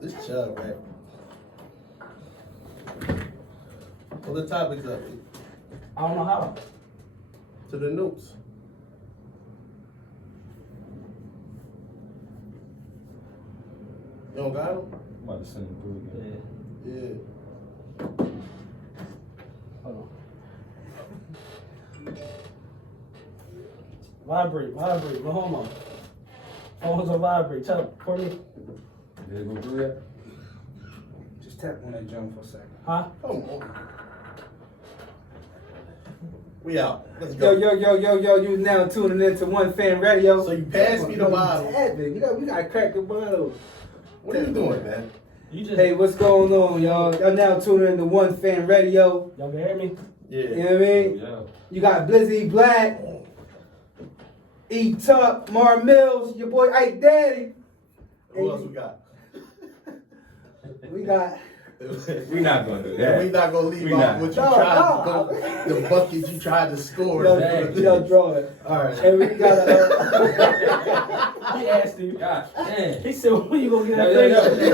It's Chubb, man. What the topics up? I don't know how. To the notes. You don't got them? I'm about to send them through again. Yeah. Hold on. Vibrate, but hold on. Phone's on vibrate. Tell them, for me. Did it go through yet? Just tap on that jump for a second. Huh? Come on. We out. Let's go. Yo, you now tuning in to 1FAMRADIO. So you passed me the bottle. We gotta crack the bottle. What are you doing, man? You just. Hey, what's going on, y'all? Y'all now tuning in to 1FAMRADIO. Y'all can hear me? Yeah. You know what I mean? Yeah. You got Blizzy Black, E Tuck, Mar Mills, your boy Ike Daddy. Who else we got? We got. We not gonna do Yeah, that. we not gonna leave We out not. what you No, tried no. to go, the bucket you tried to score. Y'all draw it. All right. And we got He asked you. God damn. He said, when you gonna get that thing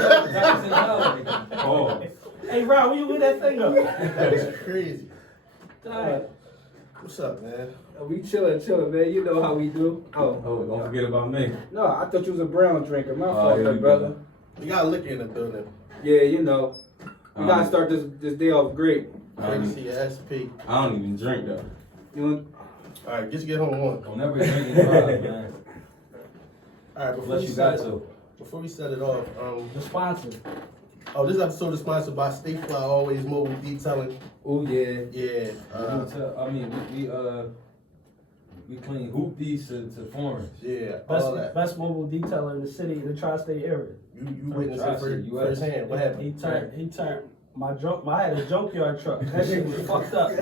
up? Oh. Hey, Ron, when you get that thing up? That was crazy. Dang. What's up, man? we chilling, man. You know how we do. Oh, don't forget about me. No, I thought you was a brown drinker. My Oh, fault, here good we brother. go. We got liquor in the building. Yeah, you know. We gotta start this day off great. Courtesy of SP. I don't even drink though. You want? All right, just get home one. Don't never drink and drive, man. All right, Unless you got to. before we set it off, The sponsor. this episode is sponsored by State Fly Always Mobile Detailing. Oh yeah. Yeah. We clean hoopties to foreigners. Yeah. All that. Best mobile detailer in the city, in the tri-state area. You witnessed it Tri-State, US. firsthand. What happened? He turned I had a junkyard truck. That shit was fucked up.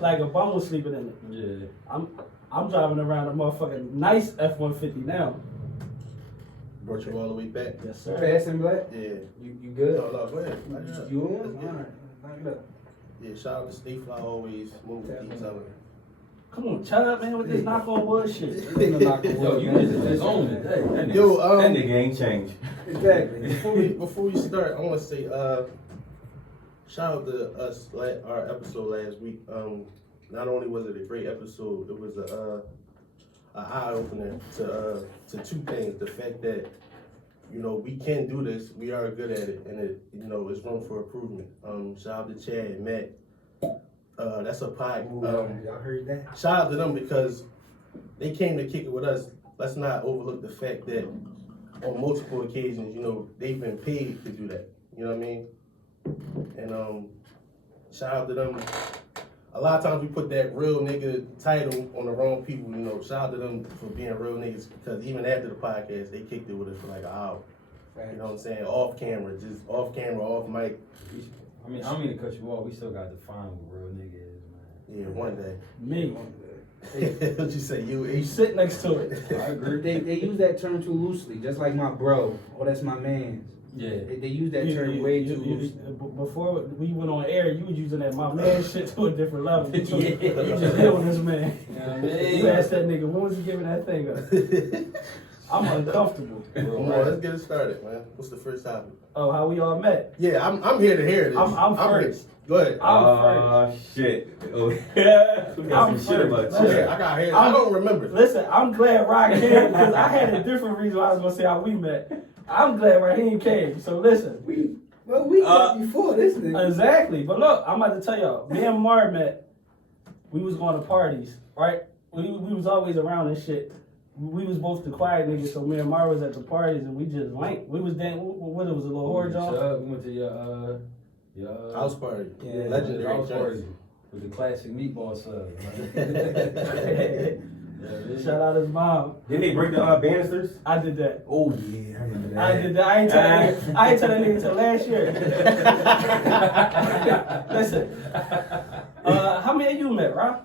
Like a bum was sleeping in it. Yeah. I'm driving around a motherfucking nice F-150 now. Brought you all the way back. Yes, sir. Passing black. Yeah. You good? No, go ahead. You on? Let's get it. Alright. Knock it up. Yeah, shout out to State Fly Always Mobile Detailing. Come on, Chub, man, with this knock on wood shit. Yo, you just own it. Hey, that nigga, Yo, that nigga ain't changed. Exactly. Before we start, I want to say shout out to us our episode last week. Not only was it a great episode, it was a eye opener to two things: the fact that we can do this, we are good at it, and it's room for improvement. Shout out to Chad and Matt. That's a pod. Y'all heard that? Shout out to them because they came to kick it with us. Let's not overlook the fact that on multiple occasions, they've been paid to do that. You know what I mean? And shout out to them. A lot of times we put that real nigga title on the wrong people. Shout out to them for being real niggas because even after the podcast, they kicked it with us for like an hour. Right. You know what I'm saying? Off camera, off mic. I mean, I don't mean to cut you off. We still got to define what real nigga is, man. Yeah, one day. Me. What'd you say? You sit next to it. I agree. They use that term too loosely, just like my bro. Oh, that's my man. Yeah. They use that term way too loosely. Before we went on air, you was using that my man shit to a different level. You just Yeah. hit on this man. You know what I mean? You asked that nigga, when was he giving that thing up? I'm uncomfortable. Come on, let's get it started, man. What's the first topic? Oh, how we all met? Yeah, I'm here to hear this. I'm first. Go ahead. I'm first. Shit. Oh, yeah. We got I'm some shit about first. you. Okay, I got here. I don't remember. Listen, I'm glad Rock came because I had a different reason why I was gonna say how we met. I'm glad Raheem came. So listen. We met before this nigga. Exactly. But look, I'm about to tell y'all. Me and Mar met. We was going to parties, right? We was always around and shit. We was both the quiet niggas, so me and Mar was at the parties and we just linked. We was dancing. What it was, a little whore joint? We went to your House party. Yeah. Legendary house joint. party with the classic meatball sub. Shout out his mom. Didn't they break the banisters? I did that. Oh yeah, I remember that. I did that. I ain't tell that nigga till last year. Listen. How many of you met, Rob?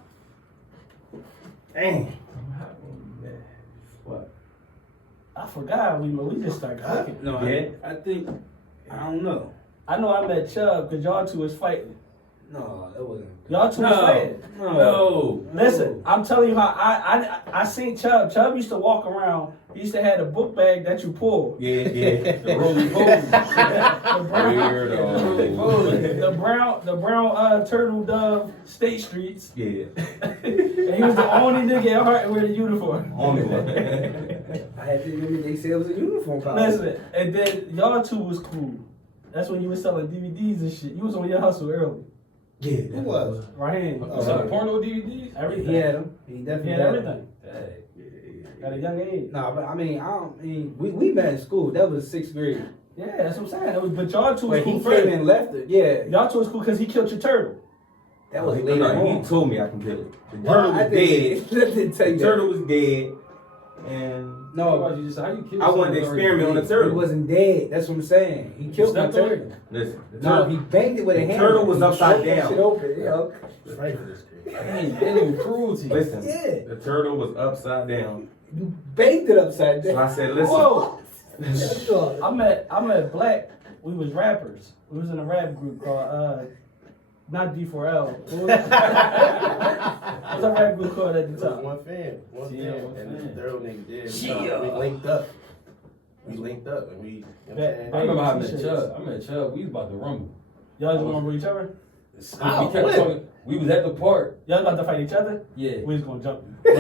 Dang. What? I forgot we met. We just started cooking. No, Yeah. I think I don't know. I know I met Chubb because y'all two was fighting. No, that wasn't. Y'all two was fighting. No. Listen, I'm telling you how I seen Chubb. Chubb used to walk around. He used to have a book bag that you pull. Yeah. The rolling pose. The brown turtle dove State Streets. Yeah. And he was the only nigga at Heart with a uniform. Only one. I had to remember they said it was a uniform collar. Listen, and then y'all two was cool. That's when you was selling DVDs and shit. You was on your hustle early. Yeah. Who was? Raheem. Porno DVDs? Everything. He had them. He definitely He had had everything. At a young age. Nah, but I mean, we met in school. That was 6th grade. Yeah, that's what I'm saying. But y'all two was But cool he first. came and left it. Yeah, Y'all two was cool because he killed your turtle. that was later on. He told me I can kill it. The Well, turtle I was dead. didn't tell you The that. turtle was dead. And No, you just how you kill I wanted to experiment on the he turtle. wasn't dead. That's what I'm saying. He killed the stepped on turtle. Listen, No, he banged it with a the hammer. turtle was He upside broke that down. shit open, yo. Frankford is crazy. Animal cruelty. listen. Yeah. The turtle was upside down. You banged it upside So down. I said, listen. Whoa! That's all. I met Black. We was rappers. We was in a rap group called not D4L. What's a rap group called at It the was top? one fan, Yeah, and one the fan. third nigga did. Yeah. We linked up. And we, you know what I'm saying? I remember how I met T-shirts. Chubb. I met Chubb. We was about to rumble. Y'all just remember each other? We Oh, kept when? talking. We was at the park. Y'all about to fight each other? Yeah. We was gonna jump you.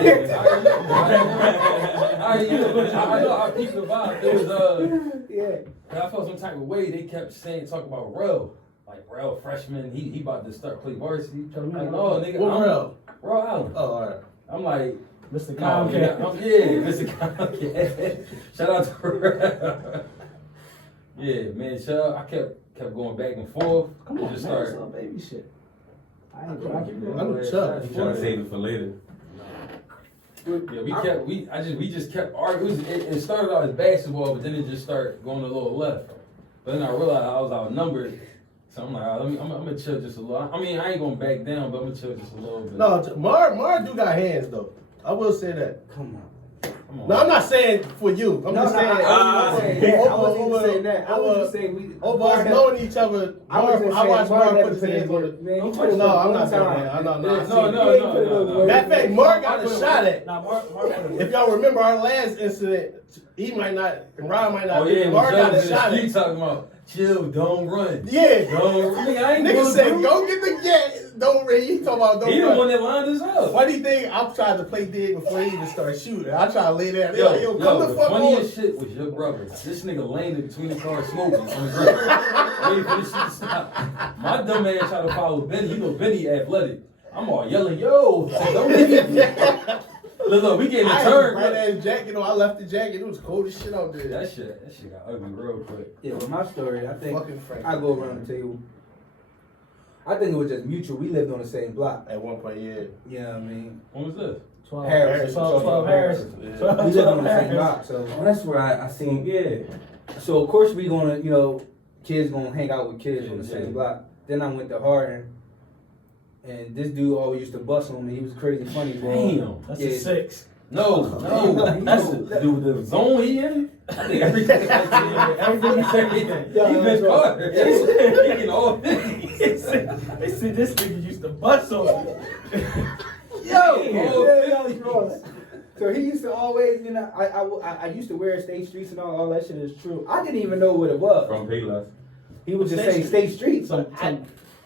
I know how people vibe. It was Yeah. I felt some type of way. They kept talking about Rel. Like Rel freshman, he about to start play varsity. Tell me Like, about no, nigga, What I'm Rel? Rel Allen. Oh, all right. I'm like, Mr. no, Comcast. yeah, Mr. Comcast. Shout out to Rel. Yeah, man, Chubb, I kept going back and forth. Come on, just man. start. It's all baby shit. I ain't I trying know to Chubb. You trying to save it for later. Yeah, we just kept arguing. It started out as basketball, but then it just started going a little left. But then I realized I was outnumbered, so I'm like, all right, I'm gonna chill just a little. I mean, I ain't gonna back down, but I'm gonna chill just a little bit. No, Mar do got hands though. I will say that. Come on. Come on. No, I'm not saying for you. I'm just saying. I wasn't even saying that. I was over just saying we. over us knowing each other. I was just I watched saying, Mar Mar put his never hands on put it. his- man, he put it No, up I'm one not doing time. that. No. No, Matter of fact, Mar got a shot at. Nah, Mark If y'all remember our last incident, he might not, and Ryan might not. Oh yeah, Mar got a when shot He at. talking about chill, don't run. Yeah. Don't run. Nigga, I ain't Nigga said, bulletproof. go get the gat. Don't run. He talking about don't He the run. one that lined us up. Why do you think I tried to play dead before he even started shooting? I tried to lay there. Yo, come the the fuck on. funniest shit was your brother. This nigga laying in between the cars smoking on the ground. Waiting for this shit to stop. My dumb ass tried to follow Benny. You know Benny athletic. I'm all yelling, yo, don't leave me. Look, we getting a I had a turn. bright ass jacket on. I left the jacket. It was cold as shit out there. That shit got ugly real quick. Yeah, with my story, I think Fucking Frank. I go around the table. I think it was just mutual. We lived on the same block. At one point, yeah. You know what I mean? What was this? 12 Harris. 12 Harris. Yeah. 12 We lived on the same Harris. block, so Oh, that's where I seen, yeah. so of course we gonna, kids gonna hang out with kids on the same block. Then I went to Hardin, and this dude always used to bust on me. He was crazy funny, boy. Damn. That's Yeah. a 6. No. That's the dude with the zone he in. I think everything he said. He been caught. He getting all 50. They said this nigga used to bust on me. So he used to always, I used to wear State Streets and all that shit is true. I didn't even know what it was. From Payless. He would just State say Street. State Streets. Some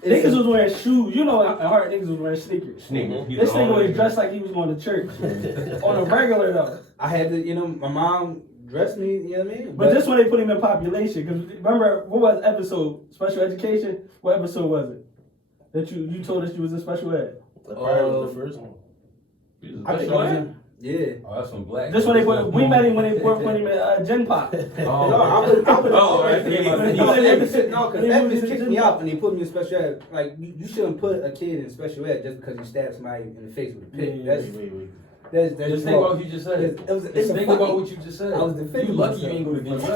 It's niggas a- was wearing shoes. You know, at heart niggas was wearing sneakers. Sneakers. He's This the nigga only was dressed like he was going to church. On a regular though. I had to, my mom dressed me, you know what I mean? But this when they put him in population. Because remember, what was episode? Special education? What episode was it? That you told us you was in special ed? The was the first one. I think it was in, yeah. Oh, that's some black. This when they put we met him when they put him in Gen Pop. No, I was Oh, right. No, because that bitch kicked me out and they put me in special ed. Like, you shouldn't put a kid in special ed just because you stabbed somebody in the face with a pick. Yeah. Wait. That's Just think about what you just said. It's a Just think fucking- about what you just said. I was defending You lucky you myself. ain't go to Gen Pop.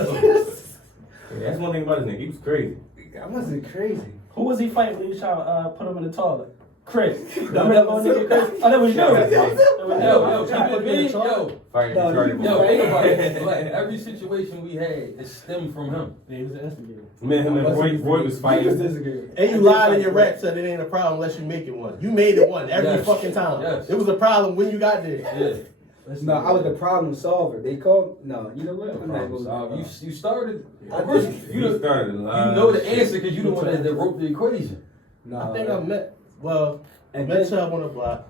Yeah, that's one thing about this nigga. He was crazy. I wasn't crazy. Who was he fighting when you trying to put him in the toilet? Chris. Remember that little nigga Chris? Oh, that was you. That was Yo, you. keep it being, yo. Fighting No, retarded. Yo, think about it. Like, every situation we had, it stemmed from him. Yeah, he was the instigator. Me and him and Roy was fighting. And you lied in your rap said it ain't a problem unless you make it one. You made it one every Yes. fucking time. Yes. It was a problem when you got there. Yeah. No, I was the problem solver. They called. No, you know what? I'm not You gonna. started. I First, did. you started a lot. know the answer because you the one that wrote the equation. No, I think I met Chubb on the block.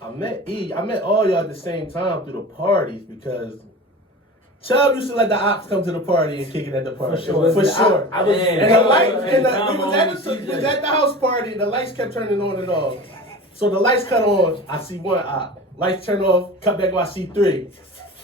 I met E. I met all y'all at the same time through the parties because Chubb used to let the ops come to the party and kick it at the party. For sure. I was. Man, And the lights, and we was at the house party, the lights kept turning on and off. So the lights cut on, I see one op. Lights turn off, cut back on, I see 3,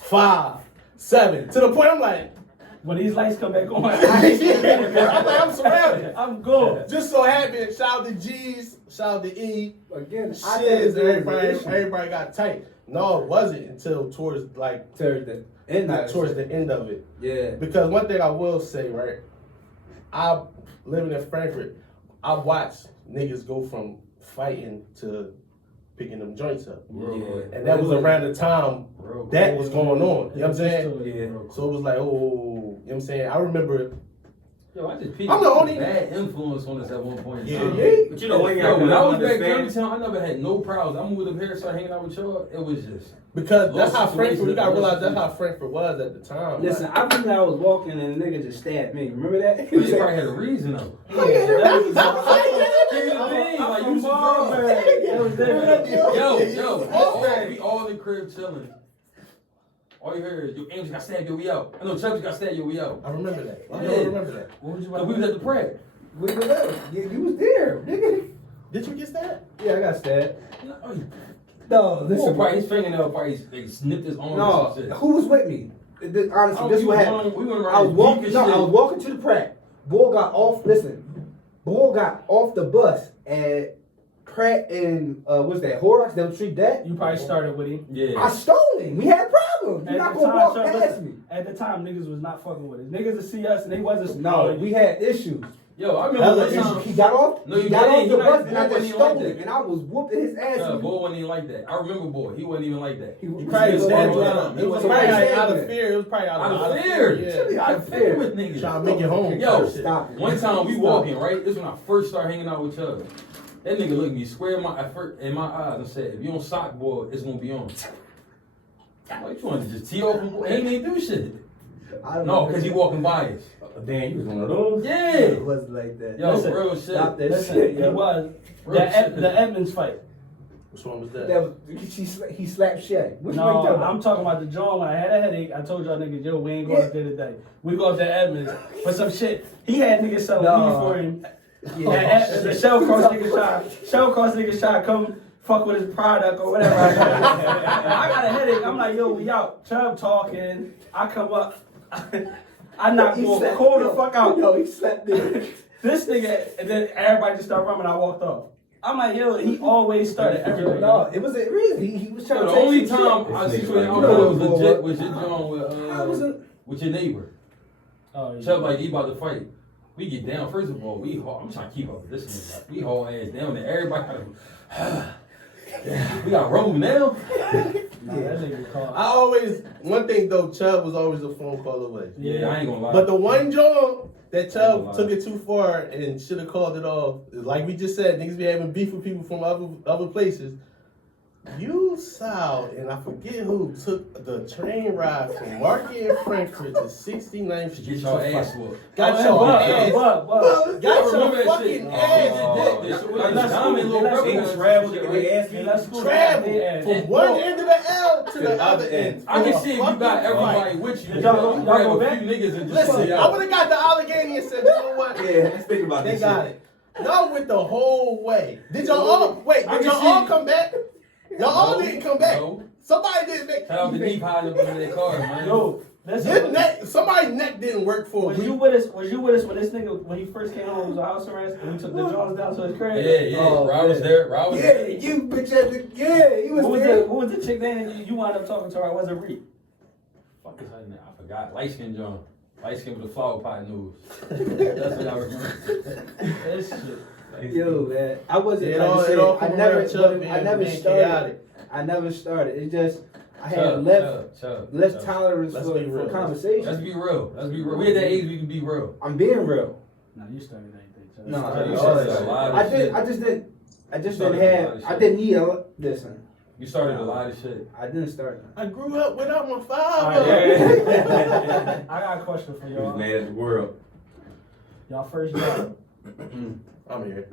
5, 7. To the point I'm like, When these lights come back on, I'm surrounded. I'm good. Just so happened, shout out to G's, shout out to E. Again, Shit, everybody got tight. No, it wasn't until towards Thursday. towards the end of it. Yeah. Because one thing I will say, right, I living in Frankford, I watched niggas go from fighting to picking them joints up. Yeah. And that was around the time that was going on. You know what I'm saying? Yeah. So it was like, oh, you know what I'm saying? I remember. Yo, I just peeped. I'm the only- bad influence on us at one point. Yeah, in time. yeah. But you know when Yo, when I was back understand. Germantown, I never had no problems. I moved up here, started hanging out with y'all. It was just. Because that's how Lost Frankford, you gotta situation. realize that's how Frankford was at the time. Listen, I remember I was walking and a nigga just stabbed me. Remember that? You probably had a reason though. Like, you we all in the crib chilling. All you heard is, yo, Ames got stabbed, yo, we out. I know Chubbs got stabbed, yo, we out. I remember that. I Yeah. don't remember that. What would you Cause we was at the prayer. We was there. You was there, nigga. Did you get stabbed? Yeah, I got stabbed. Oh, No, listen. probably his fingernail probably they snipped his arm No, or some shit. who was with me? Honestly, this is what happened. We went around I was walking. deep No, as I was shit. walking to the Pratt. Bull got off. Listen, Bull got off the bus at Pratt and what's that? Horrocks. Them street that. You probably started with him. Yeah. I stole him. We had problems. You're not gonna walk past me. At the time, niggas was not fucking with us. Niggas would see us and they wasn't. No, we had issues. Yo, I remember one He time. got off. No, he you got didn't. off the He bus not- and I Bull just wasn't stole like him, that. and I was whooping his ass. Boy wasn't even like that. I remember Boy. He wasn't even like that. He Probably was stabbed you out out of. It was He probably was out of stabbed. fear. It was probably out Out of fear. Yeah. I fear with niggas. Trying to make it home. Yo, Stop it. one time we Stop walking, it. right? This when I first started hanging out with Chubb. That nigga looked me square in my eyes and said, if you don't sock boy, it's gonna be on. Like, you want to just tee off him? He ain't do shit. I don't No, know. because he walking by us. Damn, you was one of those. Yeah. It wasn't like that. Yo, Listen, real shit. Stop that Listen, shit, he yo. was. Real shit. The Edmonds fight. Which one was that? That was, he slapped Shay. Which No, one you talking about? I'm talking about the joint when I had a headache. I told y'all niggas, yo, we ain't going up there today. We go up to Edmonds for some shit. He had niggas selling weed for him. Yeah. The shell cross niggas try to come fuck with his product or whatever. I got a headache. I'm like, yo, we out. Chubb talking. I come up. I knock He more slapped- cold the yo, fuck out. Yo, he slapped me. This nigga, and then everybody just started running. I walked off. I'm like, yo, he always started everything. No, it was a reason. He was trying Yo, to the take only some time shit. I This see nigga you like, out you there know was what, legit boy. was your joint I wasn't. with your neighbor. Oh, yeah. Chubb like he about to fight. We get down. First of all, I'm trying to keep up with this nigga. We haul ass down there. Everybody we got room now. Nah, that nigga called. One thing though, Chubb was always a phone call away. Yeah, I ain't gonna lie. But the one joint that I ain't Chubb gonna took lie. it too far and should have called it off, like we just said, niggas be having beef with people from other places. You saw, and I forget who took the train ride from Market and Frankfurt to 69th Street. Get your ass whooped. Got your ass. What? Got I remember your that fucking shit. ass. This shit was Let's like diamond go. little Let's rubber go. bands. Travel to Shit, get right? their ass Yeah, beat. let's go. Travel Yeah, from yeah. one end of the L to the other end. I can see if you got Fucking everybody fight. with you. Did y'all you go grab a back? few niggas and just Listen, stay I out. would have got the Allegheny and said, you know what? Yeah, let's think about They this. got shit. it. Y'all went the whole way. Did y'all all wait? I Did can y'all all see- come back? Y'all all No, didn't come back. no. Somebody didn't make. Shout out to Deep hiding up under their car, man. Yo, Your listen. neck, somebody's neck didn't work for a Was week. you with us? Was you with us when this nigga when he first came home? It was a house arrest and we took the Jones down to his crib. Yeah. Oh, Rob was yeah. there. Rob was Yeah, there. you bitch ass. Yeah, he was Who was there. the chick then you wound up talking to her? I wasn't Reed. Fuck is her name? I forgot. Light skin John. Light skin with the flower pot nose. That's what I remember. This shit. Yo, man, I wasn't. It Like all, I said, it all I come never, around Chubb I never being started. chaotic. I never started. It's just I had Chubb, less Chubb. tolerance Let's for be real. conversation. Let's be real. Let's be real. We're at that age we can be real. I'm being real. No, you started anything. Chubb. No, You all started that a lot of I shit. just Started didn't a lot have. of I shit. didn't need a lot. Listen, You started a lot of shit. I didn't start. I grew up without my All father. right, I got a question for He was y'all. mad at the world. Y'all first job. I'm here.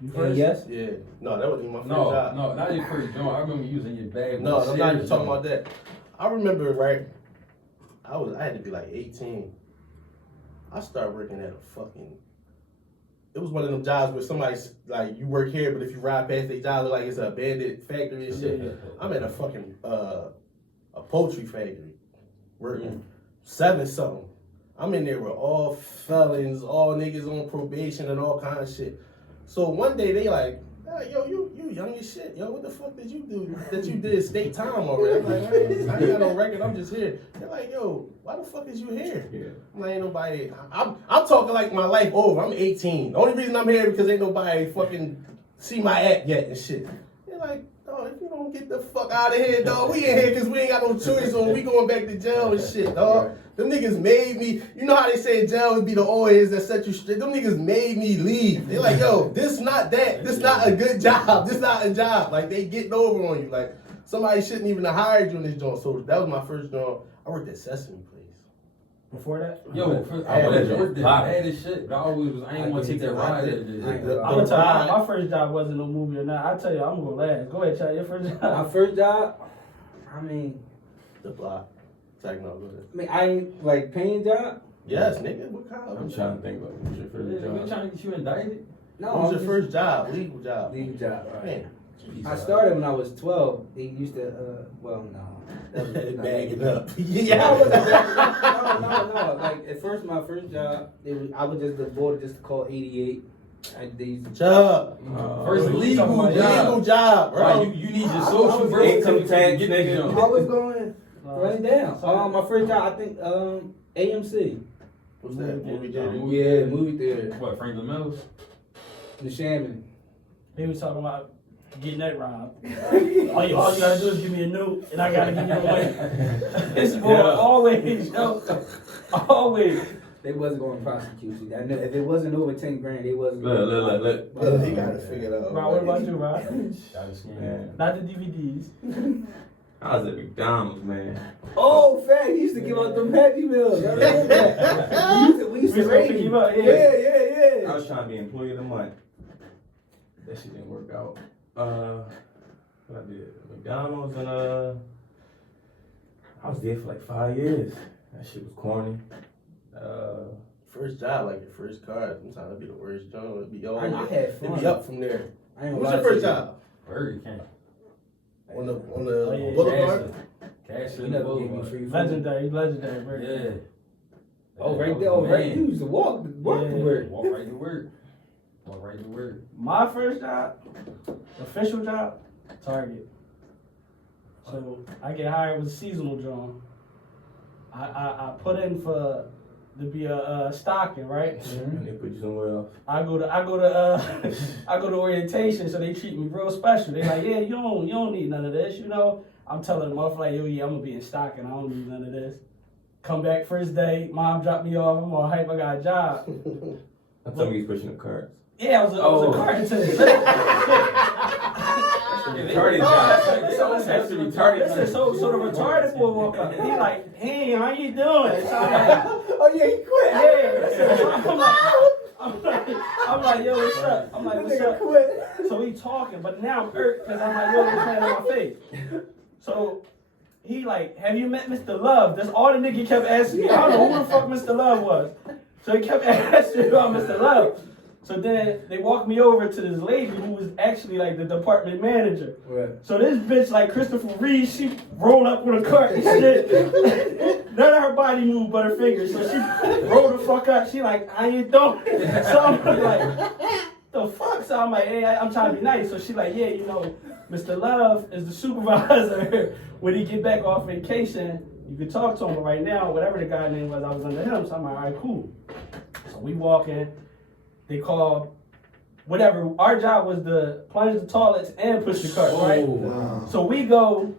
You And first? yes, Yeah. No, that wasn't even my first No, job. no, not your first joint. I remember you was in your bag. No, with I'm the not even Sears talking joint. about that. I remember, right? I had to be like 18. I started working at a fucking. It was one of them jobs where somebody's like, you work here, but if you ride past their job, look like it's an abandoned factory and shit. Yeah. I'm at a fucking a poultry factory working 7 something. I'm in there with all felons, all niggas on probation and all kind of shit. So one day they like, hey, yo, you young as shit. Yo, what the fuck did you do that you did state time already? I'm like, I ain't got no record. I'm just here. They're like, yo, why the fuck is you here? Yeah. I'm like, ain't nobody. I'm talking like my life over. I'm 18. The only reason I'm here because ain't nobody fucking see my act yet and shit. They're like, dog, if you don't get the fuck out of here, dog, we in here because we ain't got no choice or we going back to jail and shit, dog. Them niggas made me, you know how they say jail would be the oils that set you straight. Them niggas made me leave. They're like, yo, this not that. This not a good job. This not a job. Like, they getting over on you. Like, somebody shouldn't even have hired you in this joint. So that was my first job. I worked at Sesame Place. Before that? Yo, I I would've worked there popped. bad as shit. But I always was. I ain't want to take that ride. I that did. day. I- I'm gonna tell you, my first job wasn't no movie or not. I tell you, I'm gonna last. Go ahead, Chad. Your first my job. first job. I mean, The block. It's like, no, go ahead. I ain't like paying job. Yes, nigga. What kind I'm of trying to think about what's your Yeah, first we job. trying to get you indicted. No, What was your I'm first job? Legal job. just legal job. Right. Man. I started when I was 12. They used to. Well, no. That was- no. Bag it up. No, no. Like at first, my first job, I was just the board just to call 88. They used to Job. First you legal talking about job. Legal job, bro. Right, you need your social was birth income certificate to tax, get that nigga. jump. I was going right down. So- My first job, I think AMC. What's that? Movie Yeah. theater? Yeah, movie theater. What, Franklin Mills? The Shaman. He was talking about getting that robbed. All you gotta do is give me a note, and I gotta give you the money. This boy always, yo, always. They wasn't going to prosecute you. I know if it wasn't over 10 grand, they wasn't. Look. Yeah, he gotta figure it out. Rob, what about you, Rob? Gotta scan. Man, Not the DVDs. I was at McDonald's, man. Oh, fact, he used to give out them Happy Meals. I remember that. We used to rate pick him. him up, yeah. Yeah. I was trying to be employee of the month. That shit didn't work out. What I did? McDonald's and I was there for like 5 years. That shit was corny. First job, like your first car, sometimes it'd be the worst job. It'd be all I had it'd fun. be up from there. I ain't What was gonna your lie first to you. job? Burger King. On the Oh, yeah, boulevard? Cash You in the never gave me boulevard. free food. Legendary, bro. Yeah. Oh, right there. Oh, right. You used to walk to Yeah. work. Walk right to work. Walk right to work. My first job, official job, Target. So I get hired with a seasonal job. I put in for to be a stocking, right? And they put you somewhere else. I go to orientation, so they treat me real special. They like, yeah, you don't need none of this, you know. I'm telling them off like, yo, yeah, I'm gonna be in stocking. I don't need none of this. Come back first day, mom dropped me off. I'm all hype. I got a job. I told me he's pushing the cards. Yeah, I was a cart attendant. Retarded job. That's the retarded Listen, so the retarded boy walk up. He like, hey, how you doing? So I'm like, Oh, yeah, he quit. yeah. Listen, so I'm like, yo, what's up? I'm like, what's up? Quit. So he talking, but now I'm irked because I'm like, yo, they're playing in my face. So he like, have you met Mr. Love? That's all the nigga kept asking me. I don't know who the fuck Mr. Love was. So he kept asking me about Mr. Love. So then they walked me over to this lady who was actually like the department manager. Right. So this bitch, like Christopher Reeve, she rolled up with a cart and shit. None of her body moved but her fingers. So she rolled the fuck up. She like, how you doing? So I'm like, the fuck? So I'm like, hey, I'm trying to be nice. So she like, yeah, you know, Mr. Love is the supervisor. When he get back off vacation, you can talk to him. But right now, whatever the guy name was, I was under him. So I'm like, all right, cool. So we walk in. They call whatever. Our job was to plunge the toilets and push the cart, right? Oh. So we go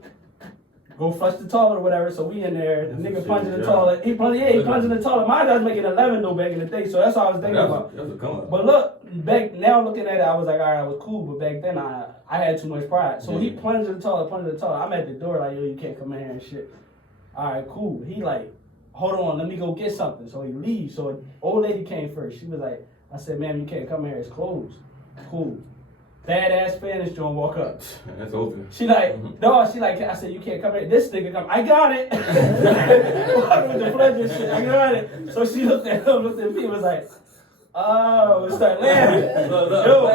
flush the toilet or whatever. So we in there, the nigga plunging the toilet. He plunging the toilet. My job's making 11 though back in the day, so that's all I was thinking about. That was a come up. But look, now looking at it, I was like, all right, I was cool. But back then, I had too much pride. So he plunged the toilet. I'm at the door like, yo, you can't come in here and shit. All right, cool. He like, hold on, let me go get something. So he leaves. So an old lady came first. She was like, I said, ma'am, you can't come in here. It's closed. Cool. Badass Spanish joint walk up. That's open. She like, no, she like, I said, you can't come here. This nigga come, I got it. Walking with the pleasure shit, I got it. So she looked at him, looked at me, was like, oh, and started laughing. Yo,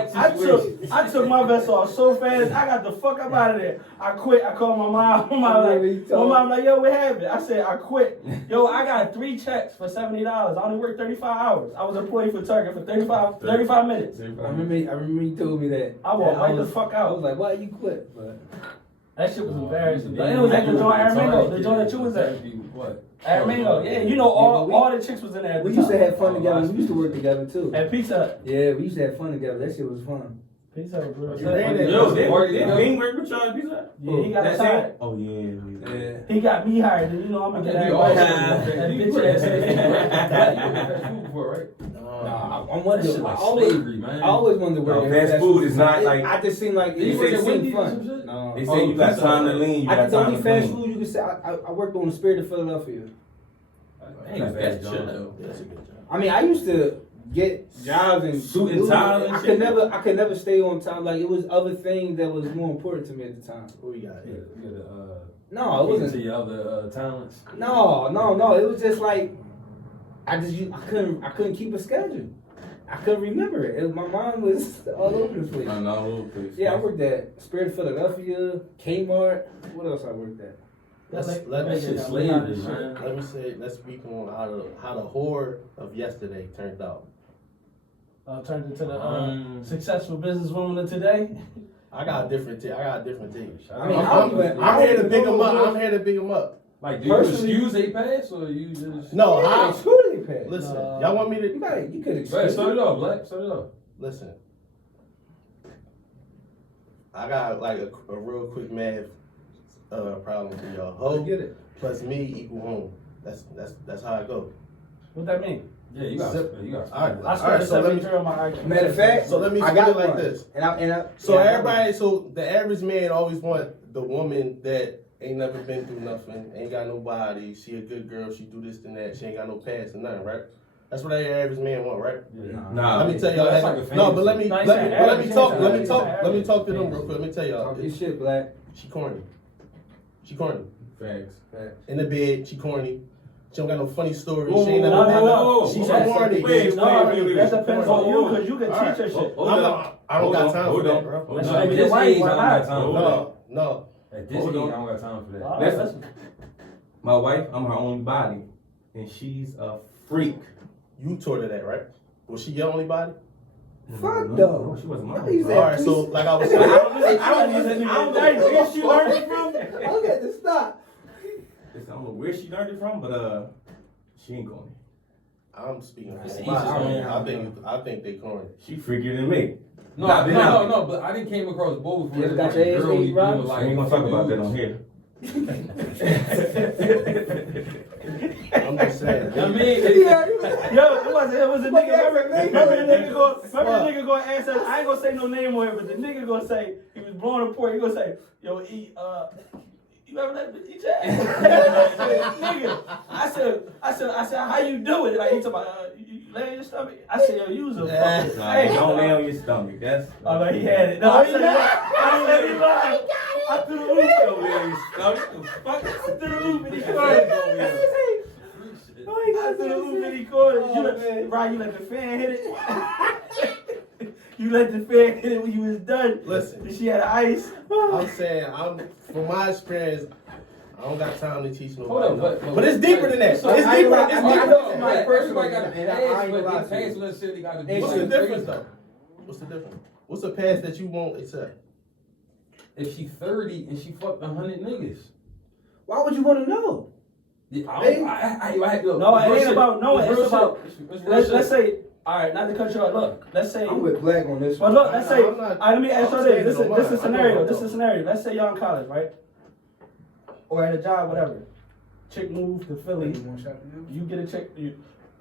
I took my vest off so fast, I got the fuck up out of there. I quit. I called my mom. My mom like, yo, what happened? I said, I quit. Yo, I got 3 checks for $70. I only worked 35 hours. I was employed for Target for 35 minutes. I remember you told me that. I walked right the fuck out. I was like, why you quit? But that shit was embarrassing. But it was at the joint Aramingo, the joint that you was at. What? Aramingo, yeah. You know, all the chicks was in there at the we used to time. have fun together. We used to work together too. At Pizza Hut. Yeah, we used to have fun together. That shit was fun. Pizza Hut was real. You ran that. Yo, Work they together. ain't work with y'all at Pizza Hut? Yeah, he got That's tired. it? Oh, yeah. He got me hired, and you know I'm gonna get Yeah, everybody. yeah. That bitch ass. You worked at food before, right? Nah, I'm That wondering. shit like I always, slavery, man. I always wanted to work No, at fast food is not like. I just seem like Did you it work at seemed Wendy's or some fun. shit? No. They say you got time to lean, you I got think the time only to fast clean. food you can say I worked on the Spirit of Philadelphia. Ain't a fast job, though. That's a good job. I mean, I used to get jobs and Suit and do- tie and I shit? could never stay on time. Like it was other things that was more important to me at the time. What we got here? No, it To wasn't. your other talents. No. It was just like I couldn't keep a schedule. I couldn't remember it. My mind was all over the place. No, Yeah, I worked at Spirit of Philadelphia, Kmart. What else I worked at? Let me That shit slavery, man. Let me say, let's speak on how the whore of yesterday turned out. Turned into the successful businesswoman of today. I got a different take. I mean, I'm here to big them up. I'm here to big them up. Like, do you Personally- excuse a pass or you just? No, I excluded pay. listen. No. Y'all want me to You could Right, excuse start it. it off, Black. Start it off. listen? I got like a real quick math problem for y'all. Ho Get it. plus me equal home. That's how it go. What that mean? Yeah, you got. Zip. You got. All right. I started so let me- 73 on my IQ. Matter of fact, So let me I split got it like one. this. And I So yeah, I got everybody, so the average man always want the woman that ain't never been through nothing, ain't got no body, she a good girl, she do this and that, she ain't got no past and nothing, right? That's what every average man want, right? one. Nah. Let me tell y'all. that's that- like a no, fantasy. but let me No, he's let saying me let me average, talk. he's Let me saying talk. Let me average. talk to them real quick. Let me tell y'all. Talk your shit, Black. She corny. She corny. Facts. In the bed, she corny. She don't got no funny stories. Whoa, She ain't whoa, never whoa, done whoa, nothing. She's whoa, corny. wait, She's wait, corny. wait, wait. That depends on you, because you can All right. teach her shit. Hold I'm on. not, I don't got time for Hold that, on. bro. Hold That's on. why At we this the age, I wife, don't why got not? time for that. No. At this age, I Hold on. don't got time for that. All right, Listen. listen. My wife, I'm her only body, and she's a freak. You taught her that, right? Was she your only body? Fuck No, though. she wasn't No, mine. you said All right. So like I was saying, Where she learned it from? Okay, just stop. I don't know where she learned it from, but she ain't corny. I'm speaking for Each his somebody. own. I think they corny. She freakier than me. No, Nah, been out. no, but I didn't came across both. You ever where got like your ass girl ate, you Rob? doing, I ain't gonna talk about that on here. I'm just saying. I mean, Yo, it was a nigga. Remember the nigga go ask us. I ain't gonna say no name on it, but the nigga gonna say he was blowing a port. He gonna say, "Yo, you ever let me eat your ass?" Nigga, I said, how you do it? Like he talking about, you lay on your stomach. I said, yo, you was a fucking. Nah, Hey, don't lay on your stomach. That's. oh no, he had it. No, I said, I said he lied. I threw the roof. Don't lay on your stomach. Fuck. I threw the roof and he caught I threw the roof and he caught it. Right, you let the fan hit it. You let the fan hit it when you was done. Listen. She had ice. I'm saying, from my experience, I don't got time to teach nobody. hold on, But it's deeper than that. It's So, deeper. I It's know, deeper. right, everybody got a And I pass, ain't but gonna lie the to you. pass let's say they got to Hey, do. What's like the difference crazy. though? What's the difference? What's the pass that you won't accept? If she 30 and she fucked 100 niggas. Why would you want to know? Yeah, Hey. I look, No, it real ain't shit. about knowing. It's real It's about. shit. It's real Let's shit. all right, not to cut you off. Look, let's say. I'm with Black on this But one. look, let's say. I'm not- All right, let me ask you I'm this. standing on This is a mine. scenario. I know. This is a scenario. Let's say y'all in college, right? Or at a job, whatever. Chick moved to Philly. You get a chick. You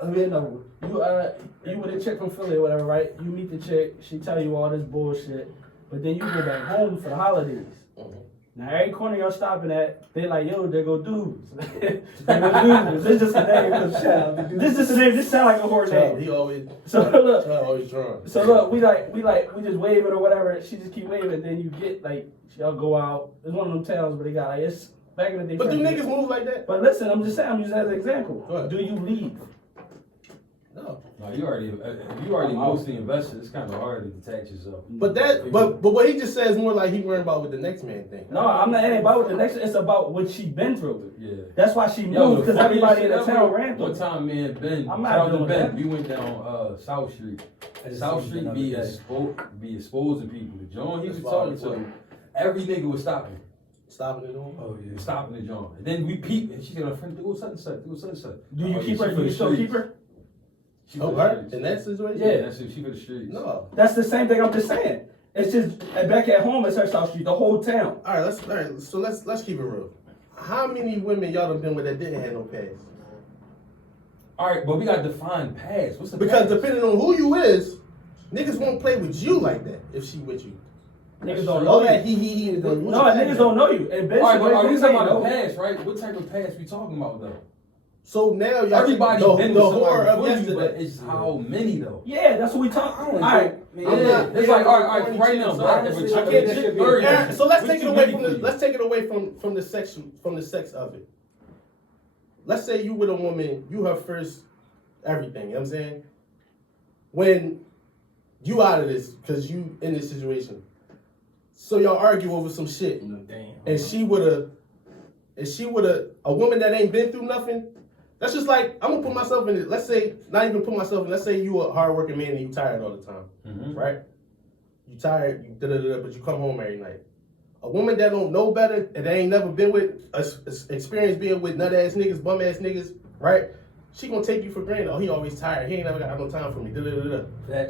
with a chick from Philly or whatever, right? You meet the chick. She tell you all this bullshit, but then you go back home for the holidays. Now every corner y'all stopping at, they like, yo, there go dudes. There go dudes. This just a name. This just a name. This sound like a horror name. He always, So look. always drunk. So look, we just waving or whatever. She just keep waving. Then you get like y'all go out. It's one of them towns where they got like it's back in the day. But do niggas move like that? But listen, I'm just saying. I'm using that as an example. Go ahead. Do you leave? No. No, if you already mostly invested, it's kind of hard to detach yourself. But what he just says is more like he worrying about what the next man think. No, I'm not. It ain't about what the next. It's about what she been through. Yeah. That's why she moved because everybody in the town ran through. One time, me and Ben, I'm not shout out to doing Ben, that. we went down South Street. South Street be exposing people. The John he was That's talking why to, every nigga was stopping. Stopping it on? Oh yeah. Stopping the John. And then we peeped, and she got a friend, do such and such, do such and such. Do you Oh, keep yeah, her? she Do for you the still streets. keep her? She Oh, for the her? streets. In that situation? Yeah, that's it. She for the streets. No. That's the same thing. I'm just saying. It's just back at home. It's her South Street. The whole town. All right. So let's keep it real. How many women y'all done been with that didn't have no pass? All right, but we got to define pass. What's the Because pass? depending on who you is, niggas won't play with you like that if she with you. Niggas don't All know that you. he. No, niggas don't know you. And Ben All right, but are we talking know. about the pass, right? What type of pass we talking about though? So now y'all Everybody the, been the with horror somebody of before you, but yesterday. it's how many though? Yeah, that's what we talk. I All don't right. think, I'm man. not- It's like, all right, right now, So black, if a honestly, chick- I if a think that chick should be- 30, Aaron, so let's what's take it too away many from for the you? let's take it away from the sex of it. Let's say you with a woman, you her first everything, you know what I'm saying? When you out of this, cause you in this situation. So y'all argue over some shit. And she would a woman that ain't been through nothing. That's just like, I'm gonna put myself in it. Let's say, not even put myself in, let's say you a hardworking man and you tired all the time, right? You tired, you but you come home every night. A woman that don't know better and that ain't never been with, experience being with nut ass niggas, bum ass niggas, right? She gonna take you for granted. Oh, he always tired. He ain't never got no time for me.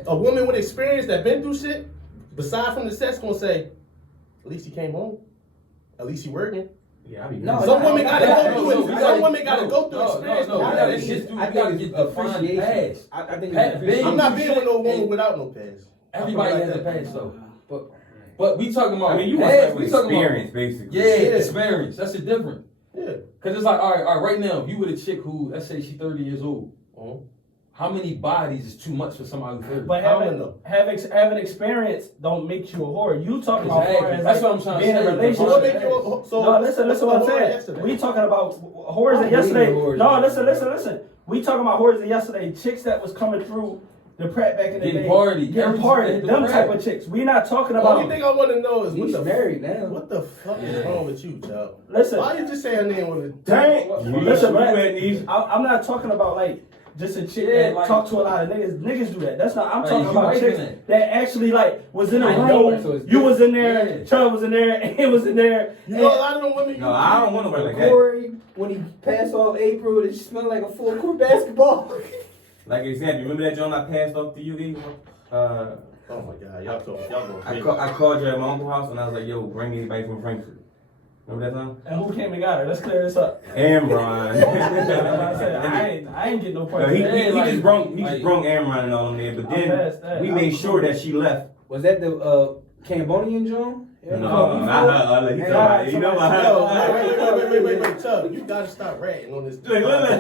A woman with experience that been through shit, beside from the sex, gonna say, at least he came home. At least he working. Yeah, I be No, Some women gotta go no, through no, it. we Some gotta- women gotta go through experience. no, we I gotta think get it's- through. I We gotta think get it's defined appreciation. pass. I think Pat it's Ben. I'm not being with no woman And- without no pass. Everybody Like has a that. pass though. But But we talking about I mean, you want pass, that we with talking about- experience, basically. Yeah, Yeah. experience. That's the difference. Yeah. Cause it's like, all right, right now, if you with a chick who, let's say she 30 years old, how many bodies is too much for somebody who's 30? But I don't know. having experience don't make you a whore. You talking about Exactly. whore as That's like what I'm trying to being in say. a So relationship. what make you No, listen what I'm saying. Yesterday? We talking about whores I of yesterday. believe in whores, No, man. listen. We talking about whores of yesterday. Chicks that was coming through the prep back in the Getting day. party. Getting Everything party. at the Them prep. type of chicks. We not talking The about. only thing I want to know is he's married now. what the fuck is Yeah. wrong with you, child? Listen. Why you just say her name with a Dang. Listen, man. You at these- I'm not talking about like just a chick Yeah, that like- talk to a lot of niggas. Niggas do that. That's not. I'm Like, talking you about liking chicks it. that actually like was in a I know it, so room. it's You was in there. Yeah. Chubb was in there. And was in there. You know a lot of them women. No, I don't want nobody like that. Corey, when he passed off April, it smelled like a full court basketball. Like example, remember that joint I passed off to you, E? Oh my God, y'all going I, crazy. I called you at my uncle's house and I was like, yo, bring anybody from Frankford. Remember that time? And who came and got her? Let's clear this up. Amron. I said, I ain't getting no part No, of he that. just brung Amron and all in there, but I passed that. then we made sure that she left. Was that the Cambodian John? No, not her. He talking about, you know about Yo, her. wait, Chubb, you gotta stop ratting on this. Look.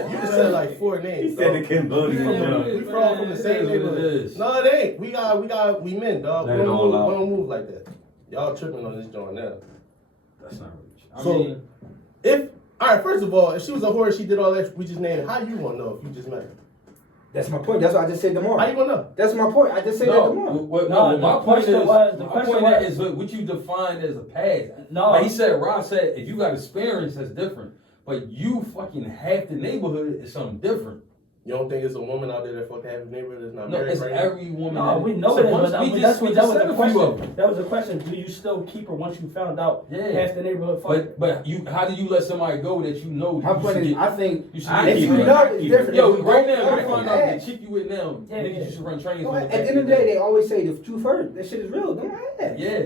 You just said like 4 names. He said the dog. Cambodian joint. We from the same It is what it neighborhood. is. No, it ain't. We men, dog. We Let it all out. don't move like that. Y'all tripping on this joint now. That's not really true. I So, mean, alright, first of all, if she was a whore, she did all that, we just named it. How you gonna know if you just met her? That's my point. That's what I just said How tomorrow. you gonna know? That's my point. I just said that no, tomorrow. No, my the point question is, was- the my question point was- is what you defined as a pass. No. Like he said, Rob said, if you got experience, that's different. But you fucking half the neighborhood is something different. You don't think it's a woman out there that fuck half the neighborhood that's not No, married it's right now? every woman. No, we know So it is, once but we that just was said the a few of question. them. That was the question. Do you still keep her once you found out Yeah. half the neighborhood fuck? But you, how do you let somebody go that you know? My you point should is, get- I think you should I get if keep you it. know, I it's keep it. different. Yo, If you right don't now, know, you find yeah. out the chick you with now, Yeah, niggas yeah. you should run trains No, on. at the end of the day, they always say the truth hurt. That shit is real. Don't lie. Yeah.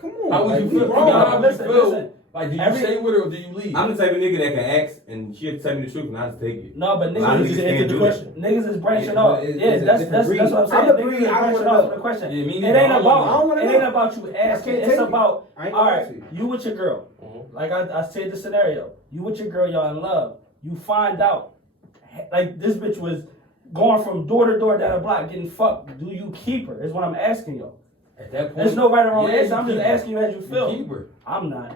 Come on. How would like, you we feel? grown. How would you Listen, feel? listen. Like, do you Every- stay with her or do you leave? I'm the type of nigga that can ask and she'll tell me the truth and I just take it. No, but A lot of niggas niggas is can't answer the do question. Niggas is branching Yeah, off. but it's Yeah, a that's different breed. what I'm saying. I'm a Niggas breed, is I don't branching wanna off know. the question. Yeah, me It neither. ain't I don't about. wanna It know. ain't about you asking. can't It's take it. about. I ain't All gonna right, ask you. you with your girl. Mhm. Like I said, the scenario. You with your girl, y'all in love. You find out, like this bitch was going from door to door down the block getting fucked. Do you keep her? Is what I'm asking y'all. At that point, There's no right or wrong yeah, answer. I'm you just keep her. asking you as you feel. You keep her. I'm not.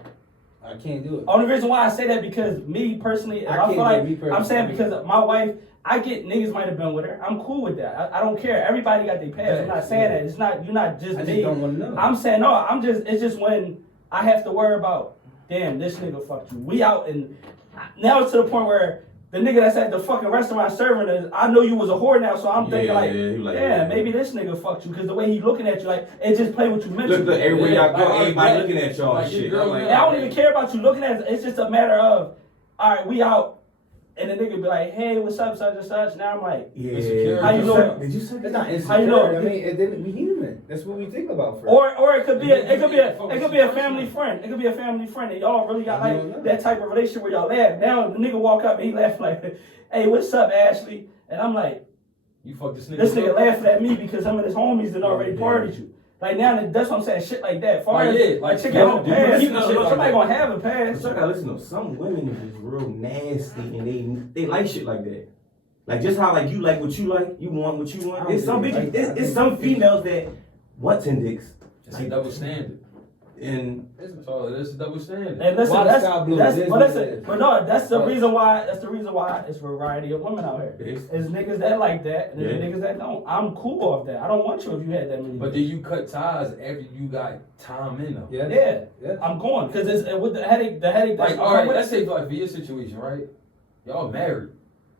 I can't do it. Only reason why I say that because me personally, if I I, can't feel like do it, me personally. I'm saying because my wife, I get niggas might have been with her. I'm cool with that. I don't care. Everybody got their past. I'm not saying that. It's not you're not just I me. just don't want to know. I'm saying no. It's just when I have to worry about. Damn, this nigga fucked you. We out and now it's to the point where the nigga that's at the fucking restaurant serving us, I know you was a whore now, so I'm thinking like, he like, yeah, maybe this nigga fucked you because the way he looking at you, like it just play with you mentally. Look, everywhere y'all go, Like, everybody like, looking at y'all like and your shit. girl I'm like, And I don't even care about you looking at it. It's just a matter of, all right, we out. And the nigga be like, hey, what's up, such and such. Now I'm like, yeah. Insecure. How you know? Did you say It's not insecure. How you know? I mean, then we human. That's what we think about first. or it could be a family friend. It could be a family friend, and y'all really got You don't know. like that type of relationship where y'all laugh. Now the nigga walk up and he laugh like, hey, what's up, Ashley? And I'm like, You fuck this nigga. this nigga up? laughing at me because some of his homies that already partied you. Like now that's what I'm saying, shit like that. Far Like, as yeah, like, a chick yo, have a dude, pass, listen to shit like somebody that. gonna have a But pass. y'all gotta listen though. Some women is just real nasty and they like shit like that. Like just how like you like what you like, you want what you want. I It's some don't really bitches, like that. it's some females that want 10 dicks. It's a double standard. And That's all it is. A double standard. And listen, Why the that's sky blue? that's It is but what it listen, is. but no, that's the reason why it's a variety of women out here. it's, It's niggas that like that, and there's Yeah. niggas that don't. I'm cool off that. I don't want you if you had that many. But then you cut ties after you got time in them. Yeah. yeah, Yeah. I'm going because it's with the headache that's Like, gonna all come right, with let's it. say like for your situation, right? Y'all married.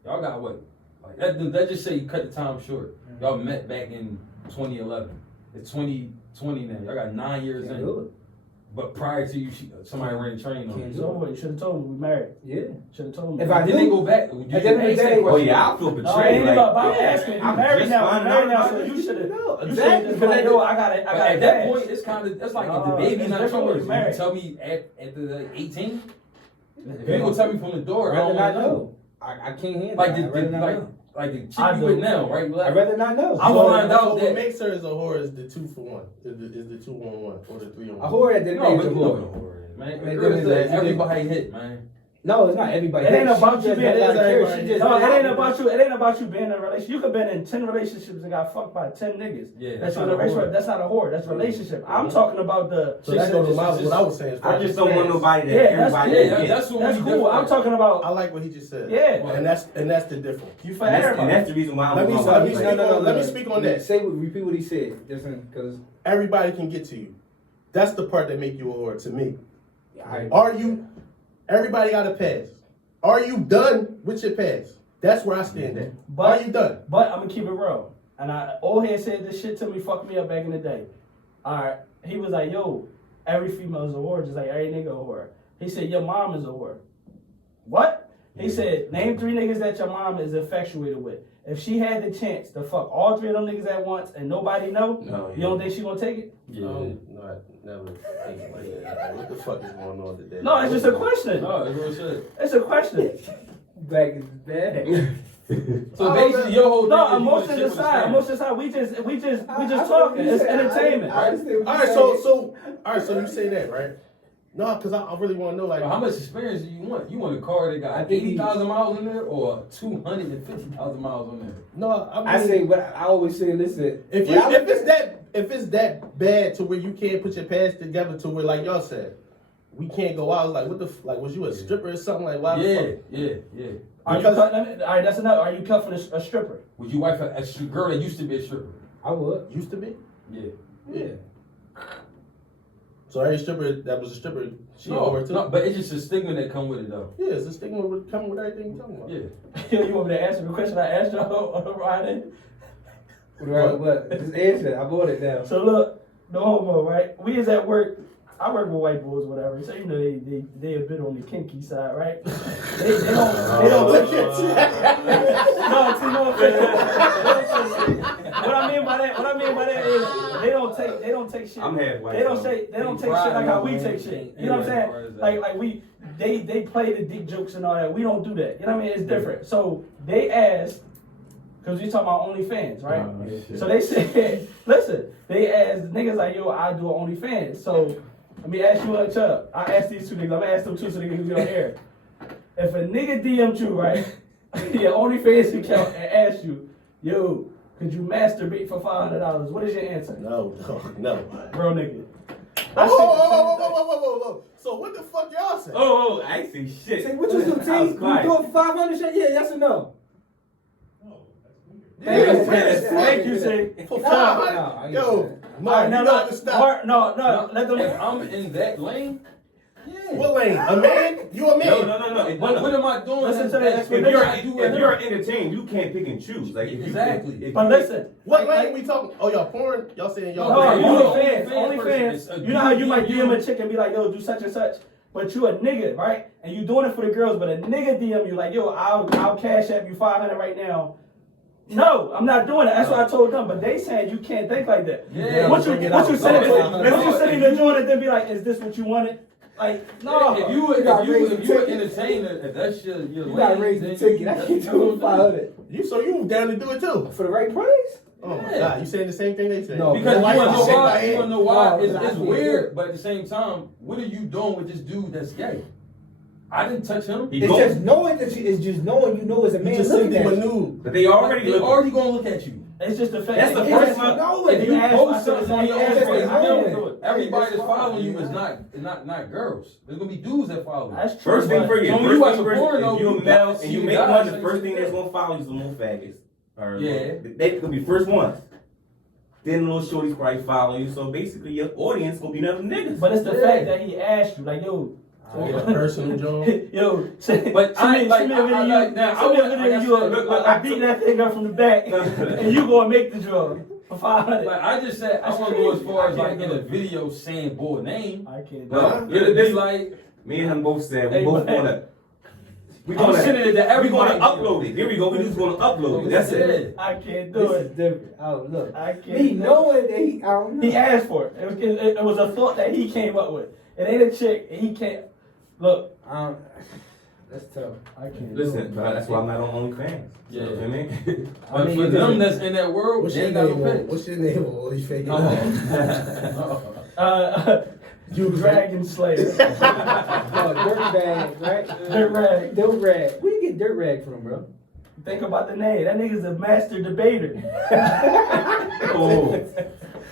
Y'all got what? Like that just say you cut the time short. Y'all met back in 2011. It's 2020 now. Y'all got 9 years Can't in. do it. But prior to you, somebody ran a train on Can't you. So you should have told me we married. Yeah. Should have told me. If I Then they go back. You At the end of the ask that day- oh question. yeah, I feel no, it betrayed. ain't Like, about yeah, asking. You I'm married just now. You finding married out now, about so it. you should have. No, You exactly. should have been like, yo, I got it. But I got at it. that point, it's kind of, that's like if the baby's it's not different yours. when You you're married. tell me at the 18? If you gonna tell me from the door, I I'd don't rather want not to know. know. I can't handle Like it. the I'd rather not know. like the chick I you do. with now, right? I'd rather not know. I'm So- find out so that- what makes her as a whore is the 2-for-1. Is the 2-on-1 or the 3-on-1. A whore at the No, age but of you know whore. what a whore is, man. Man, Girl, it's that is- everybody hit, man. No, it's not everybody. It ain't She about you just being- doesn't it is care. everybody. She just No, it doesn't ain't care. about you. It ain't about you being in a relationship. You could been in 10 relationships and got fucked by 10 niggas. Yeah, That's that's not not a a relationship. whore. That's not a whore. That's a relationship. I'm talking about the. So that goes to what I was saying. I just don't want nobody that Yeah, that's everybody cool. can get. That's what That's we cool. different. I'm talking I about. like what he just said. Yeah. And that's the difference. You for And everybody. that's the reason why I'm Let me- with my let wife. me- Like, let me speak on that. Repeat what he said. Listen, because Everybody can get to you. That's the part that make you a whore to me. Are you? Everybody got a pass. Are you done with your pass? That's where I stand at. But- Are you done? But I'm gonna keep it real. And old head said this shit to me, fucked me up back in the day. Alright. He was like, yo, every female is a whore, just like every nigga a whore. He said, your mom is a whore. What? He said, name 3 niggas that your mom is infatuated with. If she had the chance to fuck all 3 of them niggas at once and nobody know, No, you don't think she gonna take it? Yeah. No, I never think like that. Like, what the fuck is going on today? No, it's just a question. No, that's what I said. It's a question. back is bad. So basically, your whole thing No, is you emotions wanna shit with aside, the emotions aside, we just talking. It's entertainment. I understand what All you're right, saying. all right, so you say that, right? No, because I really want to know, like, Well, how much experience do you want? You want a car that I got think 80,000 miles in there or 250,000 miles on there? no, I mean, I say what I always say. Listen, if it's that bad to where you can't put your past together to where, like y'all said, we can't go out. Like, what the like? Was you a stripper or something? Like, why? Yeah, The fuck? yeah. Are you Because- cutting? All right, that's another. Are you cuffing a stripper? Would you wife a girl that used to be a stripper? I would. Used to be. Yeah. Yeah. So every stripper that was a stripper, she No, over too. no, but it's just a stigma that come with it though. Yeah, it's a stigma with coming with everything you're talking about. Yeah. You want me to answer the question I asked y'all on Friday? What? Just answer it. I bought it now. So look, no homo, right? We is at work. I work with white boys, whatever. So you know they a bit on the kinky side, right? They don't Look take at no, see, no offense. What I mean by that is they don't take shit. I'm half white. They don't take shit like how we take shit. You know what I'm saying? Like they play the dick jokes and all that. We don't do that. You know what I mean? It's different. So they asked, because we talking about OnlyFans, right? So they said, listen, they asked niggas like, yo, I do an OnlyFans. So let me ask you a Chubb. I asked these two niggas. I'm gonna ask them too so they can get on air. If a nigga DM'd you, right, your OnlyFans account and asked you, yo, could you masturbate for $500? What is your answer? No. Bro, nigga. Whoa. So what the fuck y'all say? Oh, I ain't say shit. Say, what you do, T? I was You quiet. do it for 500 shit? Yeah, yes or no? Thank you, say. For No, I 500? get Yo, that. Mark, you got to stop. No, let them. If I'm in that lane, yeah. What lane? A man? You a man? No. What am I doing? Listen to the That's explanation. If you're entertained, you can't pick and choose. Like if Exactly. You, if But you- listen. What lane we talking? Oh, y'all porn? Y'all saying y'all? No, you OnlyFans. the OnlyFans person. OnlyFans. You know how you might DM a chick and be like, yo, do such and such. But you a nigga, right? And you doing it for the girls, but a nigga DM you like, yo, I'll cash app you 500 right now. No, I'm not doing it. That's what I told them. But they saying you can't think like that. Yeah. What you sitting there doing it, then be like, is this what you wanted? Like, no. If you an entertainer, if that's your You gotta lane, raise the then ticket. I can't do it for 500. You down to do it too? For the right price? Oh my Yeah. God, you saying the same thing they say? No. Because you Like, wanna know shake my why? head. You wanna know why? No, It's I can't do weird, it. but at the same time, what are you doing with this dude that's gay? I didn't touch him. He It's goes- just knowing that it's just knowing you know as a You man just sent looking him at a you. nude. But they already They look. already gonna look at you. It's just the fact. That's the It's first just one. knowing. If you you ask post my something on your sister, own it's page, just knowing. everybody Hey, that's following you fine, is not girls. There's gonna be dudes that follow you. That's true. First thing but- for you. So when First you watch thing a first, porno, if you're you a male got- and you you make got one, the something first to thing say. that's gonna follow you is the little faggots. Or Yeah. They could be first ones. Then little shorties probably follow you. So basically, your audience gonna be them niggas. But it's the Yeah. fact that he asked you, like, yo, Get a personal job. yo, send But I me like- a video. I like- now, Send me a I video got you to- look, I beat that thing up from the back, and you gonna make the drug for 500. Like I just said, I That's want to go as crazy. far as I like can't in do a it. video saying boy name. I can't do No, it. this- It's like Me and him both said Hey, we both but- gonna. We I'm sending it to We everybody. gonna upload it. Here we go. We just gonna upload it. That's it. I can't do This is it. different. Oh, look. I can't. Me do it. knowing that I don't know. He asked for it. It was a thought that he came up with. It ain't a chick. And he can't. Look, That's tough. I can't. Listen, but that's why I'm not on OnlyFans. Yeah. You know what I mean? But mean, for it them doesn't- that's in that world, What's they your ain't got name no on? pitch. What's your name on OnlyFans? You Dragon Slayer. Dirt rag, right? Dirt rag. Dirt rag. Where you get dirt rag from, bro? Think about the name. That nigga's a master debater. Oh.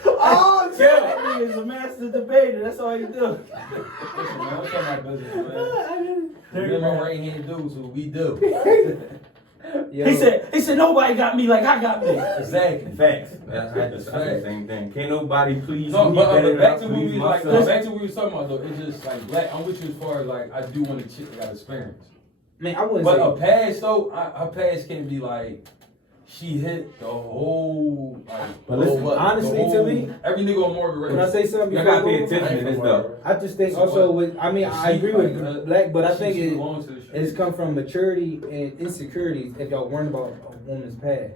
Oh, That nigga's a master debater. That's all he do. Listen, man, I'm talking about business, man. Me and my right hand dudes, who we do. He said nobody got me like I got me. Exactly. Facts. That's the same thing. Can't nobody please No, me but better than back I to what please we like. myself. Back to what we was talking about though. It's just like black. I'm with you as far as like I do want a chick that got experience. Man, I wouldn't But say. a pass though, her pass can be like she hit the whole like. But listen, honestly, to me, every nigga on Margaret. when I say something you before gotta pay I go, attention to this though. I just think So also what? with, I mean, I She agree like, with Black, but I think she it, belongs to the street. it's come from maturity and insecurities if y'all worrying about a woman's past.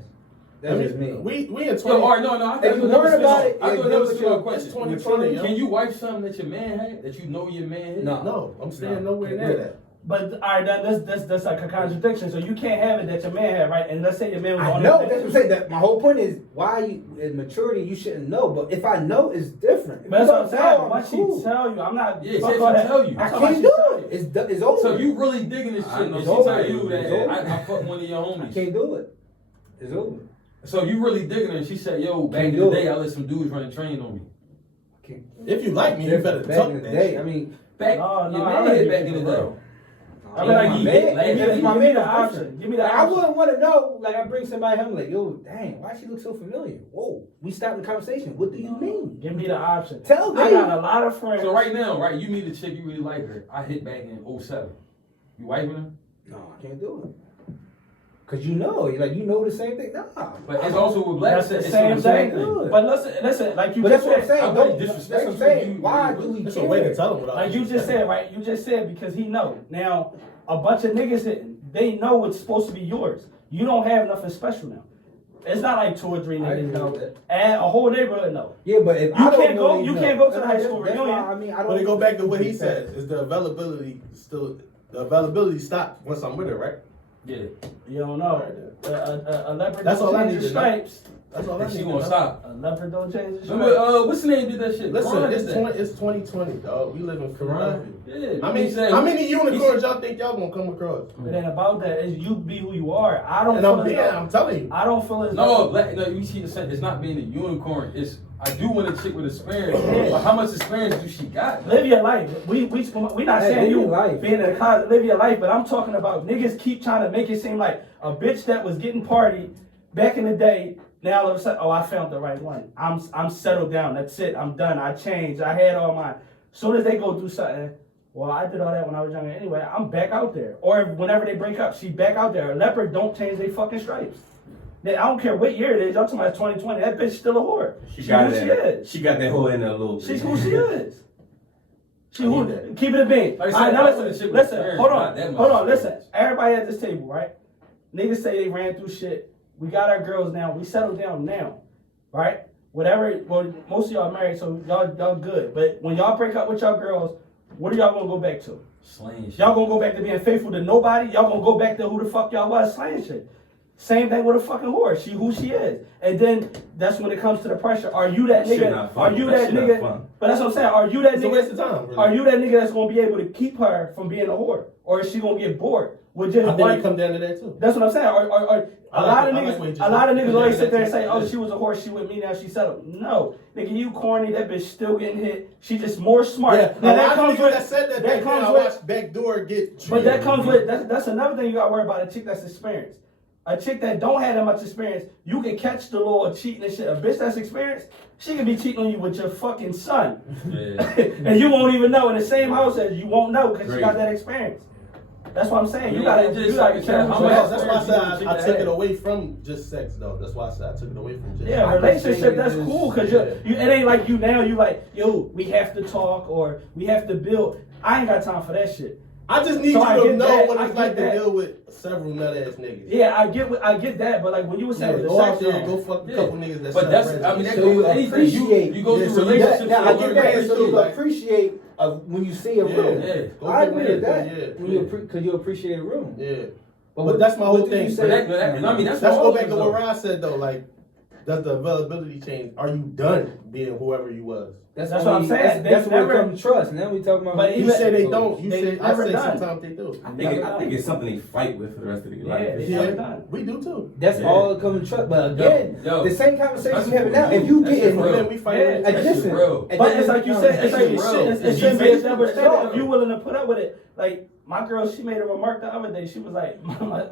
That's just me. We in 20. Yo, all right, no. I If you worried about it, I it thought that deal was with still a your- question. It's 2020, yo. Can you wipe something that your man had that you know your man had? No. No, I'm staying No. nowhere near that. But all right, that's like a contradiction. So you can't have it that your man had, right? And let's say your man was I on know, the that's what I'm saying. That my whole point is why you in maturity you shouldn't know. But if I know, it's different. If But that's you what I'm don't saying. know, Once she cool. tell you, I'm not. Yeah, fuck she all that. tell you. I I'm talking can't about do she it. tell you. It's over. So you really digging this I shit and know. she It's over. tell you It's that over. I fuck one of your I homies. can't do it. It's over. So you really digging her and she said, yo, back Can't in the do it. day I let some dudes run a train on me. If you like me, you better Back talk in the that day, shit. I mean, Back No, your I man heard hit you back in the for day. real. I mean, like, If he my hit, man- give if me my the man is option. different. Give me the Like, I option. wouldn't want to know. Like, I bring somebody home, like, yo, dang, why she look so familiar? Whoa, we stopped the conversation. What do you mean? Give me the option. Tell me. I got a lot of friends. So right now, right, you meet a chick, you really like her. I hit back in 07. You wiping her? No, I can't do it. Cause you know the same thing. Nah, But it's also with black. That's the it's same the same thing. But listen, like you but just that's what I'm said. saying. I Don't, wouldn't that's disrespect what I'm saying. you. Why do we That's care? a way to tell them. Like you just said, right? You just said because he know. Now, a bunch of niggas, they know what's supposed to be yours. You don't have nothing special now. It's not like 2 or 3 I niggas agree know. with that. And a whole neighborhood know. Yeah, but if You I don't can't know, go- they you know. can't go to the high That's- school that's why, reunion. I mean, I don't. But they go back to what he said. Is the availability still? The availability stopped once I'm with her, right? Yeah. You don't know. A leopard That's all don't I change need the to know. stripes. That's all I And need she to gonna know. stop. A leopard don't change the stripes. Remember, what's the name did that shit? Listen, Ron it's did that. 2020, dog. We live in Philadelphia. Yeah. How many unicorns y'all think y'all gonna come across? It ain't about that. It's you be who you are. I don't And feel I'm as being, though- I'm telling you. I don't feel as No, though. black. No, you see, it's not being a unicorn. It's I do want a chick with experience. Yeah. But how much experience do she got? Live your life. We not Hey, saying live you your life. being in the closet, live your life, but I'm talking about niggas keep trying to make it seem like a bitch that was getting party back in the day. Now all of a sudden, I found the right one. I'm settled down. That's it. I'm done. I changed. I had all mine. Soon as they go do something, well, I did all that when I was younger anyway. I'm back out there. Or whenever they break up, she back out there. A leopard don't change their fucking stripes. I don't care what year it is. Y'all talking about 2020. That bitch still a whore. She got who that. she is. She got that hole in there a little bit. She's who she is. She I who, need that. keep it a bean. Like I All right, said, now I want a chick listen, with listen, experience, hold not on, that much hold on, listen. experience. Everybody at this table, right? Niggas say they ran through shit. We got our girls now. We settled down now, right? Whatever. Well, most of y'all married, so y'all good. But when y'all break up with y'all girls, what are y'all gonna go back to? Slaying shit. Y'all gonna go back to being faithful to nobody? Y'all gonna go back to who the fuck y'all was slaying shit? Same thing with a fucking whore. She who she is. And then that's when it comes to the pressure. Are you that That shit nigga? not fun. Are you That that shit not nigga? fun. But that's what I'm saying. Are you that It's a nigga? waste of time, really. Are you that nigga that's gonna be able to keep her from being a whore? Or is she gonna get bored with just I think one? it come down to that too. That's what I'm saying. Or I a lot of like what you niggas, just a lot of said. niggas always sit there and Yeah. say, "Oh, she was a whore. She with me now. She settled." No, nigga, you corny. That bitch still getting hit. She just more smart. Yeah, Now a that lot of comes niggas with. that said that that back comes then, I with- watched Backdoor get treated. But that comes with. That's another thing you gotta worry about. A chick that's experienced. A chick that don't have that much experience, you can catch the little cheating and shit. A bitch that's experienced, she can be cheating on you with your fucking son, Yeah. and you won't even know in the same house as you won't know because she got Crazy. that experience. That's what I'm saying. You Yeah, gotta, it just you gotta like be careful. how So with much- that. that's why I said Chick I that took had- it away from just sex, though. That's why I said I took it away from just. Yeah, I relationship, think that's it's- cool because yeah. you. It ain't like you now. You like, yo, we have to talk or we have to build. I ain't got time for that shit. I just need So I you to get know that, what I it's get like to that. deal with several nut ass niggas. Yeah, I get that, but like when you were saying Yeah, with the go out sex, there and thing, go fuck a Yeah. couple niggas that But sell that's, bread. I mean, that So goes you with anything. appreciate- You go Yeah, through so you- relationships. Now, I to get learn that. to So you appreciate. appreciate when you see a Yeah. room. Yeah. Go I fuck agree niggas, with that. Yeah, When you because you appreciate a room. yeah. But But that's my whole what did thing. you But say? that- I mean, that's Let's what go all back of to us what are. Rod said though. Like, does the availability change? Are you done being whoever you was? That's what I'm saying. That's They where never- it comes to trust. Now we talking about. But You even- say they don't. You They say I never say done. sometimes they do. I think it's something they fight with for the rest of their Yeah, life. they Yeah, never done. we do too. That's Yeah. all it comes to trust. But again, Yo, the same conversation that's we having now. If real. you That's getting real. Then we fight Yeah. with a it. That's listen, real. and But then it's like you said, it's That's like real. it's If should you be make- established that's that if real. you willing to put up with it. Like my girl, she made a remark the other day. She was like,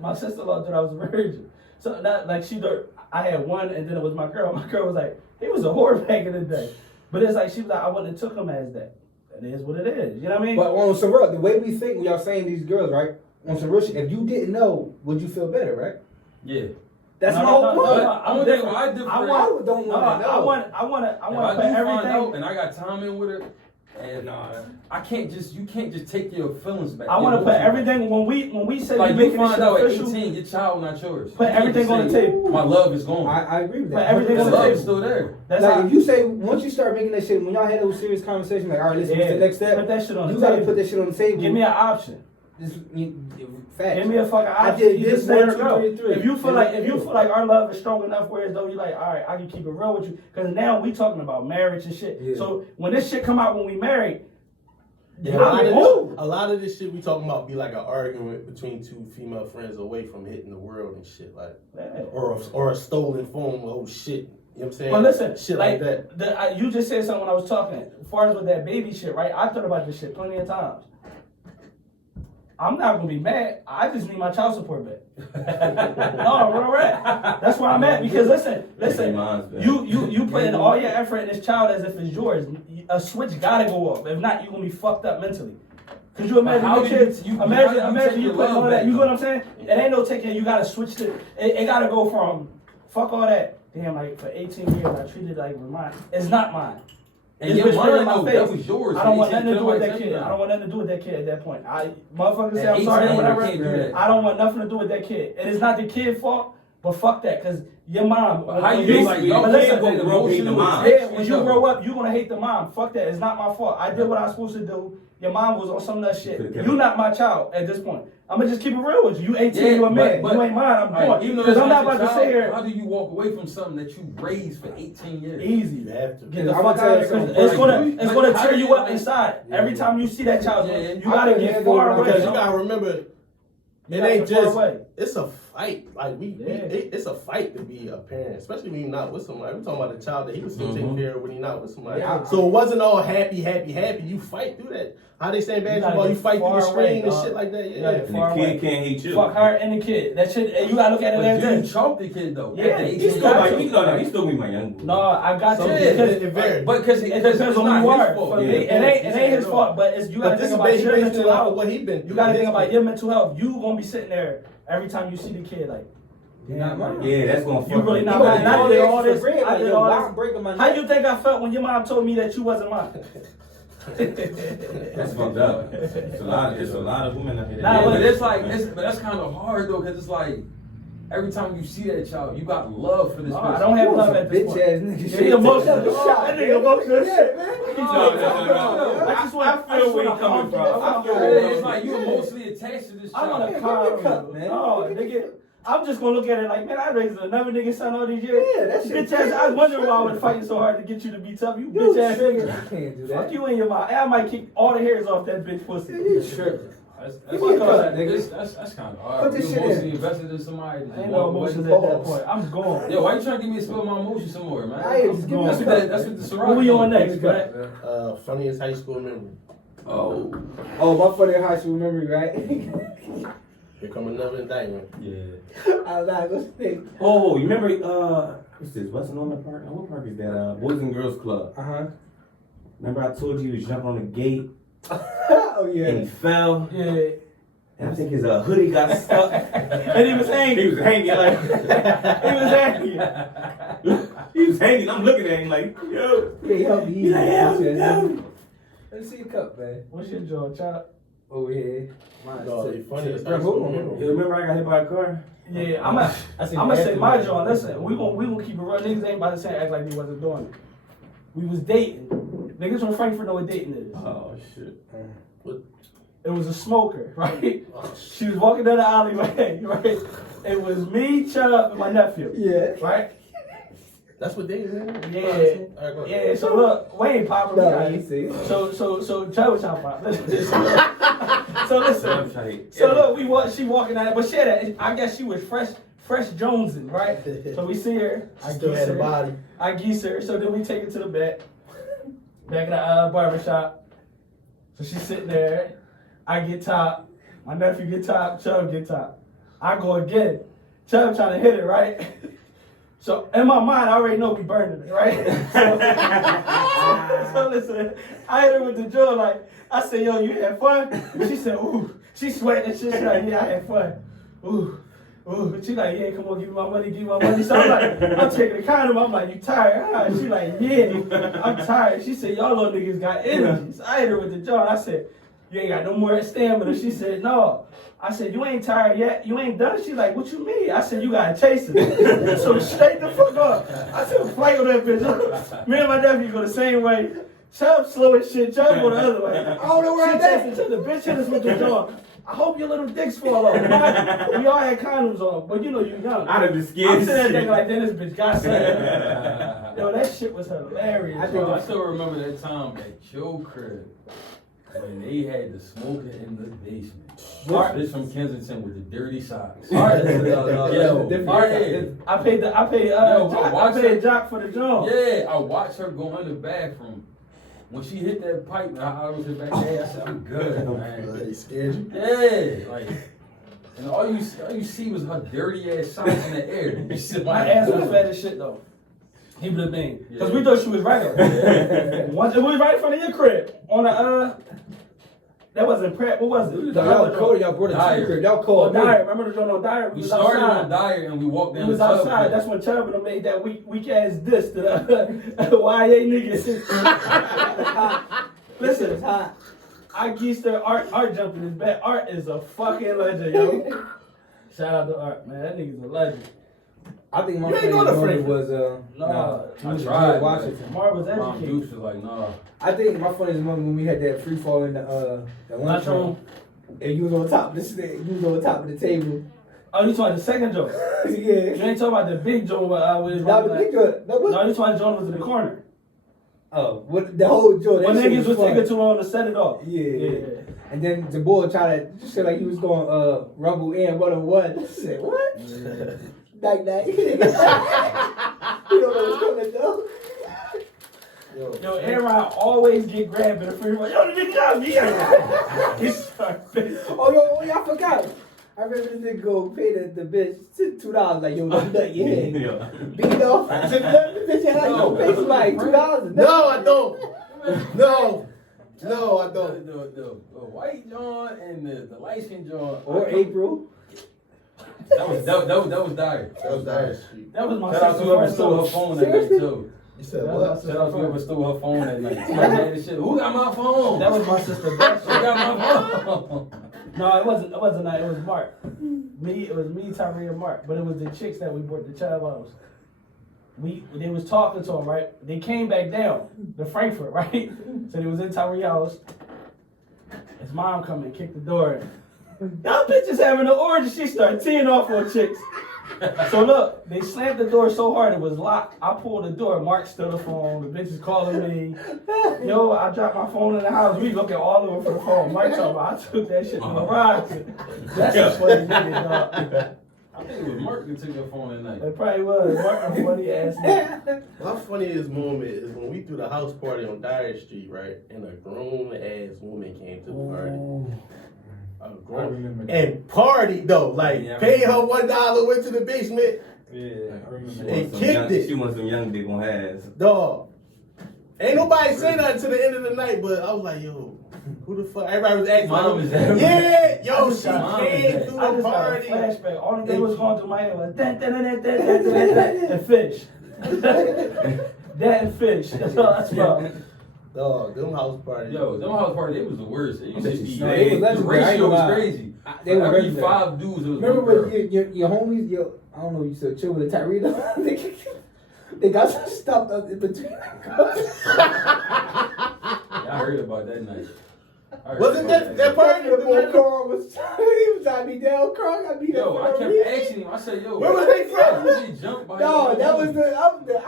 my sister-in-law thought I was a virgin. So that like I had one, and then it was my girl. My girl was like, he was a whore back in the day. But it's like she was like, I wouldn't have took him as that. It is what it is. You know what I mean? But on some real, the way we think, when y'all saying these girls, right? On some real shit, if you didn't know, would you feel better, right? Yeah. That's No, my no, whole no, point. no, But no, I I'm don't different. think I differ. I I want, don't no, want to know. I want If to I put do find everything. out and I got time in with it, and I can't just you can't just take your feelings back. I want to Your put emotions everything when we say back. Like we you making this find shit out at official. 18, your child not yours. Put You can't everything just on the say, table. My love is gone. I agree with Put that. everything The on the love table. is still there. That's Like how if you say once you start making that shit, when y'all had those serious conversations, like all right, listen, what's the next step? Put that shit on You the gotta table. put that shit on the table. Give me an option. Facts. Give me a fucking I option. did You this just let one, her two, go. three, three. If you feel like our love is strong enough, where as though you like, all right, I can keep it real with you, because now we talking about marriage and shit. Yeah. So when this shit come out when we married, Yeah, a lot of this shit we talking about be like an argument between two female friends away from hitting the world and shit, like, yeah. or a stolen phone. Oh shit, you know what I'm saying? But listen, shit like that. You just said something when I was talking. As far as with that baby shit, right? I thought about this shit plenty of times. I'm not gonna be mad. I just need my child support back. No, real rap. That's where I'm at because listen, you put in all your effort in this child as if it's yours. A switch gotta go off. If not, you're gonna be fucked up mentally. Cause you imagine your kids, imagine you putting all that. You know what I'm saying? It ain't no taking. You gotta switch to. It gotta go from fuck all that. Damn, like for 18 years I treated it like it was mine. It's not mine. And your mine, though, that was yours. I don't want nothing to do with that kid. I don't want nothing to do with that kid at that point. Motherfuckers say I'm sorry or whatever. I don't want nothing to do with that kid. It is not the kid's fault, but fuck that, cause your mom. How you like your kid gonna grow hate the mom? Yeah, when you grow up, you gonna hate the mom. Fuck that. It's not my fault. I did what I was supposed to do. Your mom was on some nut shit. You not my child at this point. I'm gonna just keep it real with you. You 18, you a man. You ain't mine. I'm going. Because I'm not about to sit here. How do you walk away from something that you raised for 18 years? Easy. You have to. Get the fuck out of here. It's gonna tear you up inside. Every time you see that child, you gotta get far away. Because you gotta remember, it ain't just. It's a fight. Like it's a fight to be a parent, especially when you're not with somebody. We're talking about a child that he was still taking care of when he's not with somebody. So it wasn't all happy. You fight through that. How they say basketball, you fight through the screen and shit like that. Yeah. And the kid can't hate you. Fuck her and the kid. That shit. And you gotta look at it as this. You choke the kid though. Yeah, he's still be my young boy. No, I got you. But because it depends on who you are. It ain't his fault. But you gotta think about your mental health. What he been. You gotta think about your mental health. You gonna be sitting there every time you see the kid like. Yeah, that's gonna fuck you really not mine. I did all this. I did all this. How you think I felt when your mom told me that you wasn't mine? That's fucked up. It's a lot of women out here. But it's like, but that's kind of hard though, because it's like every time you see that child, you got love for this person. I don't have love at this point. Bitch ass nigga. He emotional. That nigga emotional shit, man. No. I feel where he coming from. It's like you emotionally attached to this child. I'm on a car, man. Oh, nigga. I'm just gonna look at it like, man, I raised another nigga son all these years. Yeah, that shit. Bitch ass. I was wondering why I was fighting so hard to get you to be tough. You bitch ass nigga. You can't do that. Fuck you in your mouth. I might kick all the hairs off that bitch pussy. You tripping. That's kind of hard. You emotionally invested in somebody. Ain't no emotions at that point. I'm gone. Yo, why you trying to get me to spill my emotions some more, man? That's what the Ciroc. Who we on next, man? Funniest high school memory. Oh, my funny high school memory, right? Here come another indictment. yeah. I'm not gonna think. Oh, you remember, what's this? What's the Park? What park is that? Boys and Girls Club. Remember I told you he was jumping on the gate? Oh, yeah. And he fell. Yeah. And I think his hoodie got stuck. And he was hanging. He was hanging like. He was hanging. He was hanging. I'm looking at him like, yo. Yeah, he helped me. He's like, yo. Let me see your cup, man. What's your jaw, chop? Over here. No, the funniest high school memory. You remember I got hit by a car? Yeah, I'm gonna say my jaw. Listen, we gonna keep it real. Niggas ain't about to say act like they wasn't doing it. We was dating. Niggas from Frankford know what dating is. Oh shit. It was a smoker, right? She was walking down the alleyway, right? It was me, Chubb, and my nephew. Yeah. Right? That's what they is. Yeah. Yeah, so look, Wayne popping me. So Chubb was trying to pop. So listen. So look, she walking down there, but she had I guess she was fresh Jonesing, right? So we see her. I still had a body. I geese her. So then we take her to the back in the barbershop. So she's sitting there. I get top. My nephew get top. Chubb get top. I go again. Chubb trying to hit it, right? So in my mind, I already know we burning it, right? So listen, I hit her with the jaw like, I said, yo, you had fun? She said, ooh. She sweating and shit. She like, yeah, I had fun. Ooh. She like, yeah, come on, give me my money. So I'm like, I'm taking the condom. I'm like, you tired? She like, yeah, I'm tired. She said, y'all little niggas got energy. So I hit her with the jaw. I said, you ain't got no more stamina. She said, no. I said, you ain't tired yet? You ain't done? She like, what you mean? I said, you gotta chase it. So straight the fuck up. I said, flight on that bitch. Me and my nephew go the same way. Chubb slow as shit. Chubb go the other way. I don't know where I'm at. The bitch hit us with the jaw. I hope your little dicks fall off. We all had condoms on, but you know you young. I'd have been scared. I'm sitting there thinking like, then this bitch got something. Yo, that shit was hilarious. I still remember that time at your crib when they had the smoker in the basement. This from Kensington with the dirty socks. I paid Jock for the joint. Yeah, I watched her go in the bathroom when she hit that pipe, and I was back there. I said, I'm good, man. He scared you? Yeah, like, and all you see was her dirty ass shots in the air. You see My ass was fat as shit though. He would have been. Because we thought she was right. Once it was right in front of your crib. On the, that wasn't prep. What was it? Y'all cold. Y'all brought it to the crib. Y'all called me. Dyer. Remember the joint on Dyer? We started on Dyer and we walked down We was the tub. outside. That's when Chubb and them made that weak ass diss to the YA niggas. Listen, I geeked her. Art jumped in his bed. Art is a fucking legend, yo. Shout out to Art, man. That nigga's a legend. I think my You ain't friend going to Marvin Frankford. was I was tried. Washington. Marv was Mom educated. Dukes was like, nah. I think my funniest moment when we had that free fall in the lunchroom, and you was on top of this thing. You was on top of the table. Oh, you talking the second joke? Yeah. You ain't talking about the big joint with Now the picture. That was. No, you talking the joint was in the corner. Oh, what the whole joke. When That shit niggas was fun. taking too long to set it off. Yeah. And then the boy tried to say like he was going rumble in 101. I said what? Like that. You don't know what's coming though. Yo, Aaron always get grabbed in the free roll. Yo, the nigga got me. He started. Oh, I forgot. I remember this nigga go pay the bitch $2. Like, yo, let me nut your head. Beat it off. The bitch had like, yo, pay somebody $2. No, I don't. No, I don't. The white John and the light skin John. Or April. That was Dyer. That was Dyer Street. That was my Shout out to sister's whoever first stole her love. phone that night too. You said That what? was Shout out to whoever stole her phone that night. Somebody had this shit. Who got my phone? That was my sister. Who got my phone? No, it wasn't that. It was Mark. It was me, Tyree, and Mark. But it was the chicks that we brought the child house. They was talking to him, right? They came back down to Frankfurt, right? So they was in Tyree house. His mom come and kick the door in. Y'all bitches having an orgy. She started teeing off on chicks. So look, they slammed the door so hard it was locked. I pulled the door. Mark stole the phone. The bitch is calling me. Yo, I dropped my phone in the house. We looking all over for the phone. Mark talking about I took that shit to the rocks. That's a funny nigga, dog. I think it was Mark that took your phone that night. It probably was. Mark a funny ass nigga. My funniest moment is when we threw the house party on Dyer Street, right? And a grown ass woman came to the party. A grown and party though, like paid her $1, went to the basement, Yeah, I remember. and kicked it. She wants some young dick on her ass. Dog. Ain't nobody say nothing to the end of the night, but I was like, yo, who the fuck? Everybody was acting Mom like, is that? yeah, yo, she Mom came is that? through I the just got a party. flashback. All the thing was going through my head was that and fish. That and fish. That's all that's about. Dog, them house parties. Yo, them house party, it was the worst. It used to be, No, it was the legendary. I ain't ratio was gonna lie. crazy. They were Every legendary. 5 dudes, it was Remember one when girl. your homies, I don't know, you said chill with the Tyree though? They got some stuff up in between. I heard about that night. I heard Wasn't about that party? The boy Carl was he was trying to be down. Carl got beat Yo, up. I for kept no reason. asking him. I said, yo, Where was they from? You get jumped by No, your that was homies.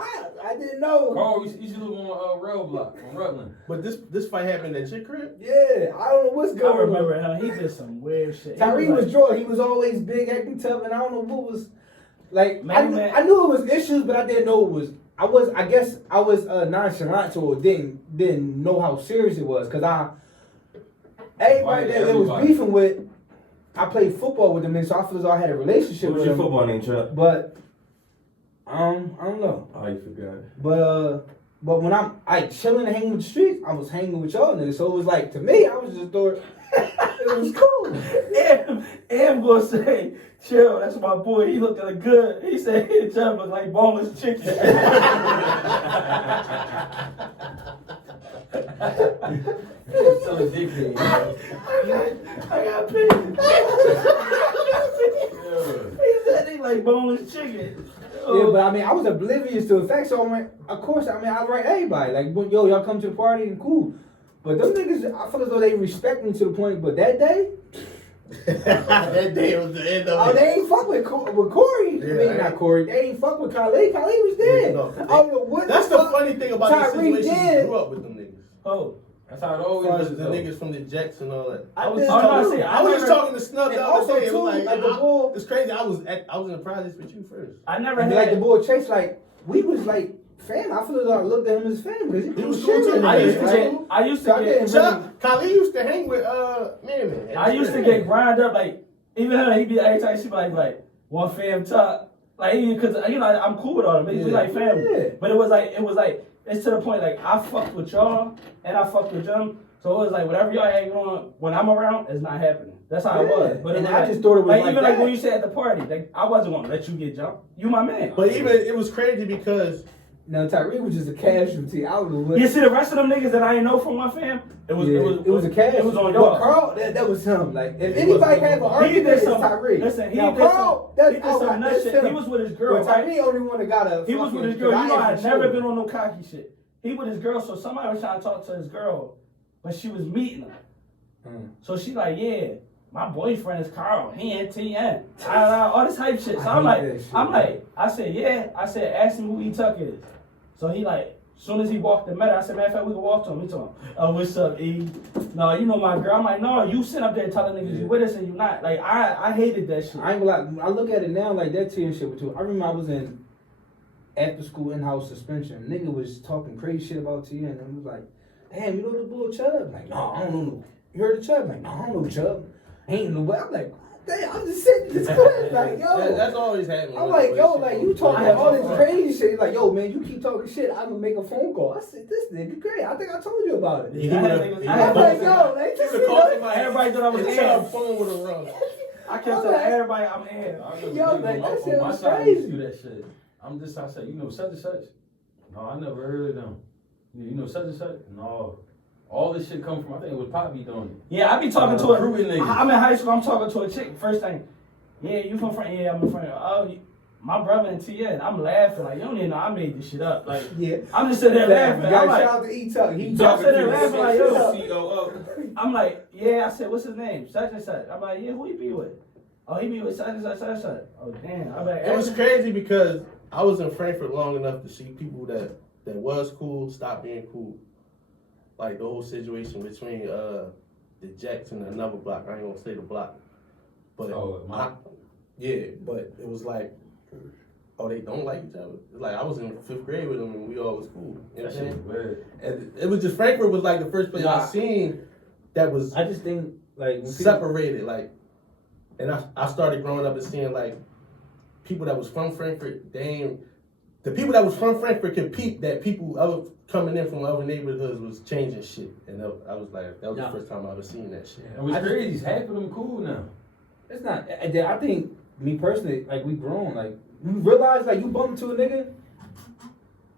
I didn't know. Carl used to live on Rail Block on Rutland. But this fight happened at your crib? Yeah, I don't know what's I going on. remember him. He did some weird shit. Tyree was drawn. He was always big, acting tough, and I don't know what was like. I knew it was issues, but I didn't know it was. I guess I was nonchalant to it. Didn't know how serious it was because everybody that they was beefing with, I played football with them, and so I feel as though I had a relationship What was with your them. football name, Chuck? But I don't know. Oh, you forgot. But when I chilling and hanging with the streets, I was hanging with y'all niggas. So it was like to me, I was just doing. It was cool. Am gonna say, chill, that's my boy. He looked good. He said his job looked like boneless chicken. So addicted. I got paid. He said they like boneless chicken. Yeah, but I mean, I was oblivious to the fact. So I went, of course, I write everybody. Like, yo, y'all come to the party and cool. But them niggas, I feel as though they respect me to the point. But that day, That day was the end of oh, it. they ain't fuck with Corey. Yeah, I mean, not Corey. They ain't fuck with Khalid. Khalid was dead. No, I don't know what. That's the funny thing about this Tyree situation. did. You grew up with them niggas. Oh, That's how it As always far as is. the niggas from the Jets and all that. I I was did just talking, too. I was just talking to Snub And the also other day. It too, was like the bull. it's crazy. I was in the project with you first. I never And had like the boy Chase, like we was like fam. I feel like I looked at him as fam because He was cool too. I used to So I get. didn't Chuck, Khalid used to hang with man. I used to get grind up like even her. He be every time she be like one fam talk like because I'm cool with all them. We like family. Yeah. But it was like it's to the point like I fucked with y'all and I fucked with them. So it was like whatever y'all hang on when I'm around, it's not happening. That's how it was. But and it was I like, just thought it was like like even that. like when you said at the party, like I wasn't gonna let you get jumped. You my man. But even it was crazy because Now Tyree was just a casualty. I don't know what. You see the rest of them niggas that I ain't know from my fam. It was a casualty. It was on But y'all. Carl, that was him. Like if It anybody was- have an He argument, did it's some. Tyree. Listen, he now, did Carl, some. He did some nut that's shit. him. He was with his girl. But Right? Tyree only one that got a. He was with his girl. You know, I had never been on no cocky shit. He with his girl, so somebody was trying to talk to his girl, but she was meeting him. So she like, yeah, my boyfriend is Carl. He in TN. All this hype shit. So I said, yeah. I said, ask him who E Tuck is. So he like, as soon as he walked the meadow, I said, matter of fact, we can walk to him. He told him, oh, what's up, E? No, you know my girl. I'm like, no, you sit up there telling niggas you with us and you not. Like, I hated that shit. I ain't gonna lie. I look at it now like that TN shit with you. I remember I was in after school in-house suspension. Nigga was talking crazy shit about TN and he was like, damn, you know the boy Chubb? I'm like, no, I don't know. You heard of Chubb? I'm like, no, I don't know Chubb. Ain't no way. I'm like, damn, I'm just sitting in this class like, yo. that's always happening. I'm like, yo, like you talking all this fun. crazy shit. He's like, yo, man, you keep talking shit. I'm gonna make a phone call. I said, this nigga great. I think I told you about it. Yeah, I'm like, yo, like this nigga. Everybody thought I was His in. phone would have rung. I kept telling everybody I'm in. Yo, like, that shit on my was side, I used to crazy. do that shit. I said, you know such and such? No, I never heard of them. You know such and such? No. All this shit come from, I think it was Poppy doing it. Yeah, I be talking to a recruiting niggas. I'm in high school, I'm talking to a chick. First thing, yeah, you from Frank? Yeah, I'm a friend. Oh, my brother in TN. I'm laughing like, you don't even know I made this shit up. Like, Yeah. I'm just sitting there laughing. Guys, I'm like, shout out to E-Tuck. He I'm talking sitting there to laughing like, the yo. I'm like, yeah. I said, what's his name? Such and such. I'm like, yeah, who he be with? Oh, he be with such and such, such and such. Oh, damn. I'm like, It was crazy because I was in Frankfurt long enough to see people that was cool stop being cool. Like the whole situation between the Jacks and another block. I ain't gonna say the block, but yeah. But it was like, oh, they don't like each other. It's like I was in 5th grade with them and we all was cool. You know what I'm saying? Weird. And it was just Frankfurt was like the first place I seen that was I just think, like, when separated. Like, and I started growing up and seeing like people that was from Frankfurt. The people that was from Frankfurt could peep that people other coming in from other neighborhoods was changing shit, and I was like, that was the first time I ever seen that shit. And what's crazy is half of them cool now. It's not. I think me personally, like we grown, like you realize, like you bump into a nigga,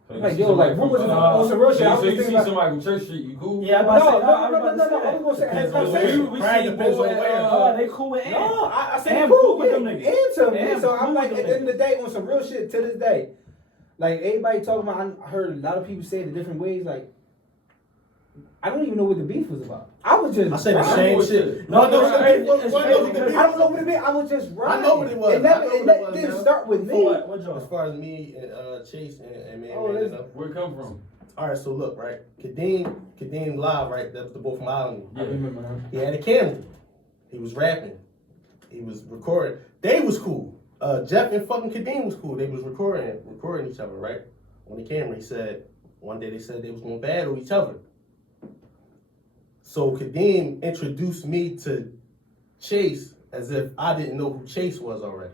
So you like see yo, somebody like what was from, it on some real shit? I was So you thinking see about. somebody from Church Street, you cool? yeah, No, I no. I was gonna say, Depends I on was where. gonna say. We Probably see depends on boy, where. they cool with Ant. No, I said Am cool cool with with them them niggas. niggas. Am So cool I'm like, with at them the end of the day, on some real shit to this day, like everybody talking about. I heard a lot of people say it the different ways. Like, I don't even know what the beef was about. I was just. I say the riding. same shit. No, I know what the beef was. it's I know what the crazy beef I don't know was. what it be. I was just riding. I know what it was. It never, I know it what it was, didn't man. start with me. For what? What job? As far as me and Chase and man, Oh, man, that's- you know. Where it come from? All right, so look, right, Kadeem Live, right, that was the boy from Island. I remember now. He had a camera. He was rapping. He was recording. They was cool. Jeff and fucking Kadeem was cool. They was recording each other, right? On the camera, he said, one day they said they was gonna battle each other. So Kadeem introduced me to Chase as if I didn't know who Chase was already.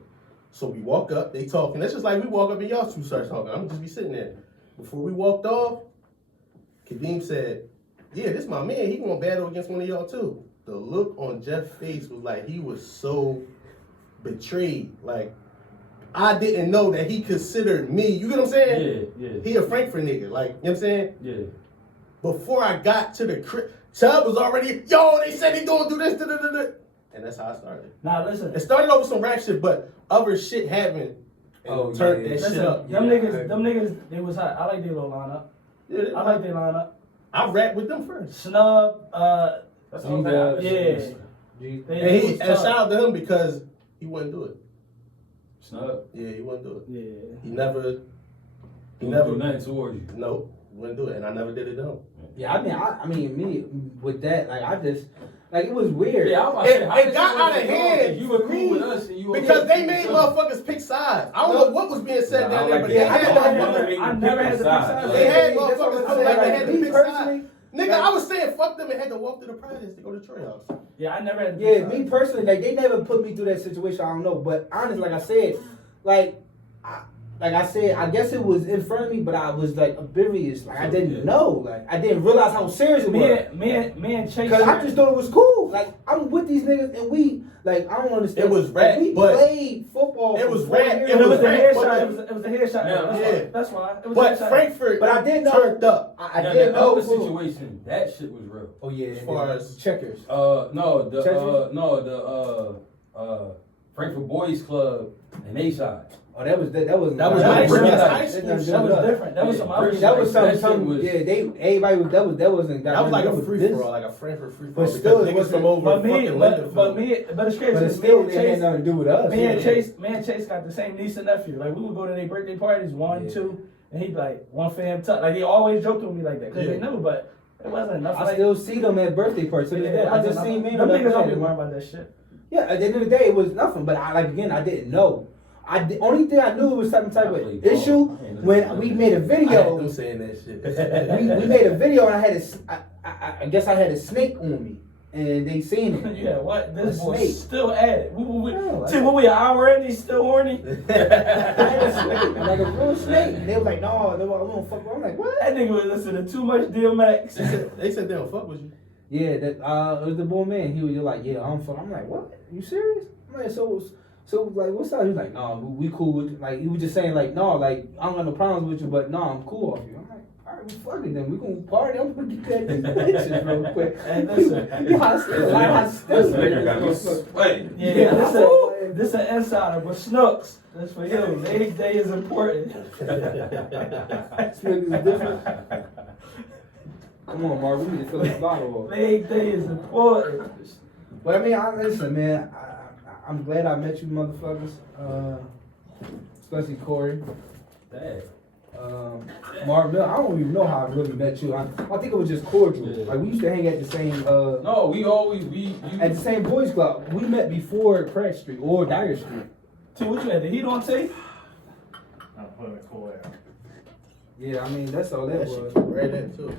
So we walk up, they talking. That's just like we walk up and y'all two start talking. I'm just be sitting there. Before we walked off, Kadeem said, yeah, this my man. He gonna battle against one of y'all too. The look on Jeff's face was like he was so betrayed. Like, I didn't know that he considered me. You get what I'm saying? Yeah. He a Frankfurt nigga. Like, you know what I'm saying? Yeah. Before I got to the crib, Chubb was already, yo, they said he gonna do this, da-da-da-da. And that's how I started. Nah, listen. It started over some rap shit, but other shit happened and turned that shit Listen, up. them niggas, they was hot. I like their little lineup. Yeah, I like their lineup. I rapped with them first. Snub, That's yeah. all bad. And shout out to him because he wouldn't do it. Snub. Yeah, he wouldn't do it. Yeah. He never He never do nothing towards you. no. wouldn't do it, and I never did it though. Yeah, I mean, me with that, like I just, like it was weird. Yeah, I'm about to say, how It did got you out of let it go? hand You for were cool me with us, and you because okay they with made yourself. motherfuckers pick sides. I don't know what was being said Nah, down I there, like but that. they I had I never had to pick sides. They had That's what motherfuckers I'm feel saying. like they had to Me pick personally, sides. Nigga, I was saying fuck them and had to walk to the projects to go to Troy House. Yeah, I never had to yeah, pick me sides. personally, like they never put me through that situation. I don't know, but honestly, like I said, I guess it was in front of me, but I was like oblivious. Like I didn't know. Like I didn't realize how serious it was. Me and Chase. Cause I just thought it was cool. Like I'm with these niggas and we like I don't understand. It was rap, we but played football. it for was 4 rap, years. And it was the rap, headshot. It was the headshot. Yeah. That's why. It was But the headshot. Frankfurt But I did know- turned up. I Now, did the know other football. situation, that shit was real. Oh yeah, As far as- checkers. Frankford Boys Club and they shot. Oh, that was That was That like was high different. school That shit. was different. That was some other Yeah, That was shit. That something. shit was- Yeah, everybody was that wasn't. That was like a that free this. for all, like a Frankfurt free for all. But still, it Niggas wasn't- from over But fucking Lindenfeld. but it's crazy. But it Me still and didn't have Chase, nothing to do with us. me and Yeah. Chase got the same niece and nephew. Like we would go to their birthday parties, 1, Yeah. 2, and he'd be like 1 fam tuck. Like he always joked with me like that because Yeah. they knew, but it wasn't enough. I like, still see them at birthday parties. I just seen me. Them niggas don't be worrying about that shit. Yeah, at the end of the day, it was nothing. But I didn't know. The only thing I knew was some type of issue when we made a I had video. them saying that shit. we made a video and I guess I had a snake on me and they seen it. Yeah, what? This A boy snake. still at it. Yeah, See, what we an hour in, he's still horny. I had a snake, like a real snake. And they were like, no, we don't fuck with. I'm like, what? That nigga was listening to too much DMX. They said they don't fuck with you. Yeah, that it was the boy man. He was just like, yeah, I don't fuck. I'm like, what? You serious? I'm like, so like, what's up? He was like, no, we cool with you. Like, he was just saying, like, no, like, I don't got no problems with you, but no, I'm cool off you. I'm like, all right, well, fuck it then. We gonna party. I'm gonna get these bitches real quick. Hey, listen. You hostility. Nigga got me sweating. Yeah, Yeah. this an insider, but Snooks, that's for you. Leg day is important. This nigga's different. Come on, Mark. We need to fill this bottle off. Leg day is important. But I mean, listen, man. I'm glad I met you, motherfuckers. Especially Corey. Dang. Mark Mill. I don't even know how I really met you. I think it was just cordial. Yeah. Like we used to hang at the same No, at the same boys club. We met before Pratt Street or Dyer Street. T, what you had? The heat on tape? I'm putting a cool air. Yeah, I mean that's all that That was. shit right there too.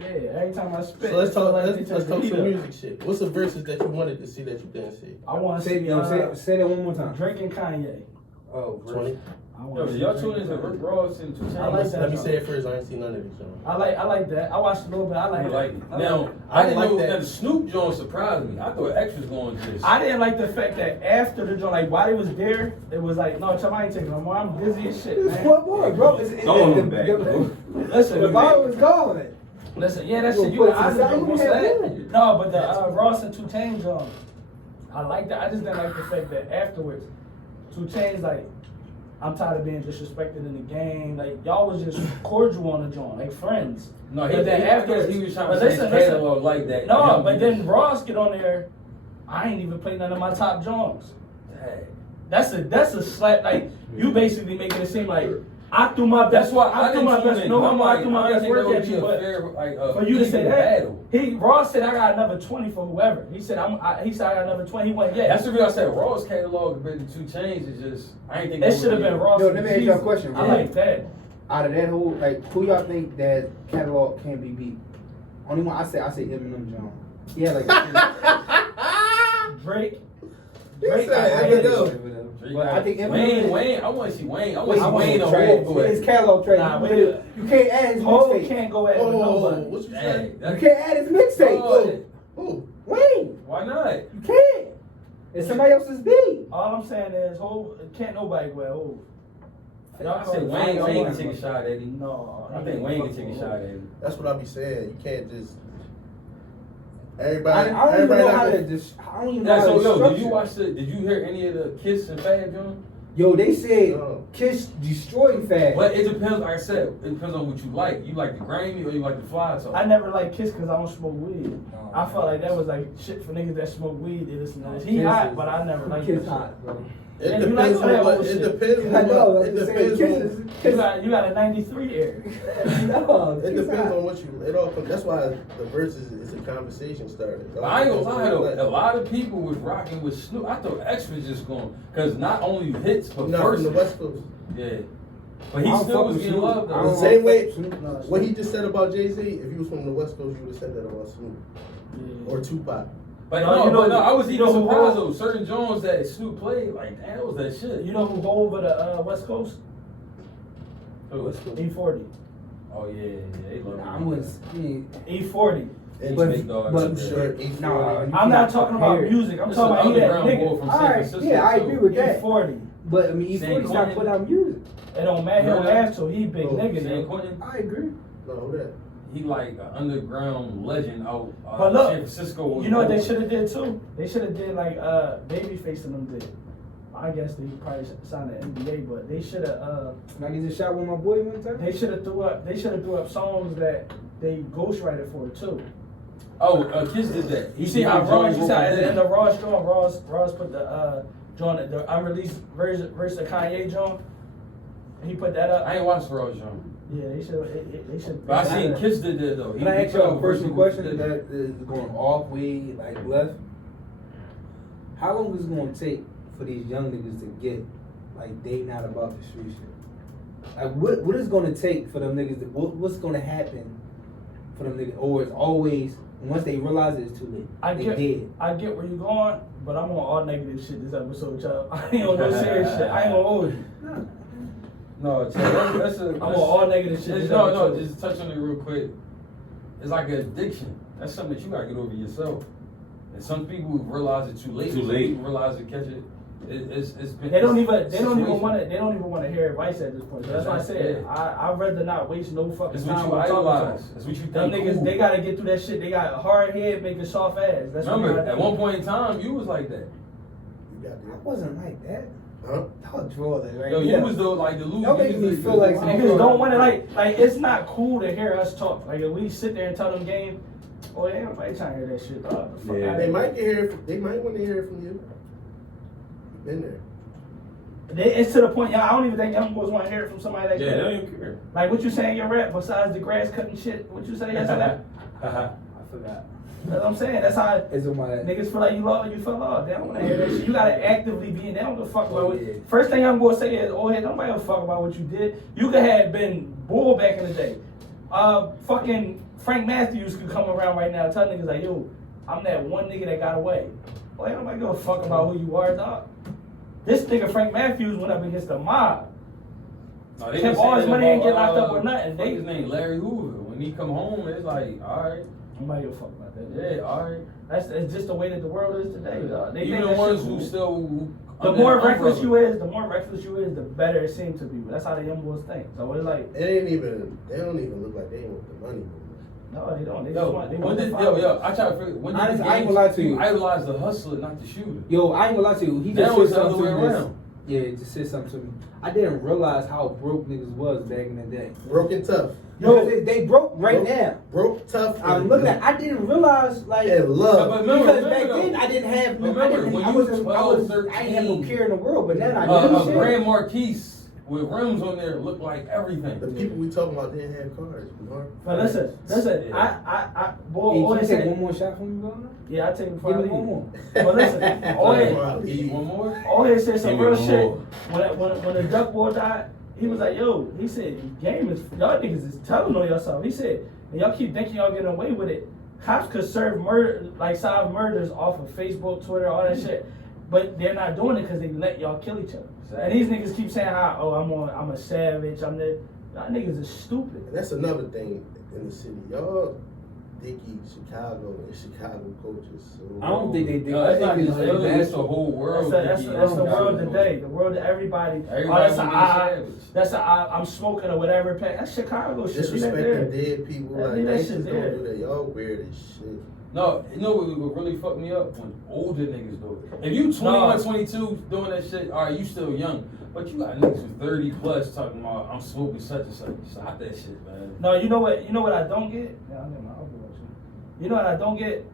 Yeah, every time I spit. So let's I feel talk. like they Let's turn the talk heat some up. music shit. What's the verses that you wanted to see that you didn't see? I want to Say, see say that one more time. Drake and Kanye. Oh, 20. I Yo, wanna did see y'all Drake tune and into Kanye. Rick Ross and 2 Chainz? I like that. Let me say it first. I ain't seen none of this. I like that. I watched a little bit. I I like like it. that. Now, I I didn't like know that. that the Snoop joint surprised me. I thought X was going to this. I didn't like the fact that after the joint, like while he was there, it was like, no, Chum, I ain't taking no more. I'm busy as shit, It's man. one more, bro. Throw him back, bro. Listen, The bottle is gone. listen, yeah, that You shit. gonna You, put it I to the just side? don't You want have that. one. No, but the Ross and 2 Chainz joint, I like that. I just didn't like the fact that afterwards, 2 Chainz like, I'm tired of being disrespected in the game. Like y'all was just cordial on the joint, like friends. No, But then afterwards, he was trying but to say his listen. catalog like that. No, Yeah, but then Ross get on there. I ain't even played none of my top joints. Dang. That's a slap. Like you basically making it seem like I threw my best. That's why I threw my best. No, I threw my best work at you, but for you to say that, Ross said I got another 20 for whoever. He said he said I got another 20. He went yeah. That's the reason I said Ross catalog compared to 2 Chainz is just I ain't think That should have been Ross. Yo, and let me ask you a Jesus. question, I bro. like that. Out of that whole, like, who y'all think that catalog can be beat? Only one I say Eminem John. Yeah, like Drake. Drake, But I think Eminem. Wayne, I want to see Wayne. I want to see Wait, Wayne a trash. whole His catalog trash. Nah, you can't add his Hov mixtape. can't go at with Oh, nobody. what you Dang, say? You can't add his mixtape. Oh, Who? Wayne, why not? you can't. It's somebody else's beat. All I'm saying is Hov can't nobody go at Hov. I said Wayne can take a shot at him. No, I think Wayne can take a shot at him. That's what I be saying. You can't just. I Everybody. don't even everybody know not how gonna- to just. I don't even know Yeah, how so to yo, structure. did you hear any of the Kiss and Fab joint? Yo, they said No. Kiss destroyed Fab. But it depends, like I said, it depends on what you like. You like the grimy or you like the fly talk? I never liked Kiss because I don't smoke weed. No. I felt like that was like shit for niggas that smoke weed. They listen to this. He Kiss hot, is- but I never liked Kiss that hot, bro. It Yeah, depends you like on what. old It shit. depends I on know. what. It depends on. You got a 93 air. No, It depends on what you. It all. That's why the verses is a conversation starter. But I ain't gonna lie though, a lot of people was rocking with Snoop. I thought X was just going, cause not only hits but Not from verses. the West Coast. Yeah, but he I don't still fuck was with getting Snoop. love I though. don't The same way. fuck with Snoop, no. What he just said about Jay-Z, if he was from the West Coast, you would have said that about Snoop Yeah. or Tupac. But No, no, you know- I was you even know who surprised Hov- though. Certain Jones that Snoop played, like damn, that was that shit. You know who go over the West Coast? Who? E40. Oh yeah, they love Nah, him. E40. And But- Big dog, but- yeah. Short, Nah, you I'm not can't talking about compare. music. I'm It's talking an about he that underground boy nigga. from San Alright, Francisco. yeah, I too. agree with that. E40. But I mean, San E40 stopped Quentin. putting out music. It don't matter. He don't Yeah. have to. He big Oh, nigga. San nigga. Quentin, I agree. No, who that? he like an underground legend out But look, San Francisco. You know what they should have did too? They should have did like Babyface and them did. I guess they probably signed an NBA, but they should have Can I get a shot with my boy one time? they should have threw up songs that they ghostwrited for too. Oh, Kiss did that. You see how Ross, you see how did in the Ross joint, Ross put the joint, the unreleased verse of Kanye joint. He put that up. I ain't watched Ross Young. Yeah, they should. They should. But I seen Kiss did that though. Can I ask y'all a personal question Did that is going off way, like left? How long is it going to take for these young niggas to get, like, they not about the street shit? Like, what is going to take for them niggas, what's going to happen for them niggas? Or it's always, once they realize it's too late, I they get where you going, but I'm on all negative shit this episode, y'all. I ain't on no serious shit. I ain't gonna hold you. No, Chad, that's I'm on all negative shit. this No, episode. just touch on it real quick. It's like an addiction. That's something that you gotta get over yourself. And some people realize it too late. Too Some late. people realize it, catch it. It's been. They don't even situational. want to hear advice at this point. So that's why I said I'd rather not waste no fucking It's time what you on talking to idolize. them. That's what you think. Them niggas, cool. they gotta get through that shit. They got a hard head, make a soft ass. That's Remember, what at one point in time, you was like that. You got I that? wasn't like that. Huh? Y'all draw that right Yo, now. you was the like the loser. Y'all making me feel like some- niggas don't want to like. It's not cool to hear us talk. Like if we sit there and tell them game, oh yeah, nobody trying to hear that shit. Dog. The fuck Yeah. outta They here. might they might want to hear it from you. You've been there. It's to the point, y'all. I don't even think young boys want to hear it from somebody that. Yeah, they don't even care. Like what you saying in your rap, besides the grass cutting shit. What you say yesterday? I forgot. That's what I'm saying. That's how It's on my. niggas feel like you love it, you fell off. They don't want to hear that shit. You gotta actively be in. They don't give a fuck about Oh, what. yeah. First thing I'm gonna say is, oh hey, nobody give a fuck about what you did. You could have been bull back in the day. Fucking Frank Matthews could come around right now, and tell niggas like, yo, I'm that one nigga that got away. Boy, ain't nobody give a fuck about who you are, dog. This nigga Frank Matthews went up against the mob. No, they Kept was all his saying money and about, get locked up or nothing. Fuck They- his name, Larry Hoover. When he come home, it's like, all right, Nobody give a fuck about that. yeah, all right. It's just the way that the world is today, dog. They Even think the that ones shit who cool. still. The under more that reckless umbrella. you is, the better it seems to be. That's how the young boys think. So it's like, They don't even look like they want the money. no, they don't. They Yo, just want. They when want did, the yo, I try to figure. When did Honestly, the I ain't games, gonna lie to you. idolize the hustler, not the shooter. Yo, I ain't gonna lie to you. He just Now said it's the other something way to me. around. Yeah, he just said something to me. I didn't realize how broke niggas was back in the day. Broken tough. Yo, they broke right Broke- now. Broke tough. I'm looking at. I didn't realize like and love. But remember, because remember back though, then I didn't have. Remember, I didn't. when I you wasn't. 12, I didn't have no 13, care in the world. But then I knew a shit. Grand Marquise with rims on there looked like everything. The people we talking about didn't have cars. Mark. But listen. Yeah. Boy, Hey, all can they you take said. one more shot from me, brother? Yeah, I take it before Give I me leave. one more. But listen, Give you one more? all he said some Give me real one shit. more. When the Duck Boy died, he was like, yo, he said, game is, y'all niggas is telling on yourself. He said, and y'all keep thinking y'all getting away with it. Cops could solve solve murders off of Facebook, Twitter, all that shit. But they're not doing it because they let y'all kill each other. And these niggas keep saying how, oh, I'm a savage, I'm the, y'all niggas is stupid. And that's another thing in the city. Y'all dicky Chicago and Chicago coaches. So I don't think they did. No, I that's not think just it's Philly, it's the whole world. That's the world today. The world that everybody. Everybody that's wanna a, be savage. that's a, I'm smoking or whatever. That's Chicago shit. Leave that there. disrespecting dead people. Yeah, Like leave that they shit just there. don't do that. Y'all weird as shit. No, you know what would really fuck me up? When older niggas do it. If you 21, 22 doing that shit, all right, you still young. But you got niggas who's 30 plus talking about, I'm smoking such and such. Stop that shit, man. No, you know what? You know what I don't get? Yeah, I get my other one too. You know what I don't get?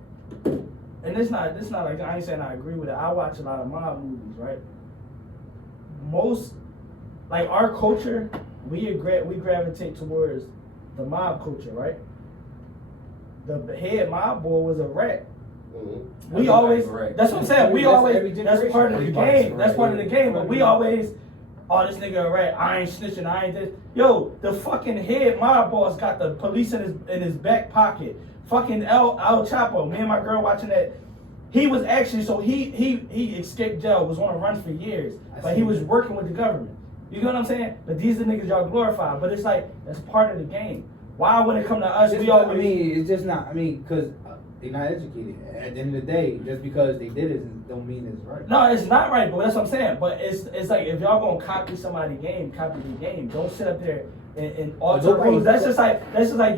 And it's not like I ain't saying I agree with it. I watch a lot of mob movies, right? most, like our culture, we gravitate towards the mob culture, right? The head mob boy was a rat. Mm-hmm. We always, that's what I'm saying. We That's always, every that's part of the Everybody's game. a That's rat, part of the yeah. game. But we always, oh, this nigga a rat. I ain't snitching. I ain't this. Yo, the fucking head mob boss got the police in his back pocket. Fucking El Chapo. Me and my girl watching that. He was actually, so he escaped jail, was on a run for years, but he was working with the government. You know what I'm saying? But these are the niggas y'all glorify. But it's like, that's part of the game. Why when it come to us, we always... I mean, it's just not, because they're not educated. At the end of the day, just because they did it don't mean it's right. No, it's not right, but that's what I'm saying. But it's like, if y'all gonna copy somebody's game, copy the game. Don't sit up there and alter rules. That's just like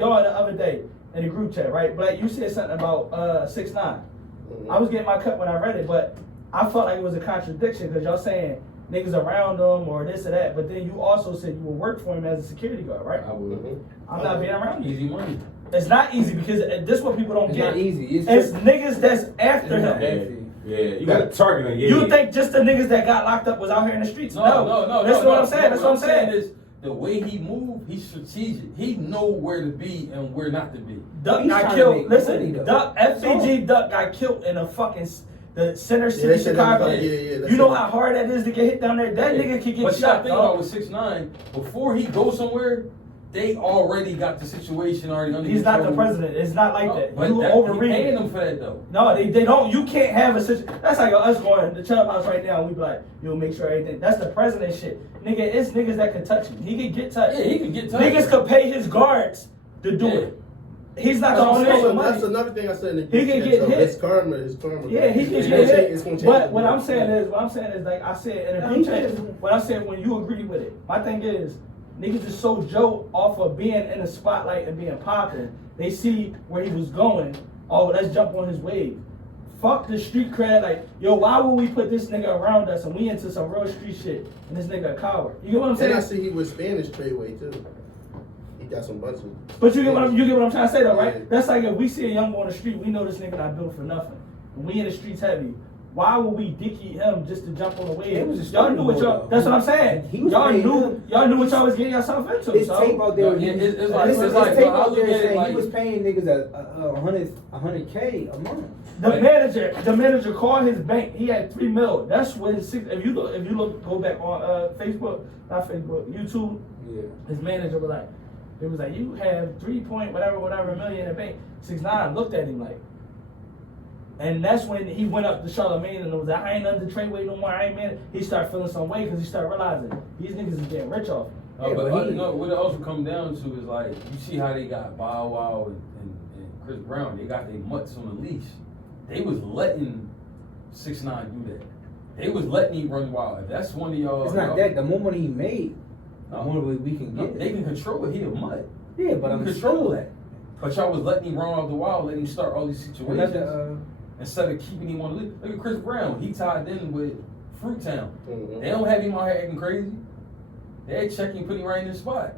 y'all the other day in the group chat, right? But you said something about 6ix9ine. Mm-hmm. I was getting my cut when I read it, but I felt like it was a contradiction because y'all saying niggas around them or this or that, but then you also said you would work for him as a security guard, right? I would. Mm-hmm. I'm not being around you. Easy money. It's not easy because this is what people don't It's get. not easy. It's niggas that's after It's not him. Yeah, you got a target on. Yeah. You think just the niggas that got locked up was out here in the streets? No. That's what I'm saying. That's what I'm saying. Is the way he moved, he's strategic. He know where to be and where not to be. Duck He's got trying to killed. make Listen, money, though. Duck, FBG Duck got killed in a fucking the center city they said that Chicago. was- yeah, You know how hard that is to get hit down there? That nigga can get But you shot. gotta think about dog. with 6ix9ine, before he goes somewhere, they already got the situation already under He's not the control. president. It's not like that. But You he overread paying it. them for that though. No, they don't. You can't have a situation. That's like us going to the Chubb house right now. And we be like, you'll make sure everything. That's the president shit. Nigga, it's niggas that can touch him. He can get touched. Yeah, he can get touched. Niggas could pay his guards to do it. He's not the That's what only I'm one with saying. money. That's another thing I said in the He can chat, get so hit. It's karma. It's karma. Yeah, he can It's get gonna change- hit. it's gonna change But the what I'm world. saying is, like I said in a No, group he chat, is. what I'm saying when you agree with it, my thing is, niggas is so joke off of being in the spotlight and being popping. They see where he was going. Oh, let's jump on his wave. Fuck the street cred. Like, yo, why would we put this nigga around us and we into some real street shit and this nigga a coward? You get what I'm saying? And I see he was Spanish Treyway too. He got some bunch of. But you get what I'm trying to say though, right? Yeah. That's like if we see a young boy on the street, we know this nigga not built for nothing. When we in the streets heavy, why would we dicky him just to jump on the wave? It was a Y'all knew what storyboard, y'all. though. That's what I'm saying. He was Y'all paying knew him. what y'all was getting yourself into. His So. tape out there. No, yeah, it's like- his it's like, tape bro, I out look there at it saying like- he was paying niggas a $100K a month. The Right. manager called his bank. He had $3 million. That's when if you look, go back on YouTube. Yeah. His manager was like, it was like, you have 3 point whatever million in the bank. 6ix9ine looked at him like, and that's when he went up to Charlamagne and was like, I ain't under Treyway no more. I ain't man. He started feeling some way because he started realizing these niggas is getting rich off him. No, Yeah, but but he- what it also come down to is like you see how they got Bow Wow and Chris Brown. They got their mutts on the leash. They was letting 6ix9ine do that. They was letting him run wild. If that's one of y'all. It's not that. The more money he made, the No. more we can No, get. they can control it. He a mutt. Yeah, but They I'm can control that. But y'all was letting him run off the wild, letting him start all these situations instead of keeping him on the leash. Look at Chris Brown. He tied in with Fruit Town. Mhm. They don't have him out here acting crazy. They check him, put him right in the spot.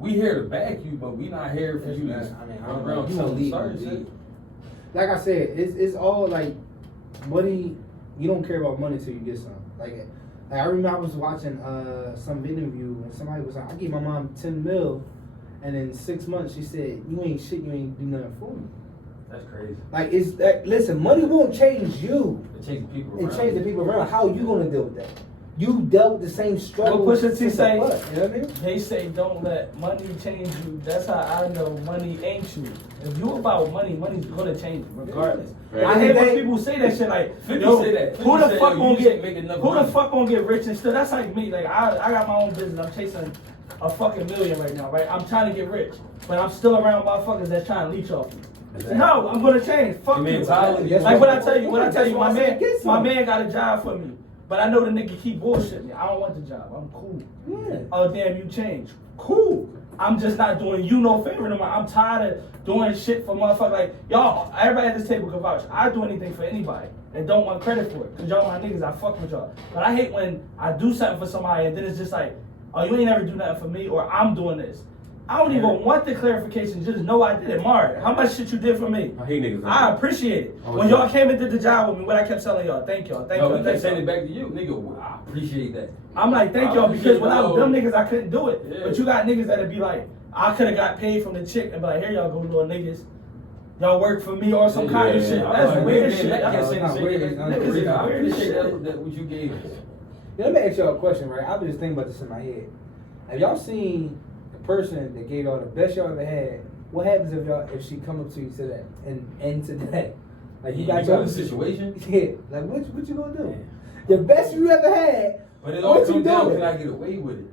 We here to back you, but we not here for you to run around you telling leave, stories. leave. Like I said, it's all like money. You don't care about money till you get some. Like I remember I was watching some interview and somebody was like, I gave my mom 10 mil, and in 6 months she said, you ain't shit, you ain't do nothing for me. That's crazy. Like it's that. Listen, money won't change you. It changes people It around. changed the people around. How you gonna deal with that? You dealt with the same struggle. What Pusha T since say? the butt, you know what I mean? They say don't let money change you. That's how I know money ain't you. If you about money, money's gonna change you regardless. Right. I hate when people say that shit like, 50 yo, say that. 50 who the say, fuck yo, gonna you get just ain't make enough who the money. fuck gonna get rich and stuff? That's like me. Like I got my own business. I'm chasing a fucking million right now, right? I'm trying to get rich, but I'm still around motherfuckers that's trying to leech off me. Exactly. No, I'm gonna change. Fuck Your you. mentality. Like what I tell you, That's why my I said get my some. man got a job for me, but I know the nigga keep bullshitting me. I don't want the job. I'm cool. Yeah. Oh damn, you changed. Cool. I'm just not doing you no favor no more. I'm tired of doing shit for motherfuckers like y'all. Everybody at this table can vouch. I do anything for anybody and don't want credit for it. Cause y'all my niggas, I fuck with y'all. But I hate when I do something for somebody and then it's just like, oh, you ain't never do nothing for me or I'm doing this. I don't even want the clarification. Just know I did it. Mar, how much shit you did for me? I hate niggas. I appreciate it. When y'all came and did the job with me, what I kept telling y'all, thank y'all, thank y'all, we thank kept saying it y'all. back to you, nigga. I appreciate that. I'm like, thank I y'all, because appreciate without that. them niggas, I couldn't do it. Yeah. But you got niggas that'd be like, I could have got paid from the chick and be like, here y'all go, little niggas. Y'all work for me or some kind of Yeah. shit. I'm That's like, weird man, shit. I can't That's say the not same weird. thing. It's not weird. I Weird appreciate shit. that what you gave us. Yeah, let me ask y'all a question, right? I was just thinking about this in my head. Have y'all seen the person that gave y'all the best y'all ever had? What happens if she come up to you to that and to that? Like You got got your a situation? Yeah. Like what you gonna do? The best you ever had. But it all What you comes down, doing? can I get away with it?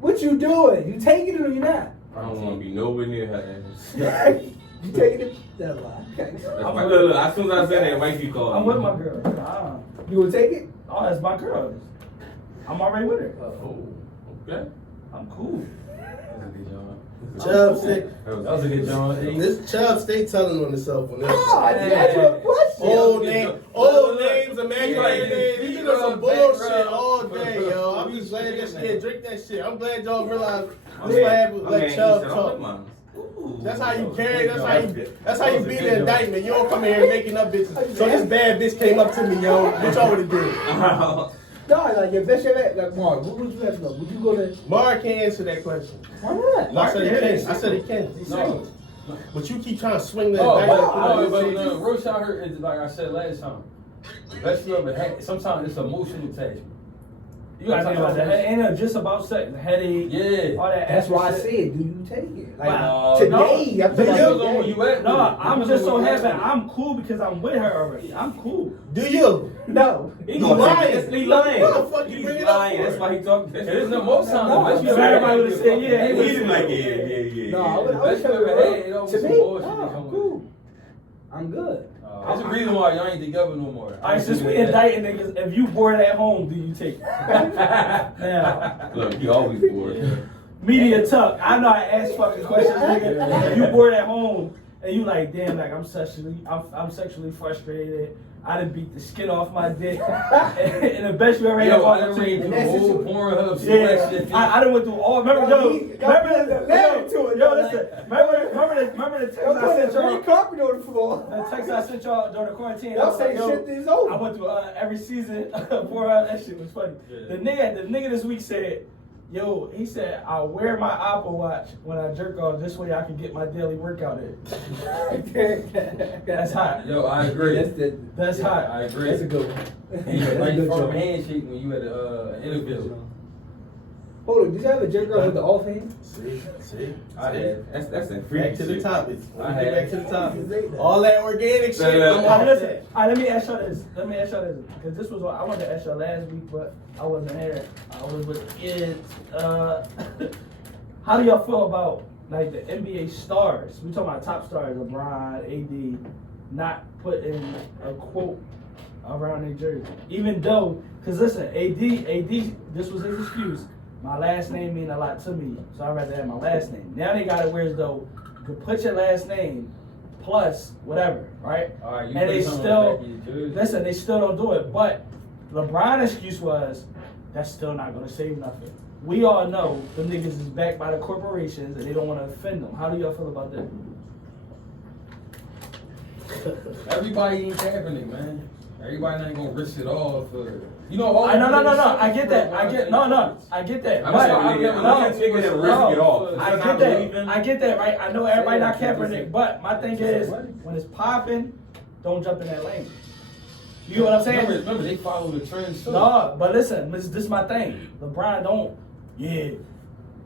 What you doing? You taking it or you not? I don't want to be nowhere near her ass. You taking it? Never mind. Okay. Look, as soon as I said that, wifey called. I'm with my girl. You gonna take it? Oh, that's my girl. I'm already with her. Oh, okay. I'm cool. That was a good John. Chubb stay, That was a good John. Hey, this Chubb stay telling on himself on this. Oh, I didn't ask you a question. Old names, imaginative names. These are some bullshit Background. all day, yo. I'm just glad that shit. Drink that shit. I'm glad y'all realize My this what man- happens. my Like man, Chubb he said, I'm with talk. mine. Ooh. That's how you That was carry. a That's good how job. you. That's how That you was a beat good the job. indictment. You don't come in here making up bitches. So this bad bitch came up to me, yo. What y'all would've did? No, like your best you ever had, like Mark, what would you have to go? Would you go to? Mark can't answer that question. Why not? I said he can. I said he can. He's No. single. But you keep trying to swing that Oh, back. but real shot hurt is like I said last time. The best you ever had. Sometimes it's emotional attachment. You gotta think about that. It ain't just about sex. The headache, Yeah. all that. That's extra why I shit. said, do you take it? Like No, today, no. I'm talking Depends about on where today. you at. No, with it. I'm Depends just on so where you happy. at with it. I'm cool because I'm with her already. I'm cool. Do you? No. He You lying. He lying. What the fuck you He's bring it up lying. for? That's why he talking. It is the most times. No, the best you so ever had. everybody would've said, yeah, Hey, he He's listen, like, yeah. yeah. No, I would The best you ever had, it don't to be me, some bullshit no, that I'm come with cool. I'm good. There's a reason why y'all ain't together no more. Alright, since we indicting niggas, if you bored at home, do you take it? Now, Look, he always bored. media tuck. I know I ask fucking questions, nigga. If you bored at home and you like, damn, like I'm sexually frustrated. I done beat the skin off my dick. And the best you ever had Yo, I on done the read team. through the whole Pornhub Yeah, shit. I done went through all. Remember, Yo, yo, he- remember the letter to it, yo, though, listen. Remember the text Y'all I put sent that y'all. green carpet on the floor. The text I sent y'all during the quarantine. I Y'all was say like, yo, shit is over. I went through every season for that shit was funny. Yeah. The nigga this week said, yo, he said, I'll wear my Apple Watch when I jerk off. This way I can get my daily workout in. That's hot. Yo, I agree. That's hot. I agree. That's a good one. And you That's a like good from joke. handshake when you at an interview. Hold on, did you have a jerk off with the offhand? See? I had. That's a free Back to the topic. I Get had- back to the topic. All that organic shit. Yeah. I'm All right, off listen. that. All right, let me ask y'all this. Because this was what I wanted to ask y'all last week, but I wasn't here. I was with the kids. How do y'all feel about like the NBA stars? We talking about top stars, LeBron, AD, not putting a quote around their jersey, even though, because listen, AD, this was his excuse. My last name mean a lot to me, so I'd rather have my last name. Now they got it where as though you can put your last name plus whatever, right? All right, you And put they something still, on the back of your jersey. listen, they still don't do it. But LeBron's excuse was, that's still not going to save nothing. We all know the niggas is backed by the corporations and they don't want to offend them. How do y'all feel about that? Everybody ain't Kaepernick, man. Everybody not gonna risk it all for all. No. I get that. I get that. I'm But- saying, I nigga, get- I'm no, not taking it and risking it off. I get that. I get that, right? I know everybody not Kaepernick, but my thing is, when it's popping, don't jump in that lane. You know what I'm saying? Remember, they follow the trends too. No, but listen, this is my thing. LeBron don't,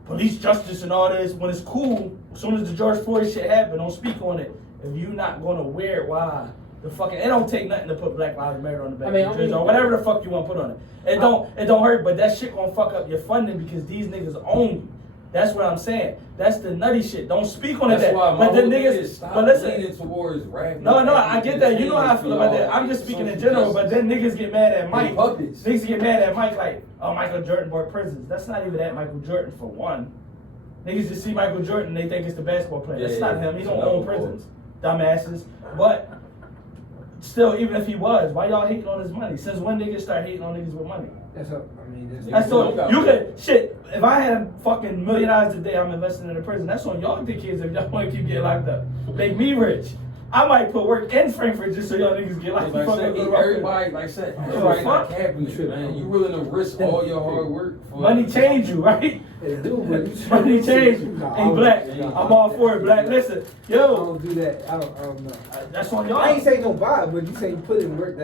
police justice and all this. When it's cool, as soon as the George Floyd shit happened, don't speak on it. If you not gonna wear it, why? The fucking, it don't take nothing to put Black Lives Matter on the back of your jersey or whatever the fuck you want to put on it. It don't hurt, but that shit gonna fuck up your funding because these niggas own you. That's what I'm saying. That's the nutty shit. Don't speak on That's it. why my But the whole thing niggas, is stop but listen. leaning towards rap. No, I get that. You know how I feel about that. I'm just speaking in general, but then niggas get mad at Mike. Puppets. Niggas get mad at Mike like, oh, Michael Jordan bought prisons. That's not even that Michael Jordan for one. Niggas just see Michael Jordan and they think it's the basketball player. That's not him. He don't own prisons. Dumbasses. But still, even if he was, why y'all hating on his money? Since when niggas start hating on niggas with money? That's up. I mean, That's all. You could shit. If I had fucking $1 million a day, I'm investing in the prison. That's on y'all dickheads if y'all want to keep getting locked up. Make me rich. I might put work in Frankfurt just so y'all niggas get locked up. Everybody, like I said, everybody not capping you, man. You willing to risk all your hard work for money change you, right? Money change you. Hey, Black, I'm all for it, Black. Listen, I yo, don't do that. I don't know. that's on y'all. I ain't saying don't buy it, but you say you put in work.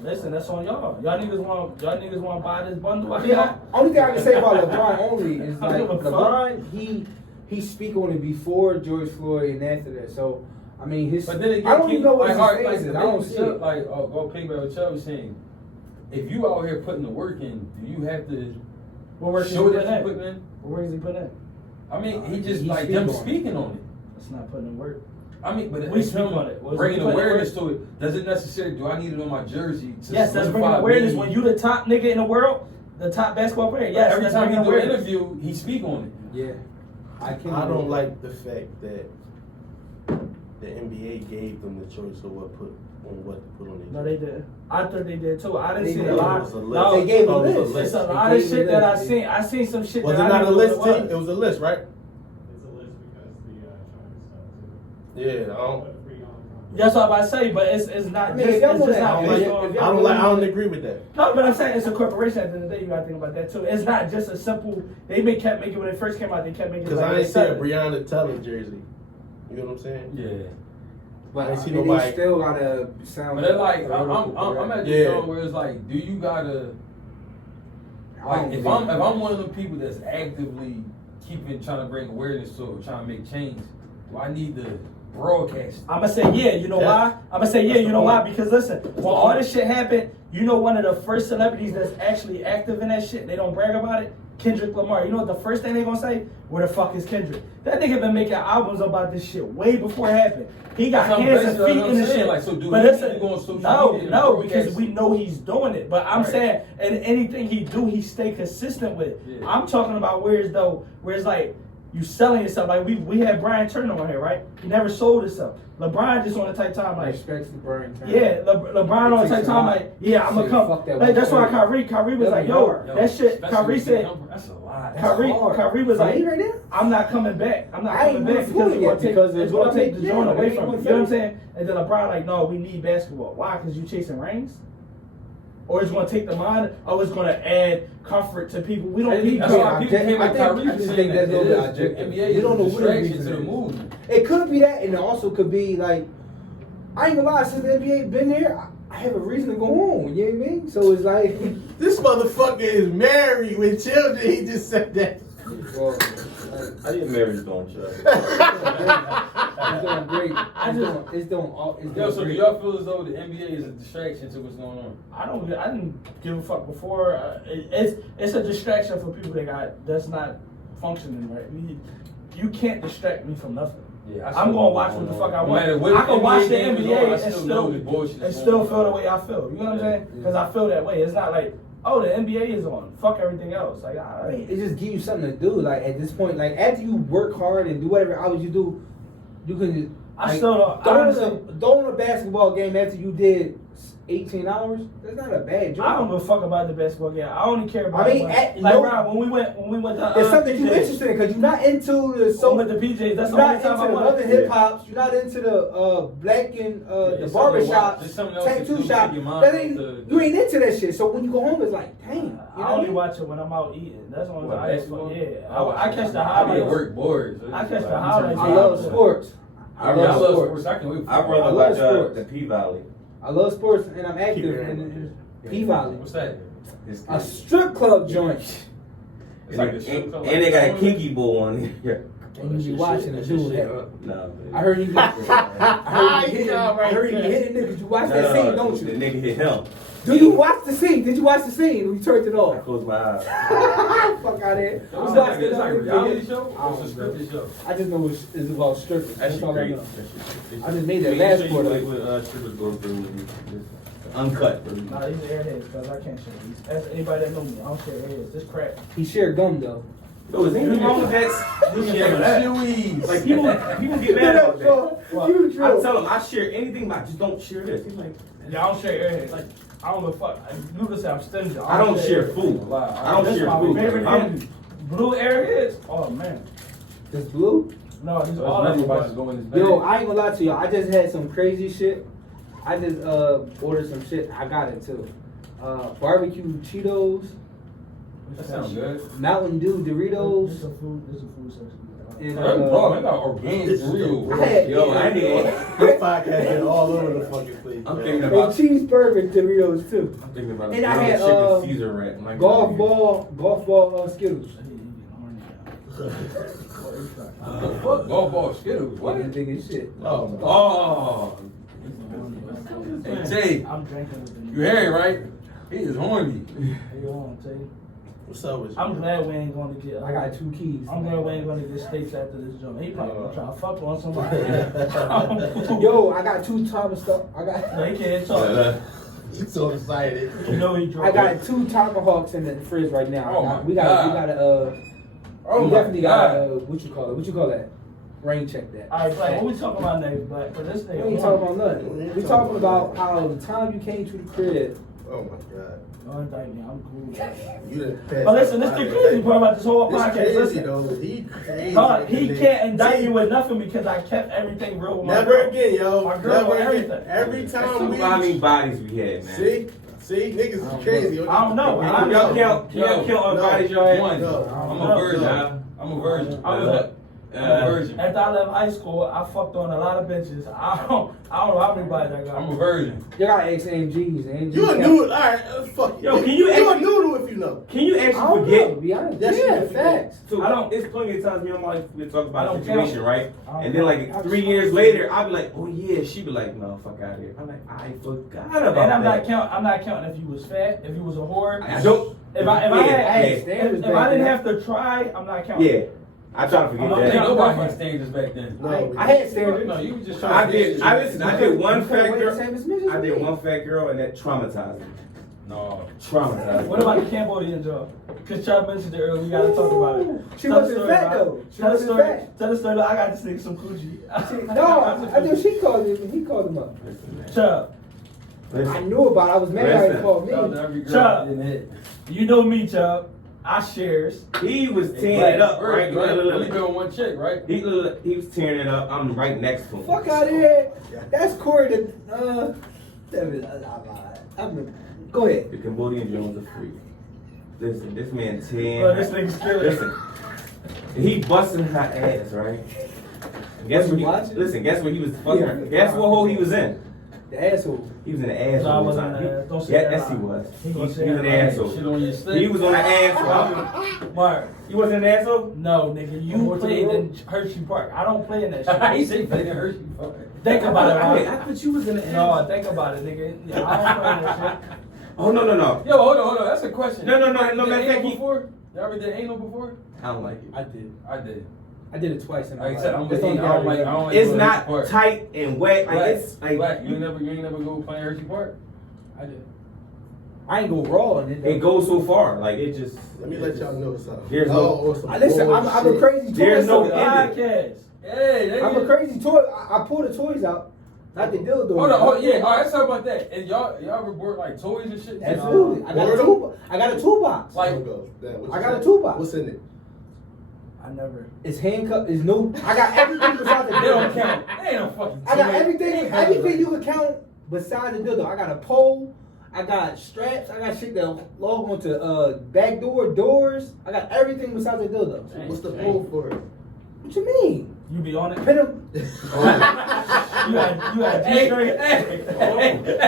Listen, that's on y'all. Y'all niggas want to buy this bundle out Yeah. here? Only thing I can say about LeBron only is I like don't give a fuck. LeBron, he speak on it before George Floyd and after that. So I mean his. But then again, I don't even know what his like, face is. I don't see it. Like, go piggyback what Chubb was saying. If you out here putting the work in, do you have to What work is he show putting that you in? putting in? What work is he putting in? I mean, he just He like speak them on it. speaking on it. It's not putting in work. I mean, but We it's speak him on it. Was he bringing putting awareness to it. Doesn't necessarily. Do I need it on my jersey? To Yes, that's bringing solidify awareness. me? When you the top nigga in the world, the top basketball player. Yes, Every that's time he bringing do an awareness. interview, he speak on it. Yeah. I don't like the fact that the NBA gave them the choice of what to put on their. No, they did. I thought they did too. I didn't They see did. a lot. It was a list. No, They gave a Oh, it was list. it's a They lot of gave shit a that I list. seen. I seen some shit Was that it I not a didn't know list, what T? It was a list, right? It's a list because the China stuff too. Yeah, I don't. But free on. That's what I'm about to say, but it's not I mean, just, if y'all it's wanna- just not I don't based like. on. I don't agree with that. No, but I'm saying it's a corporation at the end of the day. You gotta think about that too. It's not just a simple. Kept making when it first came out. They kept making. Because like I ain't they see a said. Breonna Taylor jersey. You know what I'm saying? Yeah. But I ain't see mean, nobody- they still gotta sound. But they're like, political I'm at the Yeah. point where it's like, do you gotta I like don't if think- I'm one of the people that's actively trying to bring awareness to it, trying to make change, do I need to broadcast? I'm gonna say yeah. You know why? I'm gonna say yeah. That's You the know why? point. Because listen, when all this shit happened, you know one of the first celebrities that's actually active in that shit. They don't brag about it. Kendrick Lamar. You know what the first thing they gonna say? Where the fuck is Kendrick? That nigga been making albums about this shit way before it happened. He got That's hands and what I'm feet in the saying. shit. Like, so do but he listen, need to go on social no, media and no, broadcast? because we know he's doing it. But I'm Right. saying, and anything he do, he stay consistent with. Yeah. I'm talking about where it's like you selling yourself. Like we had Brian Turner on here, right? He never sold himself. LeBron just on the type time like. Respects the Brian Turner. Yeah, LeBron on the type time like, yeah, I'm gonna Say, come. fuck that Like, that's why one. Kyrie was That like, be yo, hard. that shit. Especially Kyrie if said, they come- that's a lot. That's hard. Kyrie was For like, me right now? I'm not coming back. I'm not I ain't coming back gonna because fool it's you gonna take, because it's gonna take the yeah, joint away they from you. ain't You know what I'm gonna saying? And then LeBron like, no, we need basketball. Why? Because you chasing rings? Or it's gonna take the mind? Or it's gonna add comfort to people? We don't need That's why comfort. people came I at think- Kyrie I for just saying think that. that's a little bit The objective. NBA You is don't a know what the distraction reason to the is. movement. It could be that, and it also could be like, I ain't gonna lie, since the NBA been there, I have a reason to go home. You know what I mean? So it's like, This motherfucker is married with children. He just said that. well, I didn't marry Stone Chubb. it's doing great. It's doing Yo, so do great. y'all feel as though the NBA is a distraction to what's going on? I didn't give a fuck before. It's a distraction for people that's not functioning right. You can't distract me from nothing. Yeah, I'm gonna watch what the fuck I No want. matter what I can watch the game is NBA on, I and still know the still bullshit is feel going the on. way I feel. You know what I'm Yeah. saying? Because I feel that way. It's not like, oh, the NBA is on. Fuck everything else. Like, I mean, it just gives you something to do. Like at this point, like after you work hard and do whatever hours you do, you can just. I like, still don't. I honestly, throwing a basketball game after you did 18 hours. That's not a bad job. I don't give a fuck about the basketball game. I only care about. I mean, Rob, when we went to There's something you're PJs, interested in because you're not into the So so. with the PJs, that's You're the not only into time I the went. other hip hops. You're not into the black and the it's barber something to watch. shops, It's something else to tattoo do, shop. take your mind That off ain't the- you ain't into that shit. So when you go home, it's like, damn. You know I what only mean? watch it when I'm out eating. That's the only What, time. basketball? Yeah, I catch the I be at highlights. work bored. So I it's catch the like, highlights. I love sports. I I love love sports. I can wait for I'd it. rather I love watch sports. the P-Valley. I love sports and I'm Keep active it in P-Valley. What's that? It's A strip club joint. It's like a strip and, club, and like they got a a kinky bull on here. And you be watching it, dude. No, I heard you. I heard you hitting. Yeah, right I heard you there. hitting niggas. You watch that scene, don't The you? nigga hit him. Do you watch the scene? Did you watch the scene when you turned it I off? closed my eyes. Fuck out of here. What's You that? watched it It's like a on reality video? show? I Or it's a don't know. scripted show? I just know it's about strippers. That That's shit all I great. know. That I just made that Make last sure you quarter. like what strippers go through with you. Uncut. Nah, these are airheads, because I can't share these. Ask anybody that know me. I don't share airheads. This crap. He shared gum though. Yo, is anything wrong with that? Chewies. Like people get mad about that. You I true. tell them I share anything, but I just don't share this. He's like, Yeah, I don't share airheads. like I don't know fuck. You can say I'm stingy. I don't share food. I don't That's share my food. favorite I'm- candy. Blue Airheads? Oh man. This blue? No, these So all it's of nothing about them. just going in his bag. Yo, I ain't gonna lie to y'all. I just had some crazy shit. I just ordered some shit. I got it too. Barbecue Cheetos, That sounds good. Mountain Dew This Doritos, is a food section. and Bro, they got organic real. I had Yo, I need. This podcast is all over the fucking place. I'm man. thinking and about. cheeseburger Doritos too. I'm thinking about And I a had, chicken Caesar wrap. My Golf God. ball Skittles. What the fuck? Golf ball Skittles. What? What? Big as shit. Oh. Hey, Jay, I'm drinking with the you hear it, right? He is horny. Hey, yo, I'm tell you. What's up with you? I'm glad we ain't going to get. I got 2 keys. I'm glad we ain't going to get steaks after this joint. He probably gonna try to fuck on somebody. Yo, I got 2 Thomas stuff. I got. No, he can't talk. He's so excited. You know he drunk. I got 2 Tomahawks in the fridge right now. Oh my we got God. we my definitely God. got what you call it? What you call that? Rain check that. All right, Black, what we talking about next, Black? For this We thing. ain't talking about nothing. We talking about how the time you came to the crib. Oh my god. Don't indict me. I'm cool. You done passed But listen, out this the my crazy life. part about this whole This podcast. crazy Listen. though. He crazy. Dog, he can't indict See, me with nothing because I kept everything real with my Never girl. again, yo. My girl Never and again. everything. Every time we. How many bodies we had, man? See, niggas is crazy. I don't know. I don't Y'all know. count? Can y'all count our No. bodies y'all had? One. No. I'm No. a virgin. No. I'm a virgin. I was I'm a virgin. After I left high school, I fucked on a lot of bitches. I don't know how many bodies I got. I'm a virgin. You got AMGs. You a noodle. All right, fuck you. Yo, can you You a actually- noodle if you know. Can you I actually don't forget? know, to be honest. Yes, Yeah, you facts. So I don't- It's plenty of times me and my wife we talk I about don't a situation, count. right? I don't And then count. like 3 years later, I'll be like, oh yeah. She be like, no, fuck out of here. I'm like, I forgot about And I'm that. not counting if you was fat, if you was a whore. I don't. If I Yeah, had, yeah. if I didn't have to try, I'm not counting. Yeah, I try to forget I'm not Ain't that. counting. nobody had standards back then. No, I had standards. No, you was just I trying to did. I listen. I did one You couldn't fat weigh the girl. same as midgets I did me. one fat girl, and that traumatized me. No. Traumatized. What about the Cambodian job? Because Chubb mentioned it earlier, we gotta talk about it. She Tell the wasn't story fat about it. though. She Tell the wasn't story. fat. Tell the story. I got this nigga some coochie. No, I think she called him. He called him up. Chubb, I Listen, knew about it. I was mad how he Listen. called Shout out to me. every girl Chuck. that didn't hit. you know me, Chubb. I shares. he was tearing it up, right? Only been on one chick, right? He was tearing it up. I'm right next to him. Fuck out of here. That's Corey. Go ahead. The Cambodian Jones are free. Listen, this man tearing. Bro, this nigga's killing. Listen, he busting her ass, right? And guess Was what? you watching? Listen, guess what he was fucking. Yeah. Guess what hole he was in? The asshole. He was in the asshole. No, I the wasn't time. in the ass. Don't say Yeah, that yes, lie. he was. He He gonna was say in that the lie. asshole. Shit on your stick. He was on the asshole. Mark, You wasn't in the asshole? no, nigga, you Went to the played in road? Hershey Park. I don't play in that He shit. said they hurt you. Fuck. Think about it, I Mark. thought you was in the No, asshole. think about it, nigga. Yeah, I don't play in that shit. Oh no. Yo, hold on. That's a question. No, Y'all matter did of fact, anal he- before? Y'all ever did anal before? I don't like it. I did. I did. I did it twice. In my Like I said, I'm life. with That's you. the I only don't like. time I don't like It's going to Hershey not Park. tight and wet. Like Black, it's like Black, you ain't never go play Hershey Park? I did. I ain't go raw in it. it goes so far. Like it just. Let me let y'all know something. There's no- on some Listen, I'm a bullshit. crazy toy. There's no sucker. end. Podcast. Hey, I'm a crazy toy. I pull the toys out, not the dildo. Hold on, yeah, all right, let's talk about that. And y'all ever bought like toys and shit? Absolutely. I got a toolbox. Like- I got a toolbox. What's in it? I never. It's handcuffed. It's no. I got everything besides the They don't dildo. count. They ain't no fucking I got toy. everything. Everything you can count besides the dildo. I got a pole. I got straps. I got shit that log onto back doors. I got everything besides the dildo. What's the pole for? What you mean? You be on it? Pin 'em. You got G-string? You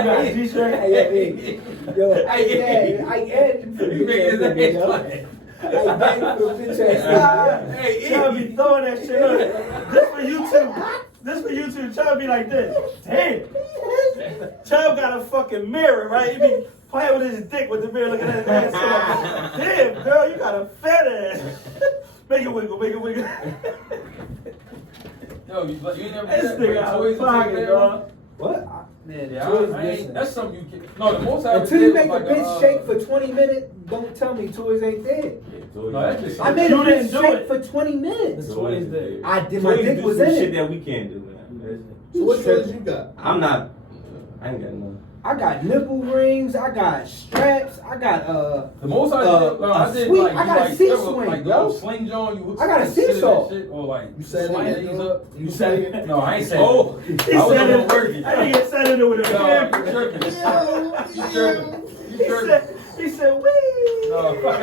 got G-string? Hey, yo, I added for the You make his bitch ass nigga, ass yo. like- I added for the bitch ass nigga. Hey, Chubb be throwing that shit up. This for YouTube. This for YouTube. Chubb be like this. Damn. Chubb got a fucking mirror, right? He be playing with his dick with the mirror looking at his ass. Damn, girl, you got a fat ass. Make it wiggle, make it wiggle. Yo, you ain't never This bring nigga out toys of and take pocket, care dog. of them? What? Man, Yeah, toys, I ain't, listen. that's something you can. No, the most I ever Until did you was make like a bitch shake for 20 minutes, don't tell me toys ain't dead. No, that's just. I made a You didn't bitch do shake it. for 20 minutes. The toys there. I did. My Toys dick do was some in shit it. that we can't do, man. So what toys you got? I'm not. I ain't got none. I got nipple rings. I got straps. I got The most I did, I did swing. like, I got a like, seat like swing, the yo. sling John. You I got a sit in that seesaw. shit, or like You said swing it, these though? up. You said it. No, I ain't saying. Oh, He I was said doing it. working. That nigga said it with a No, camera. you tripping. You tripping. You tripping. He said, wee. No, fuck.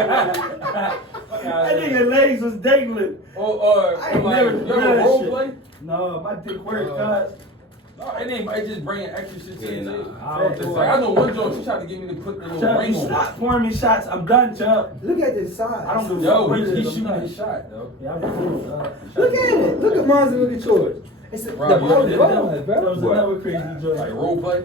That nigga legs was dangling. Or I ain't like, never you done ever that role shit. play? No, my dick works, cuz. No, it just bringing extra shit to Yeah, the nah. table. I don't It's do like, it. I know one joint, she tried to get me to put the little Chubb, ring you on. stop pouring me shots. I'm done, Chubb. Look at this side. I don't do Yo, what he it is, I'm shooting done. his shot, though. Yeah, I'm cool. Look at it. Look at mine and look at yours. It's the Rob, you ball ever is did rolling, That bro. was What? another crazy joke. Like role play?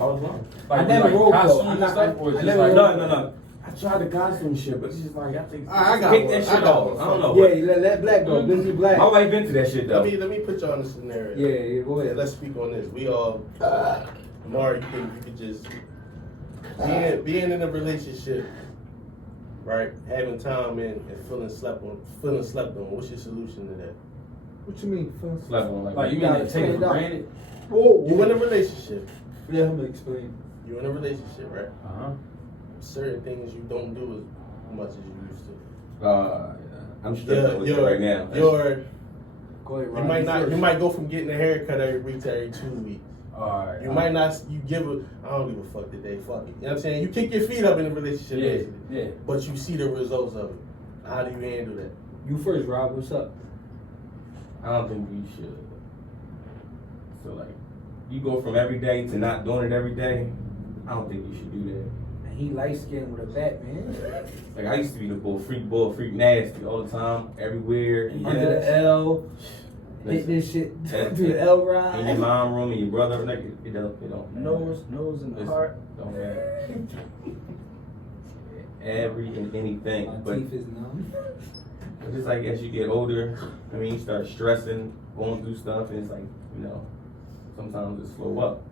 all along. Like, I never like role play. costumes I'm and not- stuff, or I just never like role No. I tried the costume shit, but it's just like I think I got take one. that I shit got off. one. I don't know. Yeah, let Black go. Busy Black. My wife into that shit though. Let me put y'all in a scenario. Yeah, go Yeah, ahead. let's speak on this. We all, Mari, you could just being in a relationship, right? Having time and feeling slept on. What's your solution to that? What you mean? Phil? Slept on you like mean gotta they take it stand for up. granted? Whoa, You in a relationship. Yeah, I'm gonna explain. You in a relationship, right? Uh-huh. Certain things you don't do as much as you used to. I'm struggling with it right now. Go ahead, You Ron. might not. first. You might go from getting a haircut every week to every 2 weeks. Alright. You might not. You give a. I don't give a fuck today. Fuck it. You know what I'm saying? You kick your feet up in a relationship, Yeah, basically. yeah. But you see the results of it. How do you handle that? You first, Rob. What's up? I don't think you should. So like, you go from every day to not doing it every day. I don't think you should do that. And he light skinned with a bat, man. Like I used to be the bull freak nasty all the time, everywhere. Under the L. Hit this shit. Do the L In your ride. mom room and your brother, like it don't matter. Nose in the Listen, heart. Don't matter. Every and anything, My but teeth is numb. just like as you get older, I mean, you start stressing, going through stuff, and it's like, sometimes it slow up.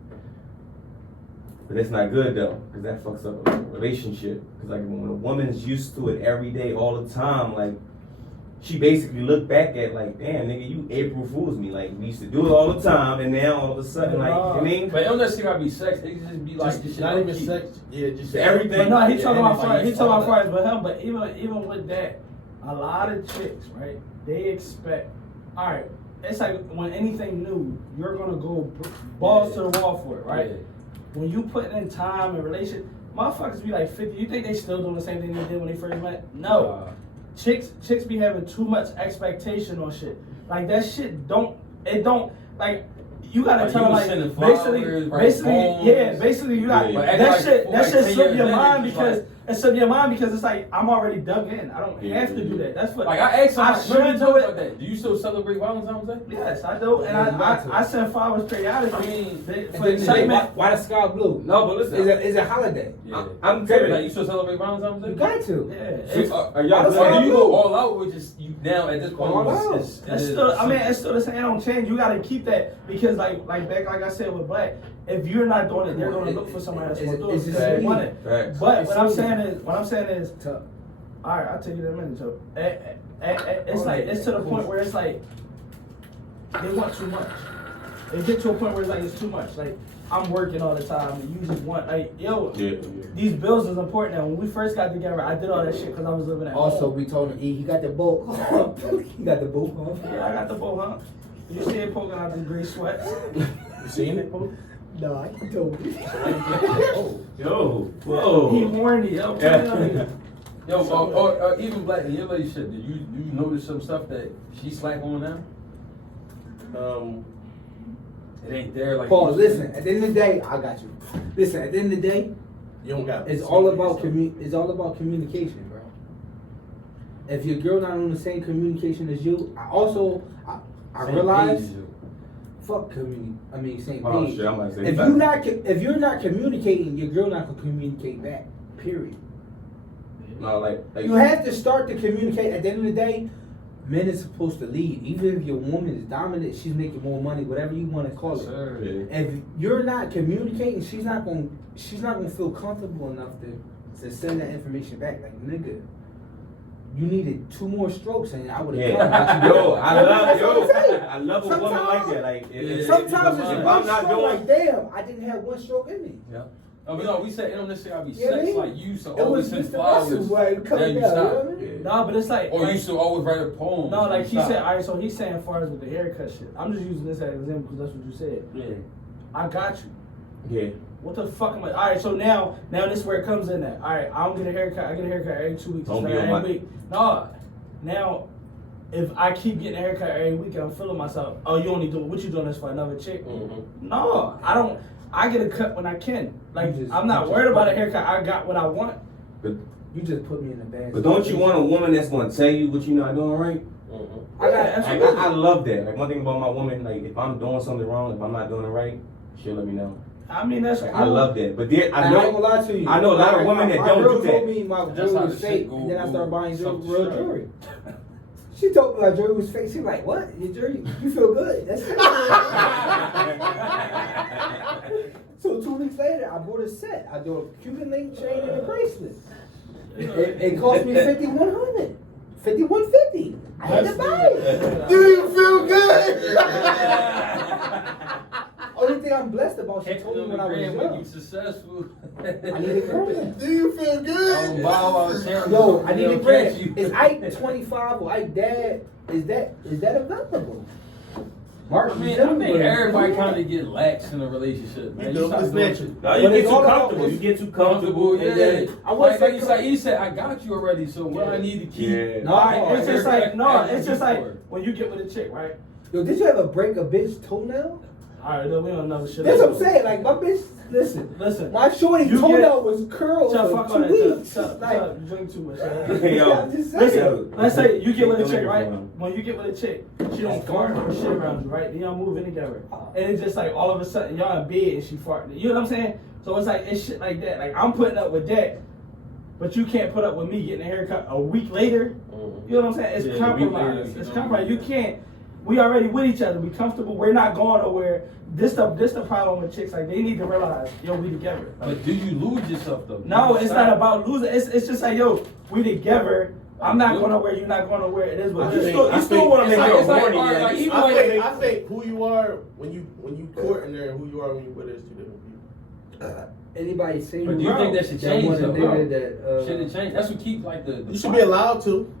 But that's not good though, because that fucks up a relationship. Because like when a woman's used to it every day, all the time, like she basically looked back at like, damn, nigga, you April Fools me. Like we used to do it all the time, and now all of a sudden, like, you know what I mean? But it don't necessarily gotta be sex. It can just be like Just this shit. not even low-key. sex. Yeah, just Everything. But no, he Yeah, talking about everybody fries. He saw talking about that. fries with him. But even with that, a lot of chicks, right? They expect. All right, it's like when anything new, you're gonna go balls to the wall for it, right? Yeah. When you put in time and relation, motherfuckers be like 50. You think they still doing the same thing they did when they first met? No. Chicks be having too much expectation on shit. Like that shit don't like you gotta Like, tell you them was like sending flowers, basically you got Yeah, but that acting shit like that shit 10 slip years your later, mind it's because like- it slip your mind because it's like I'm already dug in. I don't Yeah, have to do yeah. that. That's what Like I asked I somebody, remember should you do talked it. about that? Do you still celebrate Valentine's Day? Yes, I do, and I send flowers periodically. I mean, They- And for then excitement. why the sky blue? No, but listen, It's a holiday. Yeah. I'm telling Like you. you still celebrate Valentine's Day? You got to. Yeah, So, it's- are y'all Why the Or good? do you go all out, or just you now at this point? All out. It's still, I mean, it's still the same. It don't change. You gotta keep that because, like back, like I said with Black, if you're not doing it, they're gonna look for somebody that's gonna do it It's because just they want it. Facts. But It's what I'm sweet. saying is, Tough. all right, I'll tell you in a minute, Joe. It's like it's to the point where it's like they want too much. They get to a point where it's like it's too much. Like I'm working all the time, and you just want like yo. Yeah. These bills is important. Now, when we first got together, I did all that shit because I was living at Also, home. we told him he got the boat. He got the boat off. Yeah, I got the bow, huh? You see it poking out the gray sweats? You seen it? Pope? No, I told you. Yo, He whoa. horny, yo. Yeah. Yo, or even Black in your relationship, did you notice some stuff that she slack on now? It ain't there like. Paul, listen. At the end of the day, I got you. Listen. At the end of the day, You don't got. it's all about It's all about communication, bro. If your girl not on the same communication as you, I realize. Fuck same Oh page. shit, I'm about to say. If you're not communicating, your girl not gonna communicate back. Period. No, like You have to start to communicate. At the end of the day, men is supposed to lead. Even if your woman is dominant, she's making more money, whatever you want to call it. Sir. If you're not communicating, she's not gonna feel comfortable enough to send that information back. Like nigga, you needed 2 more strokes, and I would have. Yeah, yo, I love yo. I love a woman Sometimes- like that. Like, Sometimes it's if one I'm not stroke, doing, like, damn, I didn't have one stroke in me. Yeah. I mean, no, we said it don't necessarily be Yeah, sex. man. Like you used to It always was send Mr. flowers. Russell, like, Now coming you down, you know stop. what I mean? Yeah. Nah, but it's like. Or you like- used to always write a poem. No, like he Stop. said, alright, so he's saying as far as with the haircut shit. I'm just using this as an example because that's what you said. yeah, I got you. yeah. What the fuck am I? Alright, so now this is where it comes in at. Alright, I don't get a haircut. I get a haircut every 2 weeks. Don't instead be of on every my- week. No. Now, if I keep getting a haircut every week and I'm feeling myself, oh, you only doing, what you doing this for another chick? No, I don't. I get a cut when I can. Like, You just- I'm not you worried just- about a haircut. I got what I want. But You just put me in the bad. but don't you want a woman that's gonna tell you what you're not doing right? I got Yeah, Like, I love that. Like one thing about my woman, like if I'm doing something wrong, if I'm not doing it right, she'll let me know. I mean, that's Like, cool. I love that. But there, I I ain't know. gonna lie to you. I know a lot of women that my don't girl do that. told me my That's jewelry how was the shit fake, go- and then I started buying something real straight. jewelry. She told me my jewelry was fake. She was like, "What? Your jewelry? You feel good?" That's it. So 2 weeks later, I bought a set. I do a Cuban link chain and a bracelet. It cost me $5,100, $5,150. I had to buy it. Do you feel good? Only thing I'm blessed about, she told me when I was When you young. successful. I needed grand. Do you feel good? Yo, I needed grand. Is Ike 25 or Ike dad? Is that available? Mark, I mean, I think everybody kind of get lax in a relationship, man. You do, start it's doing natural. shit No, you But get it's too all about- comfortable. You get too comfortable, comfortable. yeah. And then, I was Like you said, he said, I got you already, so what I need to keep. Yeah. No, It's just like, no, Act it's just like like you when you get with a chick, right? Yo, did you ever break a bitch toenail? Alright, no, we don't know the shit. That's what I'm saying. Like my bitch, listen, Listen. my shorty You toenail was curled Shut for fuck on 2 that. weeks. Shut Like, up. You drink too much. Hey, yo. I'm just saying. Listen, let's say you get with a Don't chick, make right? it fun. When you get with a chick, she don't fart or shit around you, right? Then y'all move in together. And it's just like all of a sudden y'all in bed and she farting. You know what I'm saying? So it's like, it's shit like that. Like I'm putting up with that, but you can't put up with me getting a haircut a week later. You know what I'm saying? It's Yeah, a week compromise. later, It's you know. compromise. You can't. We already with each other. We comfortable. We're not going nowhere. This the problem with chicks. Like they need to realize, yo, we together. But do you lose yourself though? No, You it's stop. not about losing. It's just like, yo, we together. I'm not going nowhere. You're not going nowhere. It is what it is. You still want to make It's her like- horny. it's like- yeah. like, even I think who you are when you court and there, who you are when you with is two different people. Anybody say But do you think that should change want a though, nigga bro? that Should it change? That's what keeps like the You should be allowed to.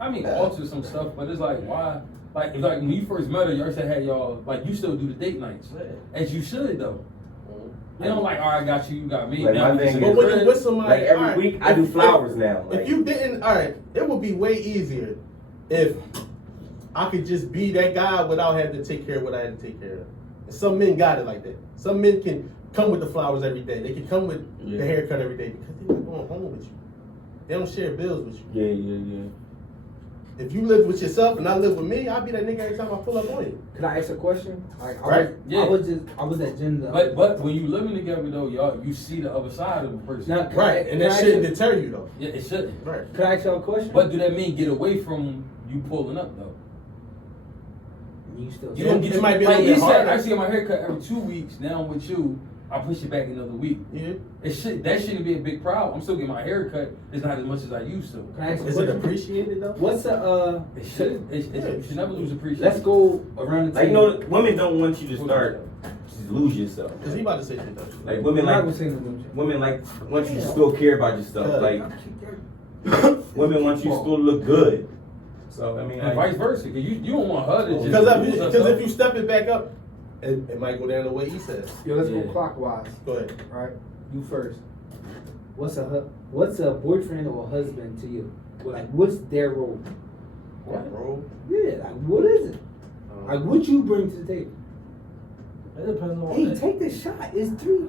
I mean, alter some stuff, but it's like, why? Like when you first met her, y'all said, hey, y'all, like, you still do the date nights. As you should, though. You don't like, all right, I got you, you got me. Like, now my we thing just- But when you with somebody, Like every alright, week, I do flowers now. Like, If you didn't, alright, it would be way easier if I could just be that guy without having to take care of what I had to take care of. And some men got it like that. Some men can come with the flowers every day. They can come with the haircut every day because they're not going home with you. They don't share bills with you. yeah. If you live with yourself and I live with me, I'll be that nigga every time I pull up on you. Can I ask a question? Like, Right. Yeah. I was at gym though. But when you living together, though, y'all, you see the other side of a person. Now, Right, and that can I shouldn't ask deter you though. Yeah, it shouldn't. Right. Can I ask y'all a question? But do that mean get away from you pulling up, though? You still. You don't get It might be a like little you bit said, harder. I get my haircut every 2 weeks. Now I'm with you. I push it back another week. Yeah. That shouldn't be a big problem. I'm still getting my haircut. It's not as much as I used to. Can I ask a Is it question? appreciated though? What's a It should. You should never lose appreciation. Let's go around the Like, table. no, women don't want you to start just lose yourself. Because he about to say something. Like women I'm not like gonna say nothing. women like want you to still care about yourself. Yeah. Like women want you to still look good. So I mean, And like, vice versa, because you don't want her to just Because lose if herself. you step it back up, it might go down the way he says. Yo, let's Yeah. go clockwise. Go ahead. Right, you first. What's a boyfriend or a husband to you? Like, what's their role? What? Bro. Yeah, like, what is it? Like, what you bring to the table? It depends on. Hey, take this shot. It's 3/4,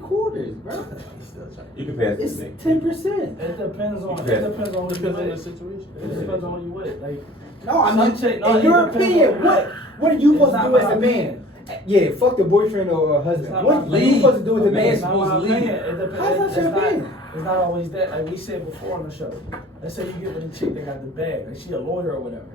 bro. He's still trying. you can pass It's this thing. 10%. It depends on. It Depends. depends on who you Depends on the with. situation. It depends on who you with. Like No, I Some mean, chick- no, in it your depends opinion, on- what are you It's supposed to not do my as a opinion. man? Yeah, fuck the boyfriend or husband. It's not What my are you supposed to do with the opinion. man? It's Not my supposed to lead. opinion. It depends. How's that It's your not- opinion? It's not always that. Like we said before on the show. Let's say you get with a chick that got the bag, like she a lawyer or whatever,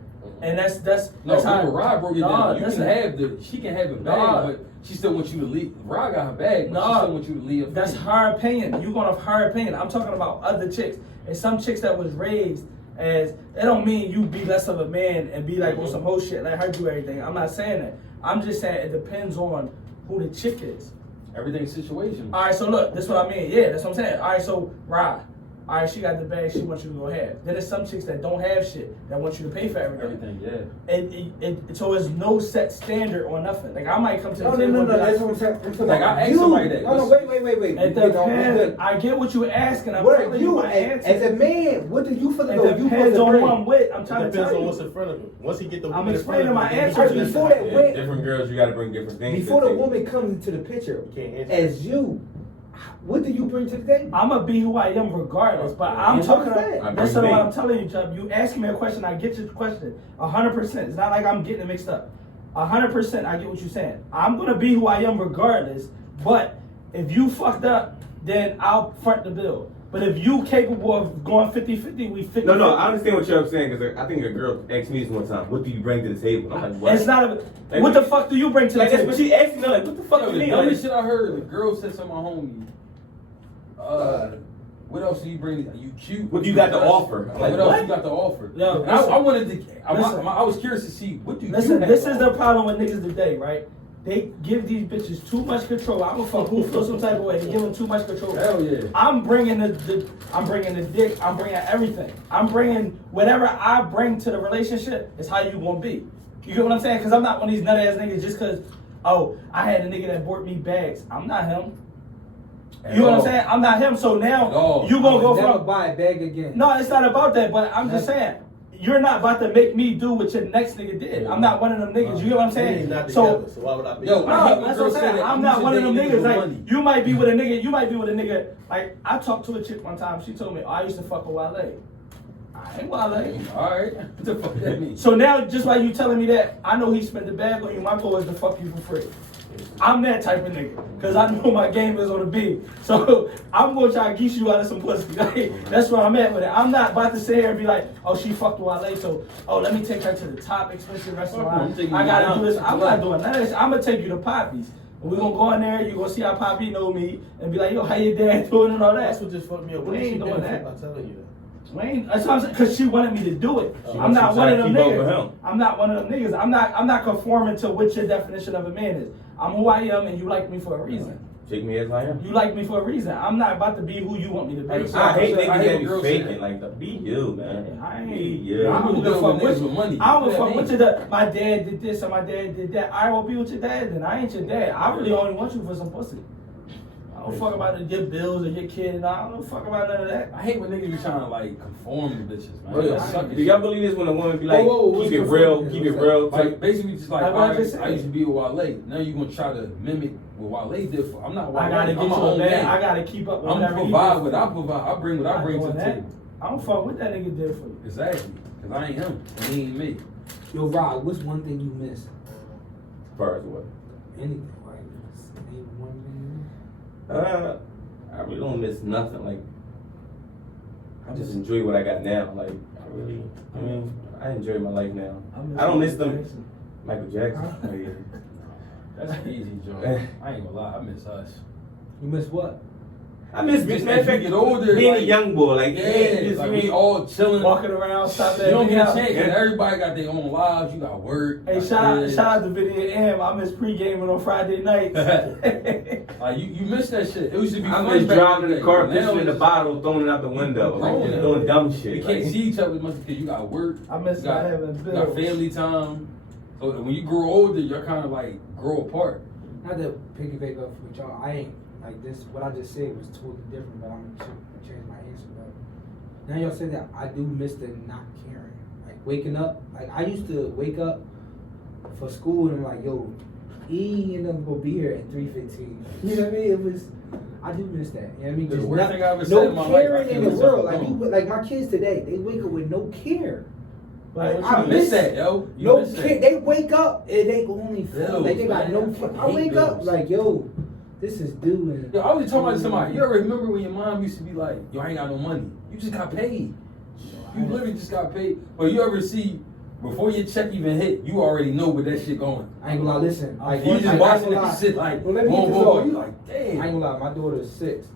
and that's No, how. remember Rod broke it Nah, down. You listen. can have she can have a bag, Nah. but she still wants you to leave. Rod got her bag, but she Nah. still wants you to leave. That's her opinion. You going off her opinion. I'm talking about other chicks. And some chicks that was raised as it don't mean you be less of a man and be like on some whole shit, let her do everything. I'm not saying that. I'm just saying it depends on who the chick is. Everything's situational. All right, so look, that's what I mean. Yeah, that's what I'm saying. All right, so Rod. All right, she got the bag. She wants you to go have. Then there's some chicks that don't have shit that want you to pay for everything. Yeah. So there's no set standard or nothing. Like I might come to the No, table. that's what I'm saying. Like, I asked somebody that. No, wait. It depends. I get what you're asking. I'm What telling you my answer. as a man? What do you feel like? It depends on who I'm with. I'm trying It to depends tell on you. what's in front of him. Once he get the I'm woman in front explaining of my him, answer then before that. Yeah, different girls, you gotta bring different things. Before to the table. woman comes into the picture, you can't answer. as you, what do you bring to the table? I'm gonna be who I am regardless, but I'm And talking what's that? about, listen to what I'm telling you, Chubb. You ask me a question, I get your question 100%. It's not like I'm getting it mixed up. 100%, I get what you're saying. I'm gonna be who I am regardless, but if you fucked up, then I'll front the bill. But if you capable of going 50-50, we 50. No, I understand what you're saying because I think a girl asked me this one time. What do you bring to the table? I'm like, what? It's not a, what the fuck do you bring to the Like that's table? what she asked me. Like, what the fuck Yo, you the mean? dumbest Like, shit I heard, the girl said to my homie, what else do you bring? You cute? What do you got to offer? I'm like, What else what? you got to offer? Yo, And I listen. wanted to, Listen. I was curious to see, what do you Listen, have this to is the offer? problem with niggas today, right? They give these bitches too much control. I don't fuck who feels some type of way. They give them too much control. Hell yeah. I'm bringing I'm bringing the dick. I'm bringing everything. I'm bringing whatever I bring to the relationship is how you gonna be. You get what I'm saying? Because I'm not one of these nut ass niggas just because, oh, I had a nigga that bought me bags. I'm not him. You know what I'm saying? I'm not him. So now you gonna go never from buy a bag again. No, it's not about that. But I'm just saying. You're not about to make me do what your next nigga did. I'm not one of them niggas. You get what I'm He's saying? not So together, so why would I be? Yo, no, I hate when that's what I'm girls say saying. that. I'm You not should one of them date niggas. niggas with Like money. you might be with a nigga. You might be with a nigga. Like I talked to a chick one time. She told me, oh, I used to fuck with Wale. I ain't Wale. Alright, what the fuck that mean? So now, just like you telling me that, I know he spent the bag on you. My goal is to fuck you for free. I'm that type of nigga, cause I know my game is on the beat. So I'm gonna try to geese you out of some pussy. Like, that's where I'm at with it. I'm not about to sit here and be like, oh, she fucked with Wale, so let me take her to the top expensive restaurant. I gotta do this. I'm not doing none of this. I'm gonna take you to Poppy's. And we're gonna go in there. You gonna see how Poppy know me and be like, yo, how your dad doing and all That's that. what just fucked me up. We What did she ain't doing benefit that. by telling you that? That's what I'm saying, cause she wanted me to do it. She I'm not wants you one to of them keep up with niggas. him. I'm not one of them niggas. I'm not conforming to what your definition of a man is. I'm who I am, and you like me for a reason. Take me as I am. You like me for a reason. I'm not about to be who you want me to be. I I hate I niggas hate that be girls saying faking. that. Like, be you, man. I Be ain't. you. I don't give a dealing fuck with what niggas with money. I don't give a You know fuck what I what your my dad did this or my dad did that. I will be with your dad. Then I ain't your dad. I really only want you for some pussy. I don't fuck about your bills or your kid, and I don't fuck about none of that. I hate when niggas be trying to like conform to bitches, man. Bro, That suck do y'all believe this when a woman be like, what's keep it the real, fuck? keep it real? Like basically just like, Like what I alright, just said. I used to be with Wale. Now you gonna try to mimic what Wale did for. I'm not Wale. I gotta I'm get my you a own bag. man. I gotta keep up with I'm whatever gonna he provide did. what I provide. I bring what I bring to the doing that. table. I don't fuck what that nigga did for you. Exactly, cause I ain't him and he ain't me. Yo, Rod, what's one thing you miss? As far as what? Anything, like name one thing. I really don't miss nothing. Like, I just enjoy what I got now. Like, I enjoy my life now. I don't miss them. Michael Jackson. That's easy, Joe. I ain't gonna lie, I miss us. You miss what? I miss Just matter of as you fact, get older, being like, a young boy. Like, Yeah, just like me. we all chilling. Walking around, stop You that don't nigga get a out. chance, cause everybody got their own lives. You got work. Hey, got shout kids. out to Video M. I miss pre-gaming on Friday nights. Like you miss that shit. It used to be I fun miss back driving in the day, car, but now pissing in the it's- bottle, throwing it out the window, like, Grown just now. doing dumb We shit. can't Like, see each other as much because you got work. I miss you got, not having you got bills. family time. So when you grow older, you're kind of like grow apart. Not to piggyback up with y'all, I ain't like this. What I just said was totally different, but I'm gonna change my answer. But now y'all say that I do miss the not caring, like waking up. Like I used to wake up for school and I'm like, yo, E and them will be here at 3:15. You know what I mean? It was. I do miss that. You know what I mean? The Just worst not- thing I ever said no in my life, I caring can't in the miss world. that. Like my kids today, they wake up with no care. Like, I You miss that, yo. You No miss that. care. They wake up and they only Bills, like they got man. no care. I I hate wake up bills. like, yo, this is due. And Yo, I was talking to somebody. You ever remember when your mom used to be like, "Yo, I ain't got no money. You just got paid. You literally just got paid." But you ever see before your check even hit, you already know where that shit going. I ain't gonna lie. Listen, like You just I watching ain't gonna that lie. shit like, Well, let me boom, get this boom, off. boom. You like, I ain't damn. gonna lie. My daughter's 6.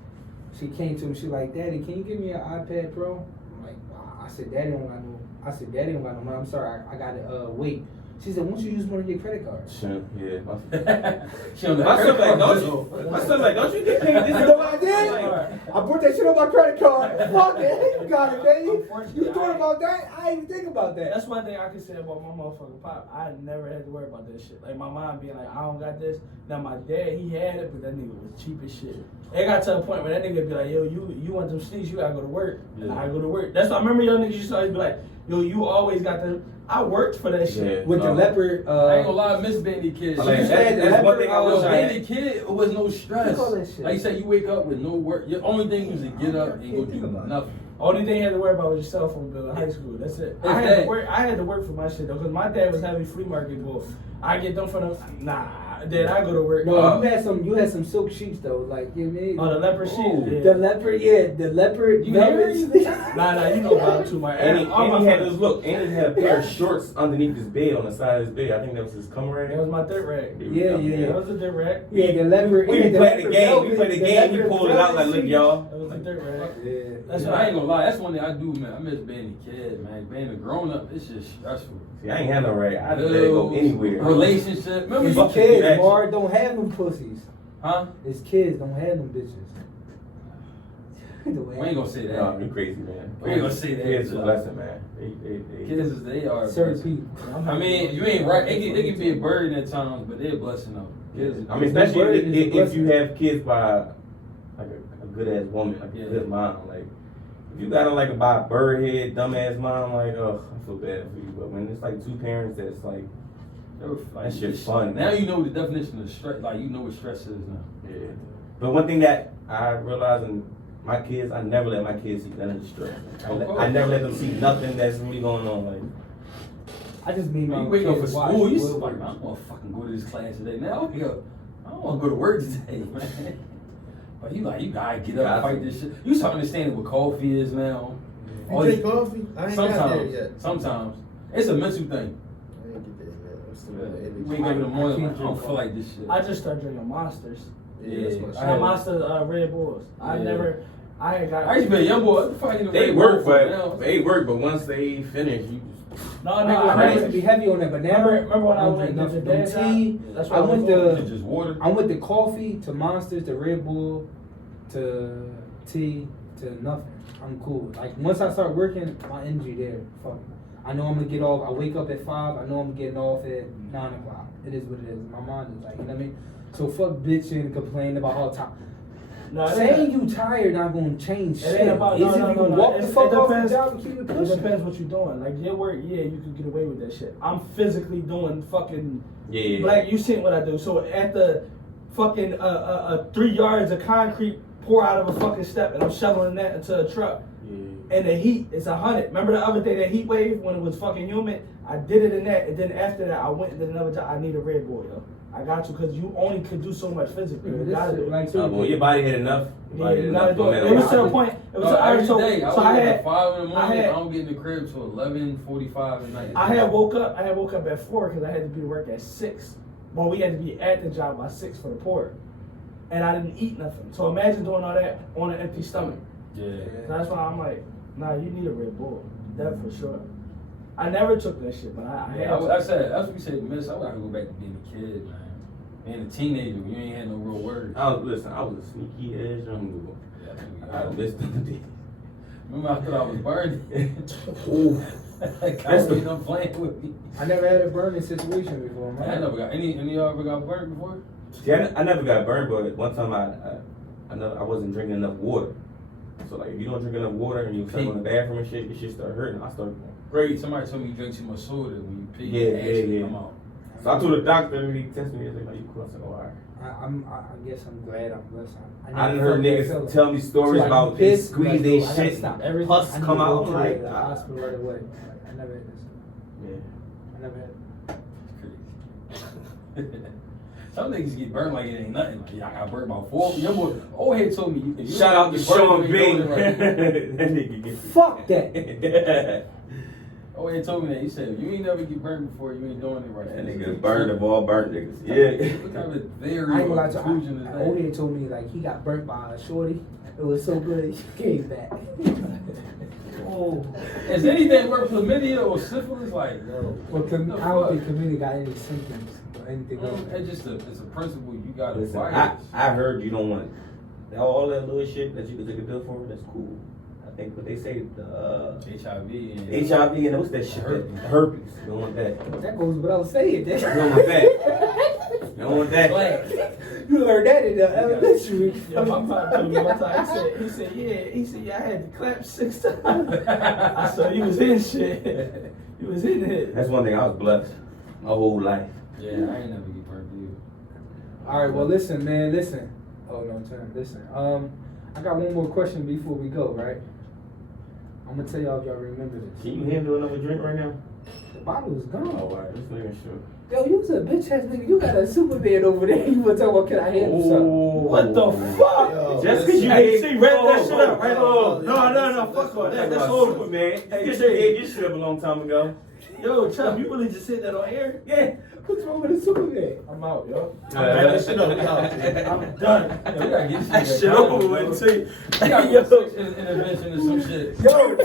She came to me. She like, Daddy, can you give me an iPad Pro? I'm like, wow. I said, Daddy don't got no. I said, Daddy don't got no money. I'm sorry, I gotta wait. She said, why don't you use one of your credit cards? Sure, yeah. She on the My son credit like, card. don't you get paid this? You know what I did? I put that shit on my credit card. Fuck it. You got it, baby. You thought about that? I didn't even think about that. That's one thing I can say about my motherfucking pop. I never had to worry about that shit. Like my mom being like, I don't got this. Now my dad, he had it, but that nigga was cheap as shit. It got to a point where that nigga be like, yo, you want them sneaks, you gotta go to work. And I go to work. That's why I remember young niggas used to always be like, yo, you always got them. I worked for that shit. Yeah. With the leopard. I ain't gonna lie, I miss Bendy Kid. Like, She that's one thing I wish I had. Bendy Kid, it was no stress. Call that shit. Like you said, you wake up with no work. Your only thing was to get up and go do nothing. Only thing you had to worry about was your cell phone bill in high school. That's it. I had to work for my shit though, because my dad was having flea market bull. I get them for them. Nah, then I go to work. No, you had some silk sheets though, like you mean. Oh, the leopard sheet. Yeah. The leopard. You velvet hear sleeves. Nah, you know about it too much. And he had those and he had a pair of shorts underneath his bed on the side of his bed. I think that was his cum rag. That was my third rack. Yeah. That was a dirt rack. Yeah, the leopard. We the played the leopard game. velvet- We played the the game. He leopard pulled it out like, velvet look, sheets. y'all. That was a dirt rack. Yeah. That's Yeah, right. I ain't gonna lie, that's one thing I do, man. I miss being a kid, man. Being a grown up, it's just stressful. See, I ain't had no rag. I had to let it go anywhere. Relationship. Remember It's you kids, action. Mar, don't have them pussies. Huh? It's kids, don't have them bitches. We ain't gonna say that. No, you crazy, man. We ain't gonna say that. Kids is a blessing, man. They Kids is they are. a Certain blessing. people. I mean, you ain't right. They can be a burden at times, but they're a blessing though. Kids. I mean, especially if you have kids by like a good ass woman, like a good mom. Like if you got her like by a bird head, dumb ass mom, like I feel bad for you. But when it's like two parents, that's like that shit's fun. Now you know the definition of stress. Like you know what stress is now. Yeah. But one thing that I realized in my kids, I never let my kids see none of the stress. I never let them see nothing that's really going on. Like I just mean You wake up for school, you just like, I don't want to fucking go to this class today. Now I don't want to go to work today, man. But you gotta get up and fight this shit. You start understanding what coffee is now. You drink coffee? I ain't got there yet. Sometimes it's a mental thing. I ain't get there yet. I'm still in the energy. Wake up in the morning, like, I don't drink feel like this shit. I just started drinking Monsters. Yeah, that's my shit. I had Monster Red Bulls. I used to be a young boy. What the fuck you know? they work, but once they finish, you just No, I used to be heavy on that banana. Remember when I don't went drink to nothing. the No tea. That's I went Is it to just water. I went to coffee, to Monsters, to Red Bull, to tea, to nothing. I'm cool. Like once I start working, my energy there. Fuck it. I know I'm gonna get off. I wake up at 5. I know I'm getting off at 9 o'clock. It is what it is. My mind is like, you know what I mean? So fuck bitching and complaining about all time. No, Saying you tired not gonna change It shit. ain't about Is if you can walk the fuck off the depends- job and keep it It pushing. depends what you're doing. Like your work, yeah, you can get away with that shit. I'm physically doing fucking like you seen what I do. So at the fucking 3 yards of concrete pour out of a fucking step, and I'm shoveling that into a truck. And the heat is 100. Remember the other day, that heat wave when it was fucking humid? I did it in that, and then after that, I went and did another job. I need a Red Bull, yo. I got you, because you only could do so much physically. You gotta do it. Like, well, your body had enough. Yeah, you gotta do it. It was to a point. It was Every so day. I so I wake up had at 5 in the morning. I I don't get in the crib till 11:45 at night. I had woke up at 4 because I had to be to work at 6. Well, we had to be at the job by 6 for the port, and I didn't eat nothing. So imagine doing all that on an empty stomach. Yeah. So that's why I'm like, nah, you need a Red Bull, that for sure. I never took that shit, but I had to. I said that's what we said. Miss, I gotta go back to being a kid, man. Being a teenager when you ain't had no real words. I was a sneaky ass young boy. I missed them days. Remember, I thought I was burning. Ooh. That's the I'm playing with me. I never had a burning situation before, man. I never got any of y'all ever got burned before? See, I never got burned, but one time I wasn't drinking enough water. So like, if you don't drink enough water and you start going to the bathroom and shit, your shit start hurting. I started going crazy. Somebody told me you drink too much soda when you pee. Yeah. Come out. So I told the doctor and he tested me. He's like, "Are you cool?" I said, "Oh, all right." I guess I'm glad I'm blessed. I done heard niggas tell me stories about they squeeze they shit, pus come out. I'm like, the hospital right away. I never had this. Yeah. I never had it. Some niggas get burned like it ain't nothing. Like, yeah, I got burned about 4. Your boy, old head told me. If you Shout out to get burned, Sean you B. ain't know it, right? That nigga get Fuck that. Oh, he told me that. He said, you ain't never get burnt before, you ain't doing it right. That nigga burned of all burnt niggas. Yeah. What kind of I theory ain't gonna lie or to you. conclusion is Old that? head told me like he got burnt by a shorty. It was so good he came back. Oh, Is anything worth chlamydia or syphilis? Like, No. Well, The I don't fuck? think community got any symptoms or anything else. it's a principle you gotta Listen, fight. I heard you don't want all that little shit that you can take a pill for. That's cool. I think what they say the HIV and HIV and what's that shit? Herpes. Herpes. You don't want that. That goes without saying. You don't want that. You don't want that. You learned that in the elementary. yeah, my pop told me one time. He said, yeah, I had to clap 6 times. So he was in shit. He was in it. That's one thing I was blessed my whole life. yeah, I ain't never get burnt either. All right, well, listen, man, listen. Oh no, turn. Listen. I got one more question before we go. Right. I'm gonna tell y'all if y'all remember this. Can you handle another drink right now? The bottle is gone. Oh, all right. Just making sure. Yo, you was a bitch ass nigga. You got a Superman over there. You wanna talk about can I handle something? What the fuck? Yo, Just because you Hey, ain't see, wrap whoa, that shit up, whoa, right? whoa, No, fuck all that. That's over, man. Because you gave your shit up a long time ago. Yo, Chubb, you really just said that on air? Yeah. What's wrong with the Superman? I'm out, yo. I'm wrapping that shit up. We out. I'm done. Yeah, we gotta get That shit over with, too. We gotta get intervention or some shit. Yo,